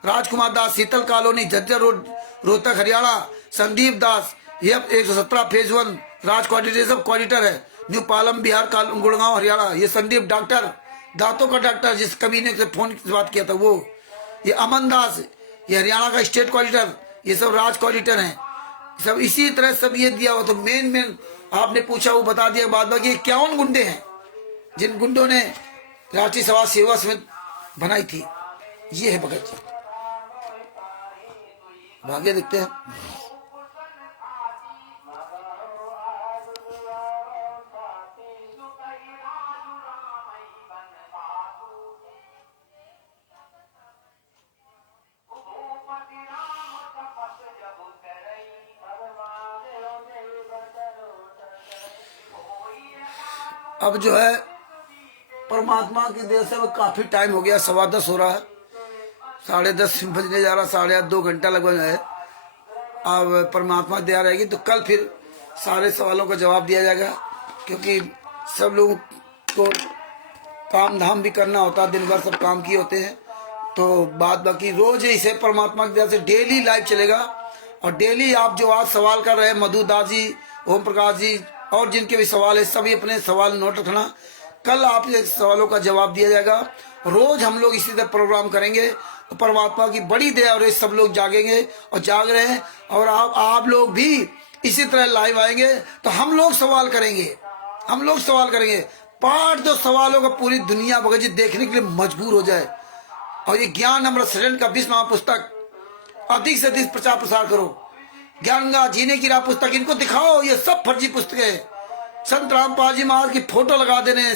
राजकुमार दास, शीतल कॉलोनी, झज्जर रोड, रोहतक, हरियाणा। संदीप दास, ये 117 फेज 1, राज क्वालिटर, सब क्वालिटर है, न्यू पालम, बिहार, गुड़गांव, हरियाणा। ये संदीप डॉक्टर, दांतों का डॉक्टर, जिस कमीने से फोन से बात किया था वो। ये अमन दास, ये हरियाणा का स्टेट क्वालिटर, ये सब राज क्वालिटर हैं सब। इसी तरह सब ये दिया हुआ। तो मेन आपने पूछा वो बता दिया। बाद बाकी 51 गुंडे हैं जिन गुंडों ने राष्ट्रीय समाज सेवा समिति बनाई थी। ये है भगत जी, भाग्य देखते हैं। अब जो है परमात्मा की देर से काफी टाइम हो गया, 10:15 हो रहा है, 10:30 बजने जा रहा, 8.5 2 घंटा लगभग है। अब परमात्मा दया रहेगी तो कल फिर सारे सवालों का जवाब दिया जाएगा, क्योंकि सब लोगों को काम धाम भी करना होता है, दिन भर सब काम किए होते हैं। तो बात बाकी रोज इसे परमात्मा की दया से डेली लाइव चलेगा। और डेली आप जो आज सवाल कर रहे हैं, मधु दास जी, ओम प्रकाश जी और जिनके भी सवाल है, सभी अपने सवाल नोट रखना। कल आप सवालों का जवाब दिया जाएगा। रोज हम लोग इसी तरह प्रोग्राम करेंगे। तो परमात्मा की बड़ी दया और सब लोग जागेंगे और जाग रहे हैं। और आप लोग भी इसी तरह लाइव आएंगे तो हम लोग सवाल करेंगे, हम लोग सवाल करेंगे। पाठ जो सवालों का पूरी दुनिया भगत जी देखने के लिए मजबूर हो जाए। और ये ज्ञान अमृत सृजन का 20वां पुस्तक अधिक से अधिक प्रचार प्रसार करो। ज्ञान का जीने की राह पुस्तक इनको दिखाओ, ये सब फर्जी पुस्तक है। संत रामपाल जी महाराज की फोटो लगा देने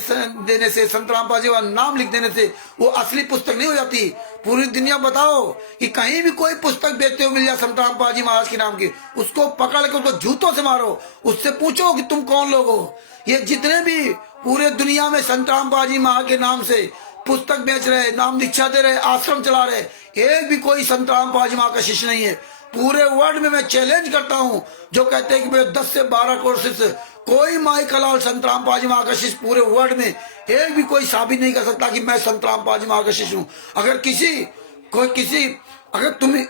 से, संत रामपाल जी का नाम लिख देने से वो असली पुस्तक नहीं हो जाती। पूरी दुनिया बताओ कि कहीं भी कोई पुस्तक बेचते हो मिल जाए संत रामपाल जी महाराज के नाम की, उसको पकड़ के उसको जूतों से मारो, उससे पूछो कि तुम कौन लोग हो। ये जितने भी पूरे दुनिया में संत रामपाल जी महाराज के नाम से पुस्तक बेच रहे, नाम दीक्षा दे रहे, आश्रम चला रहे, एक भी कोई संत रामपाल जी महाराज का शिष्य नहीं है। पूरे वर्ल्ड में मैं चैलेंज करता हूं जो कहते हैं कि मेरे 10 से 12 करोड़ शिष्य, कोई माई कलाल संत रामपाल जी महाराज का शिष्य पूरे वर्ल्ड में एक भी कोई साबित नहीं कर सकता कि मैं संत रामपाल जी महाराज का शिष्य हूं। अगर अगर तुम्हें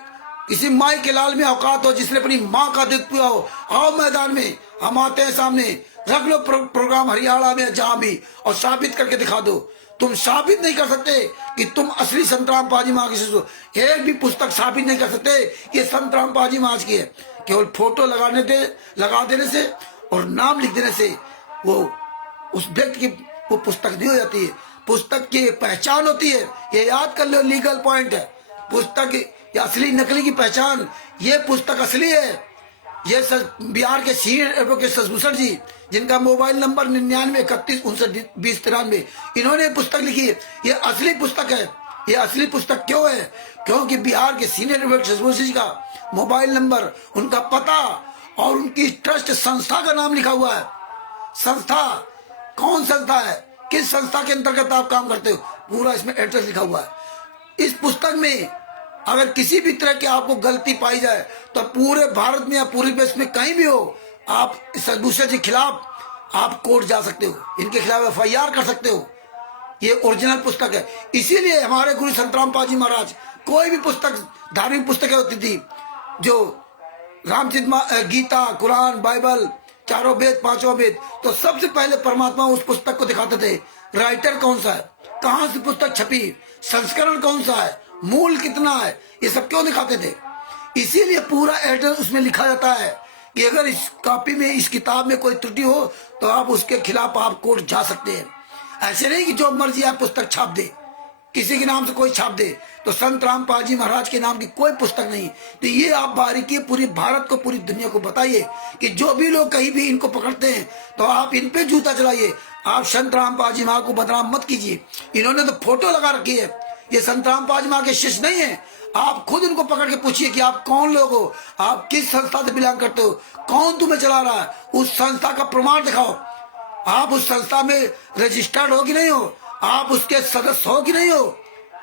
किसी माई के लाल में औकात हो जिसने अपनी माँ का दूध पिया हो, आओ मैदान में, हम आते हैं सामने, रख लो प्रोग्राम हरियाणा में जहां भी, और साबित करके दिखा दो। तुम साबित नहीं कर सकते कि तुम असली संत रामपाल जी महाराज के शिष्य हो। एक भी पुस्तक साबित नहीं कर सकते ये संत रामपाल जी महाराज की है। केवल फोटो लगा देने से और नाम लिख देने से वो उस व्यक्ति की वो पुस्तक नहीं हो जाती है। पुस्तक की पहचान होती है, ये याद कर लो, लीगल पॉइंट है। पुस्तक या असली नकली की पहचान, ये पुस्तक असली है। ये बिहार के सीनियर एडवोकेट शशभूषण जी, जिनका मोबाइल नंबर 9931592093, इन्होंने पुस्तक लिखी है। ये असली पुस्तक है। ये असली पुस्तक क्यों है? क्योंकि बिहार के सीनियर एडवोकेट शशभूषण जी का मोबाइल नंबर, उनका पता और उनकी ट्रस्ट संस्था का नाम लिखा हुआ है। संस्था कौन संस्था है, किस संस्था के अंतर्गत आप काम करते हो, पूरा इसमें एड्रेस लिखा हुआ है। इस पुस्तक में अगर किसी भी तरह की आपको गलती पाई जाए तो पूरे भारत में या पूरे देश में कहीं भी हो, आप सदभूषण के खिलाफ आप कोर्ट जा सकते हो, इनके खिलाफ FIR कर सकते हो। ये ओरिजिनल पुस्तक है। इसीलिए हमारे गुरु संत रामपाल जी महाराज कोई भी पुस्तक, धार्मिक पुस्तकें होती थी, जो रामचरित गीता, कुरान, बाइबल, चारों वेद, पांचों वेद, तो सबसे पहले परमात्मा उस पुस्तक को दिखाते थे। राइटर कौन सा है, कहाँ से पुस्तक छपी, संस्करण कौन सा है, मूल कितना है, ये सब क्यों दिखाते थे। इसीलिए पूरा एड्रेस उसमें लिखा जाता है कि अगर इस कॉपी में, इस किताब में कोई त्रुटि हो तो आप उसके खिलाफ आप कोर्ट जा सकते हैं। ऐसे नहीं कि जो मर्जी आप पुस्तक छाप दे, किसी के नाम से कोई छाप दे, तो संत रामपाल जी महाराज के नाम की कोई पुस्तक नहीं। तो ये आप बारीकी पूरी भारत को, पूरी दुनिया को बताइए कि जो भी लोग कहीं भी इनको पकड़ते हैं तो आप इन पे जूता चलाइए। आप संत रामपाल जी महाराज को बदनाम मत कीजिए। इन्होंने तो फोटो लगा रखी है, ये संत रामपाल जी महाराज के शिष्य नहीं है। आप खुद उनको पकड़ के पूछिए कि आप कौन लोग हो, आप किस संस्था से बिलोंग करते हो, कौन तुम्हें चला रहा है, उस संस्था का प्रमाण दिखाओ। आप उस संस्था में रजिस्टर्ड हो कि नहीं हो, आप उसके सदस्य हो कि नहीं हो।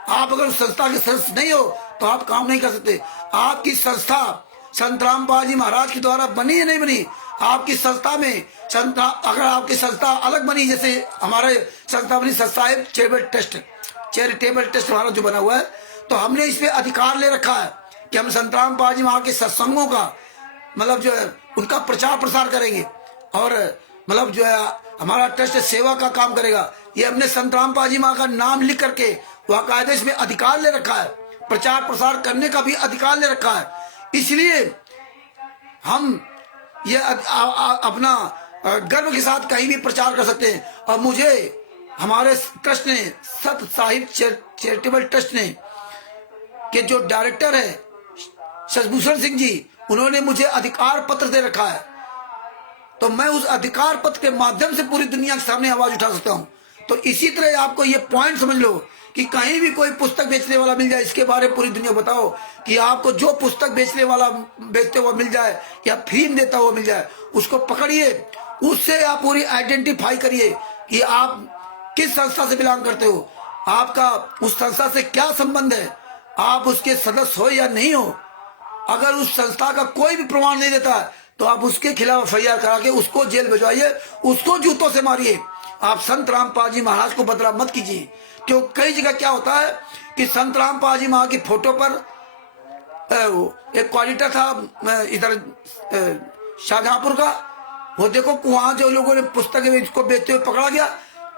आप अगर उस संस्था के सदस्य नहीं हो तो आप काम नहीं कर सकते। आपकी संस्था संत रामपाल जी महाराज के द्वारा बनी या नहीं बनी, आपकी संस्था में अगर आपकी संस्था अलग बनी, जैसे हमारे संस्था बनी संस्था है चैरिटेबल ट्रस्ट हमारा जो बना हुआ है, तो हमने इस पे अधिकार ले रखा है कि हम संत रामपाल जी महाराज के सत्संगों का मतलब जो है उनका प्रचार प्रसार करेंगे, और मतलब जो है हमारा ट्रस्ट सेवा का काम करेगा। ये हमने संत रामपाल जी महाराज का नाम लिख करके बाकायदे इसमें अधिकार ले रखा है, प्रचार प्रसार करने का भी अधिकार ले रखा है। इसलिए हम ये अपना गर्व के साथ कहीं भी प्रचार कर सकते हैं। और मुझे हमारे ट्रस्ट ने, सत साहिब चैरिटेबल ट्रस्ट ने के जो डायरेक्टर है शशभूषण सिंह जी, उन्होंने मुझे अधिकार पत्र दे रखा है, तो मैं उस अधिकार पत्र के माध्यम से पूरी दुनिया के सामने आवाज उठा सकता हूं। तो इसी तरह आपको ये पॉइंट समझ लो कि कहीं भी कोई पुस्तक बेचने वाला मिल जाए, इसके बारे में पूरी दुनिया बताओ कि आपको जो पुस्तक बेचने वाला बेचते हुआ मिल जाए या फ्री में देता हुआ मिल जाए, उसको पकड़िए, उससे आप पूरी आइडेंटिफाई करिए कि आप किस संस्था से बिलोंग करते हो, आपका उस संस्था से क्या संबंध है, आप उसके सदस्य हो या नहीं हो। अगर उस संस्था का कोई भी प्रमाण नहीं देता तो आप उसके खिलाफ FIR करा के उसको जेल भिजवाइए, उसको जूतों से मारिए। आप संत रामपाल जी महाराज को बदनाम मत कीजिए। क्यों कई जगह क्या होता है कि संत रामपाल जी महाराज की फोटो पर एक क्वालिटर था इधर शाहजहांपुर का, वो देखो वहां जो लोगों ने पुस्तकें इसको बेचते हुए पकड़ा गया,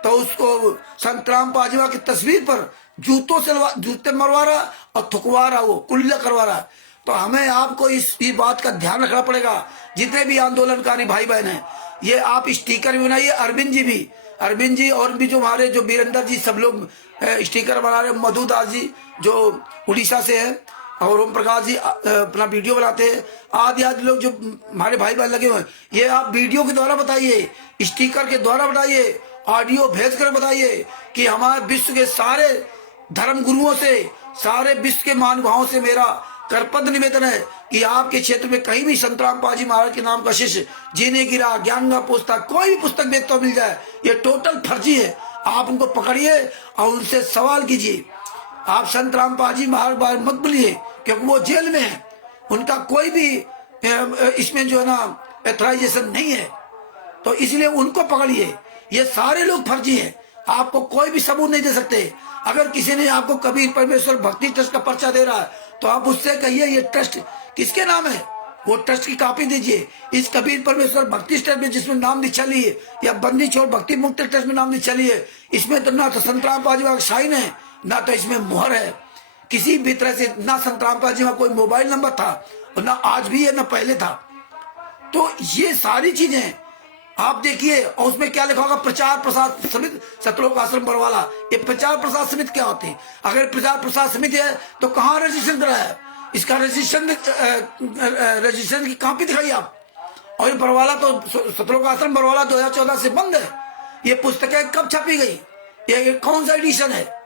तो उसको संत रामपाल जी महाराज की तस्वीर पर जूते मरवा रहा और थुकवा रहा, वो कुल्ला करवा रहा। तो हमें आपको इस बात का ध्यान रखना पड़ेगा। जितने भी आंदोलनकारी भाई बहन हैं, ये आप स्टिकर भी बनाइए। अरविंद जी और भी जो हमारे जो वीरेंद्र जी, सब लोग स्टिकर बना रहे। मधुदास जी जो उड़ीसा से है, और ओम प्रकाश जी अपना वीडियो बनाते हैं। आदि लोग जो हमारे भाई बहन लगे हुए हैं, ये आप वीडियो के द्वारा बताइए, स्टिकर के द्वारा बताइए, ऑडियो भेज कर बताइए कि हमारे विश्व के सारे धर्म गुरुओं से, सारे विश्व के महानुभावों से मेरा करपद निवेदन है कि आपके क्षेत्र में कहीं भी संत रामपाल जी महाराज के नाम का शिष्य जीने गिरा, ज्ञान का पुस्तक, कोई भी पुस्तक बेचता मिल जाए, ये टोटल फर्जी है। आप उनको पकड़िए और उनसे सवाल कीजिए। आप संत रामपाल जी महाराज मत बोलिए, क्योंकि वो जेल में है, उनका कोई भी इसमें जो है ना एथराइजेशन नहीं है, तो इसलिए उनको पकड़िए। ये सारे लोग फर्जी हैं, आपको कोई भी सबूत नहीं दे सकते। अगर किसी ने आपको कबीर परमेश्वर भक्ति ट्रस्ट का पर्चा दे रहा है तो आप उससे कहिए ये ट्रस्ट किसके नाम है, वो ट्रस्ट की कॉपी दीजिए। इस कबीर परमेश्वर भक्ति ट्रस्ट में जिसमें नाम दीक्षा ली है, या बंदी छोड़ भक्ति मुक्त ट्रस्ट में नाम दीक्षा ली है, इसमें तो ना तो संत रामपाल जी का साइन है, ना तो इसमें मोहर है किसी भी तरह से। ना संत रामपाल जी का कोई मोबाइल नंबर था, और ना आज भी है ना पहले था। तो ये सारी चीजें आप देखिए, और उसमें क्या लिखा होगा, प्रचार प्रसार समिति सतलोक आश्रम बरवाला। ये प्रचार प्रसार समिति क्या होती है? अगर प्रचार प्रसार समिति है तो कहाँ रजिस्ट्रेशन कराया है? इसका रजिस्ट्रेशन की कॉपी दिखाइए आप। और ये बरवाला तो सतलोक आश्रम बरवाला 2014 से बंद है। ये पुस्तकें कब छपी गई, ये कौन सा एडिशन है?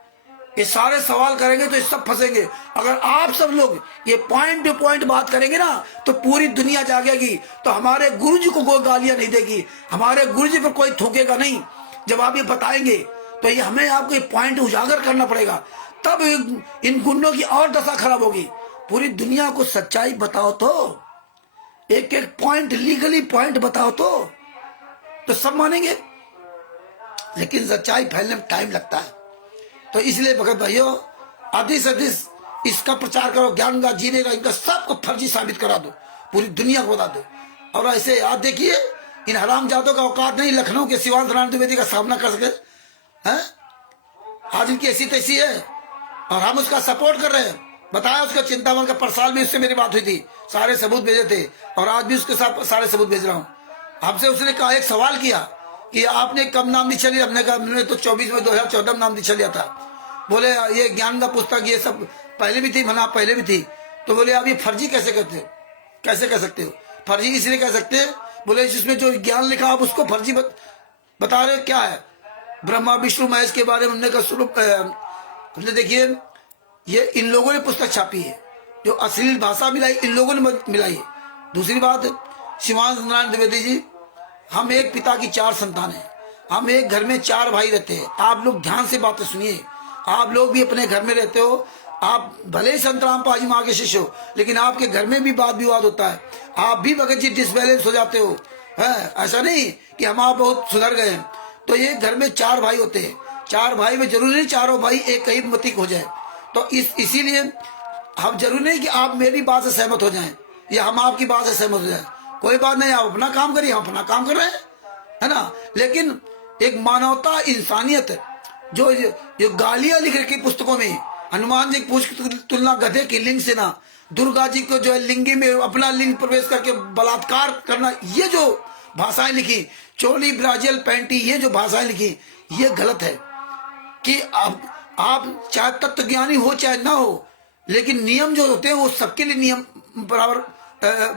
ये सारे सवाल करेंगे तो ये सब फंसेंगे। अगर आप सब लोग ये पॉइंट टू पॉइंट बात करेंगे ना, तो पूरी दुनिया जागेगी। तो हमारे गुरुजी को कोई गालियां नहीं देगी, हमारे गुरुजी पर कोई थूकेगा नहीं। जब आप ये बताएंगे तो ये हमें आपको ये पॉइंट उजागर करना पड़ेगा, तब इन गुंडों की और दशा खराब होगी। पूरी दुनिया को सच्चाई बताओ तो, एक एक पॉइंट, लीगली पॉइंट बताओ तो सब मानेंगे। लेकिन सच्चाई फैलने में टाइम लगता है। तो इसलिए भगत भाइयों, अधिक से अधिक इसका प्रचार करो, ज्ञान का, जीने का, इनका सबको फर्जी साबित करा दो, पूरी दुनिया को बता दो। और ऐसे याद देखिए, इन हरामजादों का औकात नहीं लखनऊ के शिवानंद नारायण द्विवेदी का सामना कर सके हैं। आज इनकी ऐसी तैसी है और हम उसका सपोर्ट कर रहे हैं। बताया उसका चिंतामण का परसाल भी, उससे मेरी बात हुई थी, सारे सबूत भेजे थे और आज भी उसके साथ सारे सबूत भेज रहा हूँ। हमसे उसने कहा, एक सवाल किया कि आपने कब नाम दीक्षा लिया? हमने कहा हमने तो 24 में 2014 में नाम दीक्षा लिया था। बोले ये ज्ञान का पुस्तक ये सब पहले भी थी, मना पहले भी थी। तो बोले आप ये फर्जी कैसे करते हो, कैसे कह सकते हो? फर्जी इसलिए कह सकते हैं, बोले जिसमें जो ज्ञान लिखा आप उसको फर्जी बता रहे। क्या है? ब्रह्मा विष्णु महेश के बारे में हमने कहा स्वरूप, हमने देखिए ये इन लोगों ने पुस्तक छापी है, जो अश्लील भाषा मिलाई इन लोगों ने मिलाई है। दूसरी बात, शिवानंद नारायण द्विवेदी जी, हम एक पिता की 4 संतान हैं, हम एक घर में 4 भाई रहते हैं। आप लोग ध्यान से बातें सुनिए, आप लोग भी अपने घर में रहते हो, आप भले ही संत रामपाल माँ के शिष्य हो, लेकिन आपके घर में भी वाद विवाद होता है। आप भी भगत जी डिसबैलेंस हो जाते हो, है ऐसा नहीं कि हम आप बहुत सुधर गए हैं। तो ये घर में 4 भाई होते हैं, 4 भाई में जरूरी नहीं चारों भाई एक ही मती हो जाए। तो इसीलिए हम जरूरी नहीं कि आप मेरी बात से सहमत हो जाएं या हम आपकी बात से सहमत हो जाएं। कोई बात नहीं, आप अपना काम करिए, हम अपना काम कर रहे हैं, है ना। लेकिन एक मानवता, इंसानियत, जो गालियां लिख रखी पुस्तकों में, हनुमान जी की तुलना गधे की लिंग से ना, दुर्गा जी को जो है लिंगी में अपना लिंग प्रवेश करके बलात्कार करना, ये जो भाषाएं लिखी, चोली ब्राजिल पैंटी, ये जो भाषाएं लिखी, ये गलत है। कि आप चाहे तत्व ज्ञानी हो चाहे ना हो, लेकिन नियम जो होते हैं वो सबके लिए नियम बराबर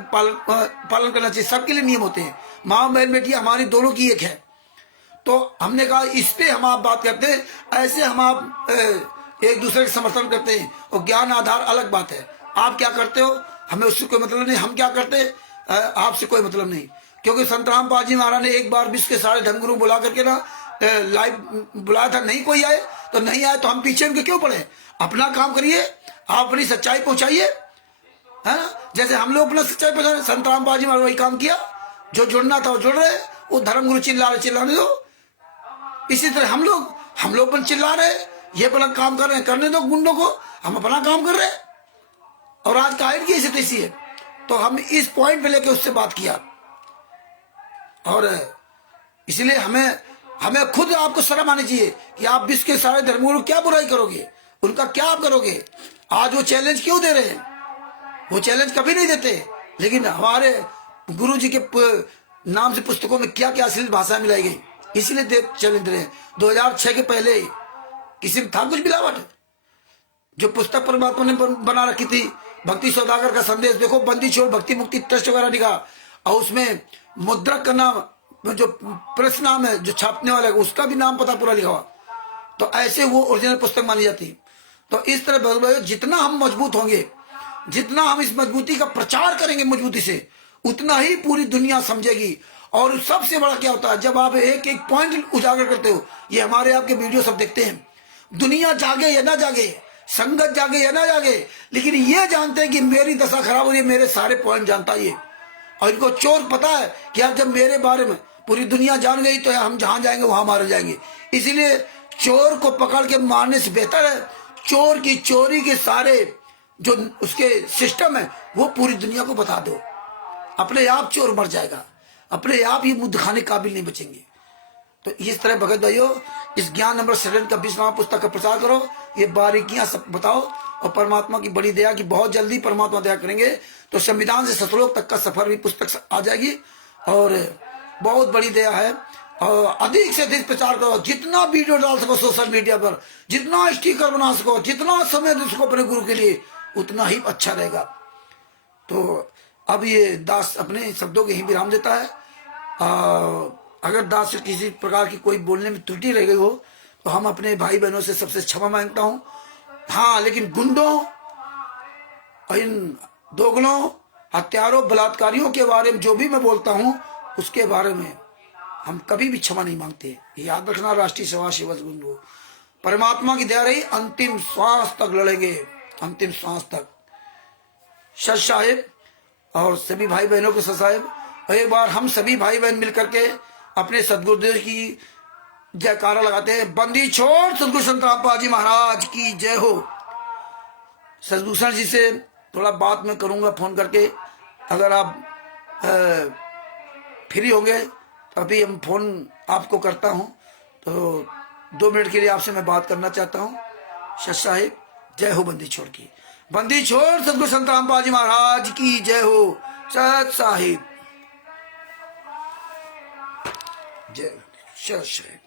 पालन करना चाहिए। सबके लिए नियम होते हैं। माँ बहन बेटी हमारी दोनों की एक है। तो हमने कहा इस पे हम आप बात करते हैं, ऐसे हम आप एक दूसरे के समर्थन करते हैं और ज्ञान आधार अलग बात है। आप क्या करते हो हमें उससे कोई मतलब नहीं, हम क्या करते हैं आपसे कोई मतलब नहीं। क्योंकि संत रामपाल जी महाराज ने एक बार विश्व के सारे धर्मगुरु बुला करके ना लाइव बुलाया था, नहीं कोई आए तो नहीं आए तो हम पीछे उनके क्यों पड़े? अपना काम करिए, आप अपनी सच्चाई पहुंचाइए, है ना। जैसे हम लोग अपना सच्चाई पहुंचा, संत रामपाल जी महाराज वही काम किया, जो जुड़ना था वो जुड़ रहे, वो धर्मगुरु चिल्लाने दो। इसी तरह हम लोग पर चिल्ला रहे, ये अपना काम कर रहे हैं, करने दो गुंडों को, हम अपना काम कर रहे हैं। और आज कायद की ऐसी तैसी है। तो हम इस पॉइंट पे लेके उससे बात किया और इसलिए हमें खुद आपको शर्म आनी चाहिए कि आप विश्व के सारे धर्मगुरु क्या बुराई करोगे, उनका क्या आप करोगे? आज वो चैलेंज क्यों दे रहे हैं? वो चैलेंज कभी नहीं देते, लेकिन हमारे गुरु जी के नाम से पुस्तकों में क्या क्या अश्लील भाषा मिलाई गई, इसीलिए चैलेंज दे रहे हैं। 2006 के पहले किसी में था कुछ मिलावट? जो पुस्तक परमात्मा ने बना रखी थी, भक्ति सौदागर का संदेश, देखो बंदी छोड़ भक्ति मुक्ति ट्रस्ट वगैरह लिखा, और उसमें मुद्रक का नाम, जो प्रेस नाम है जो छापने वाला है, उसका भी नाम पता पूरा लिखा हुआ। तो ऐसे वो ओरिजिनल पुस्तक मानी जाती। तो इस तरह जितना हम मजबूत होंगे, जितना हम इस मजबूती का प्रचार करेंगे मजबूती से, उतना ही पूरी दुनिया समझेगी। और सबसे बड़ा क्या होता है, जब आप एक एक पॉइंट उजागर करते हो, ये हमारे आपके वीडियो सब देखते हैं, दुनिया जागे या ना जागे, संगत जागे या ना जागे, लेकिन ये जानते हैं कि मेरी दशा खराब हो रही है, मेरे सारे पॉइंट जानता है ये। और इनको चोर पता है कि अब जब मेरे बारे में पूरी दुनिया जान गई तो हम जहां जाएंगे वहां मारे जाएंगे। इसलिए चोर को पकड़ के मारने से बेहतर है चोर की चोरी के सारे जो उसके सिस्टम है वो पूरी दुनिया को बता दो। अपने आप चोर मर जाएगा, अपने आप ही मुंह दिखाने काबिल नहीं बचेंगे। तो इस तरह भगत भाइयों, इस ज्ञान नंबर 7 का 20वां पुस्तक का प्रचार करो, ये बारीकियां सब बताओ, और परमात्मा की बड़ी दया की बहुत जल्दी परमात्मा दया करेंगे तो संविधान से सतलोक तक का सफर भी पुस्तक आ जाएगी। और बहुत बड़ी दया है। और अधिक से अधिक प्रचार करो, जितना वीडियो डाल सको सोशल मीडिया पर, जितना स्टिकर बना सको, जितना समय दे सको अपने गुरु के लिए, उतना ही अच्छा रहेगा। तो अब ये दास अपने शब्दों के ही विराम देता है। अगर दास से किसी प्रकार की कोई बोलने में त्रुटि रह गई हो तो हम अपने भाई बहनों से सबसे क्षमा मांगता हूं। हाँ, लेकिन गुंडों और इन दोगलों, हत्यारों, बलात्कारियों के बारे में जो भी मैं बोलता हूं उसके बारे में हम कभी भी क्षमा नहीं मांगते। याद रखना राष्ट्रीय सभा सेवक गुंडों। परमात्मा की दया रही, अंतिम श्वास तक लड़ेंगे, अंतिम श्वास तक। सच साहिब और सभी भाई बहनों को सच साहिब, एक बार हम सभी भाई बहन मिलकर के अपने सदगुरुदेव की जयकारा लगाते हैं। बंदी छोड़ सदगुरु संत रामपाल जी महाराज की जय हो। सदभूषण जी से थोड़ा बात मैं करूंगा फोन करके, अगर आप फ्री होंगे तो अभी हम फोन आपको करता हूं, तो 2 मिनट के लिए आपसे मैं बात करना चाहता हूं। सच साहिब जय हो बंदी छोड़ की। बंदी छोड़ सदगुरु संत रामपाल जी महाराज की जय हो। सच साहिब जय। सच साहिब।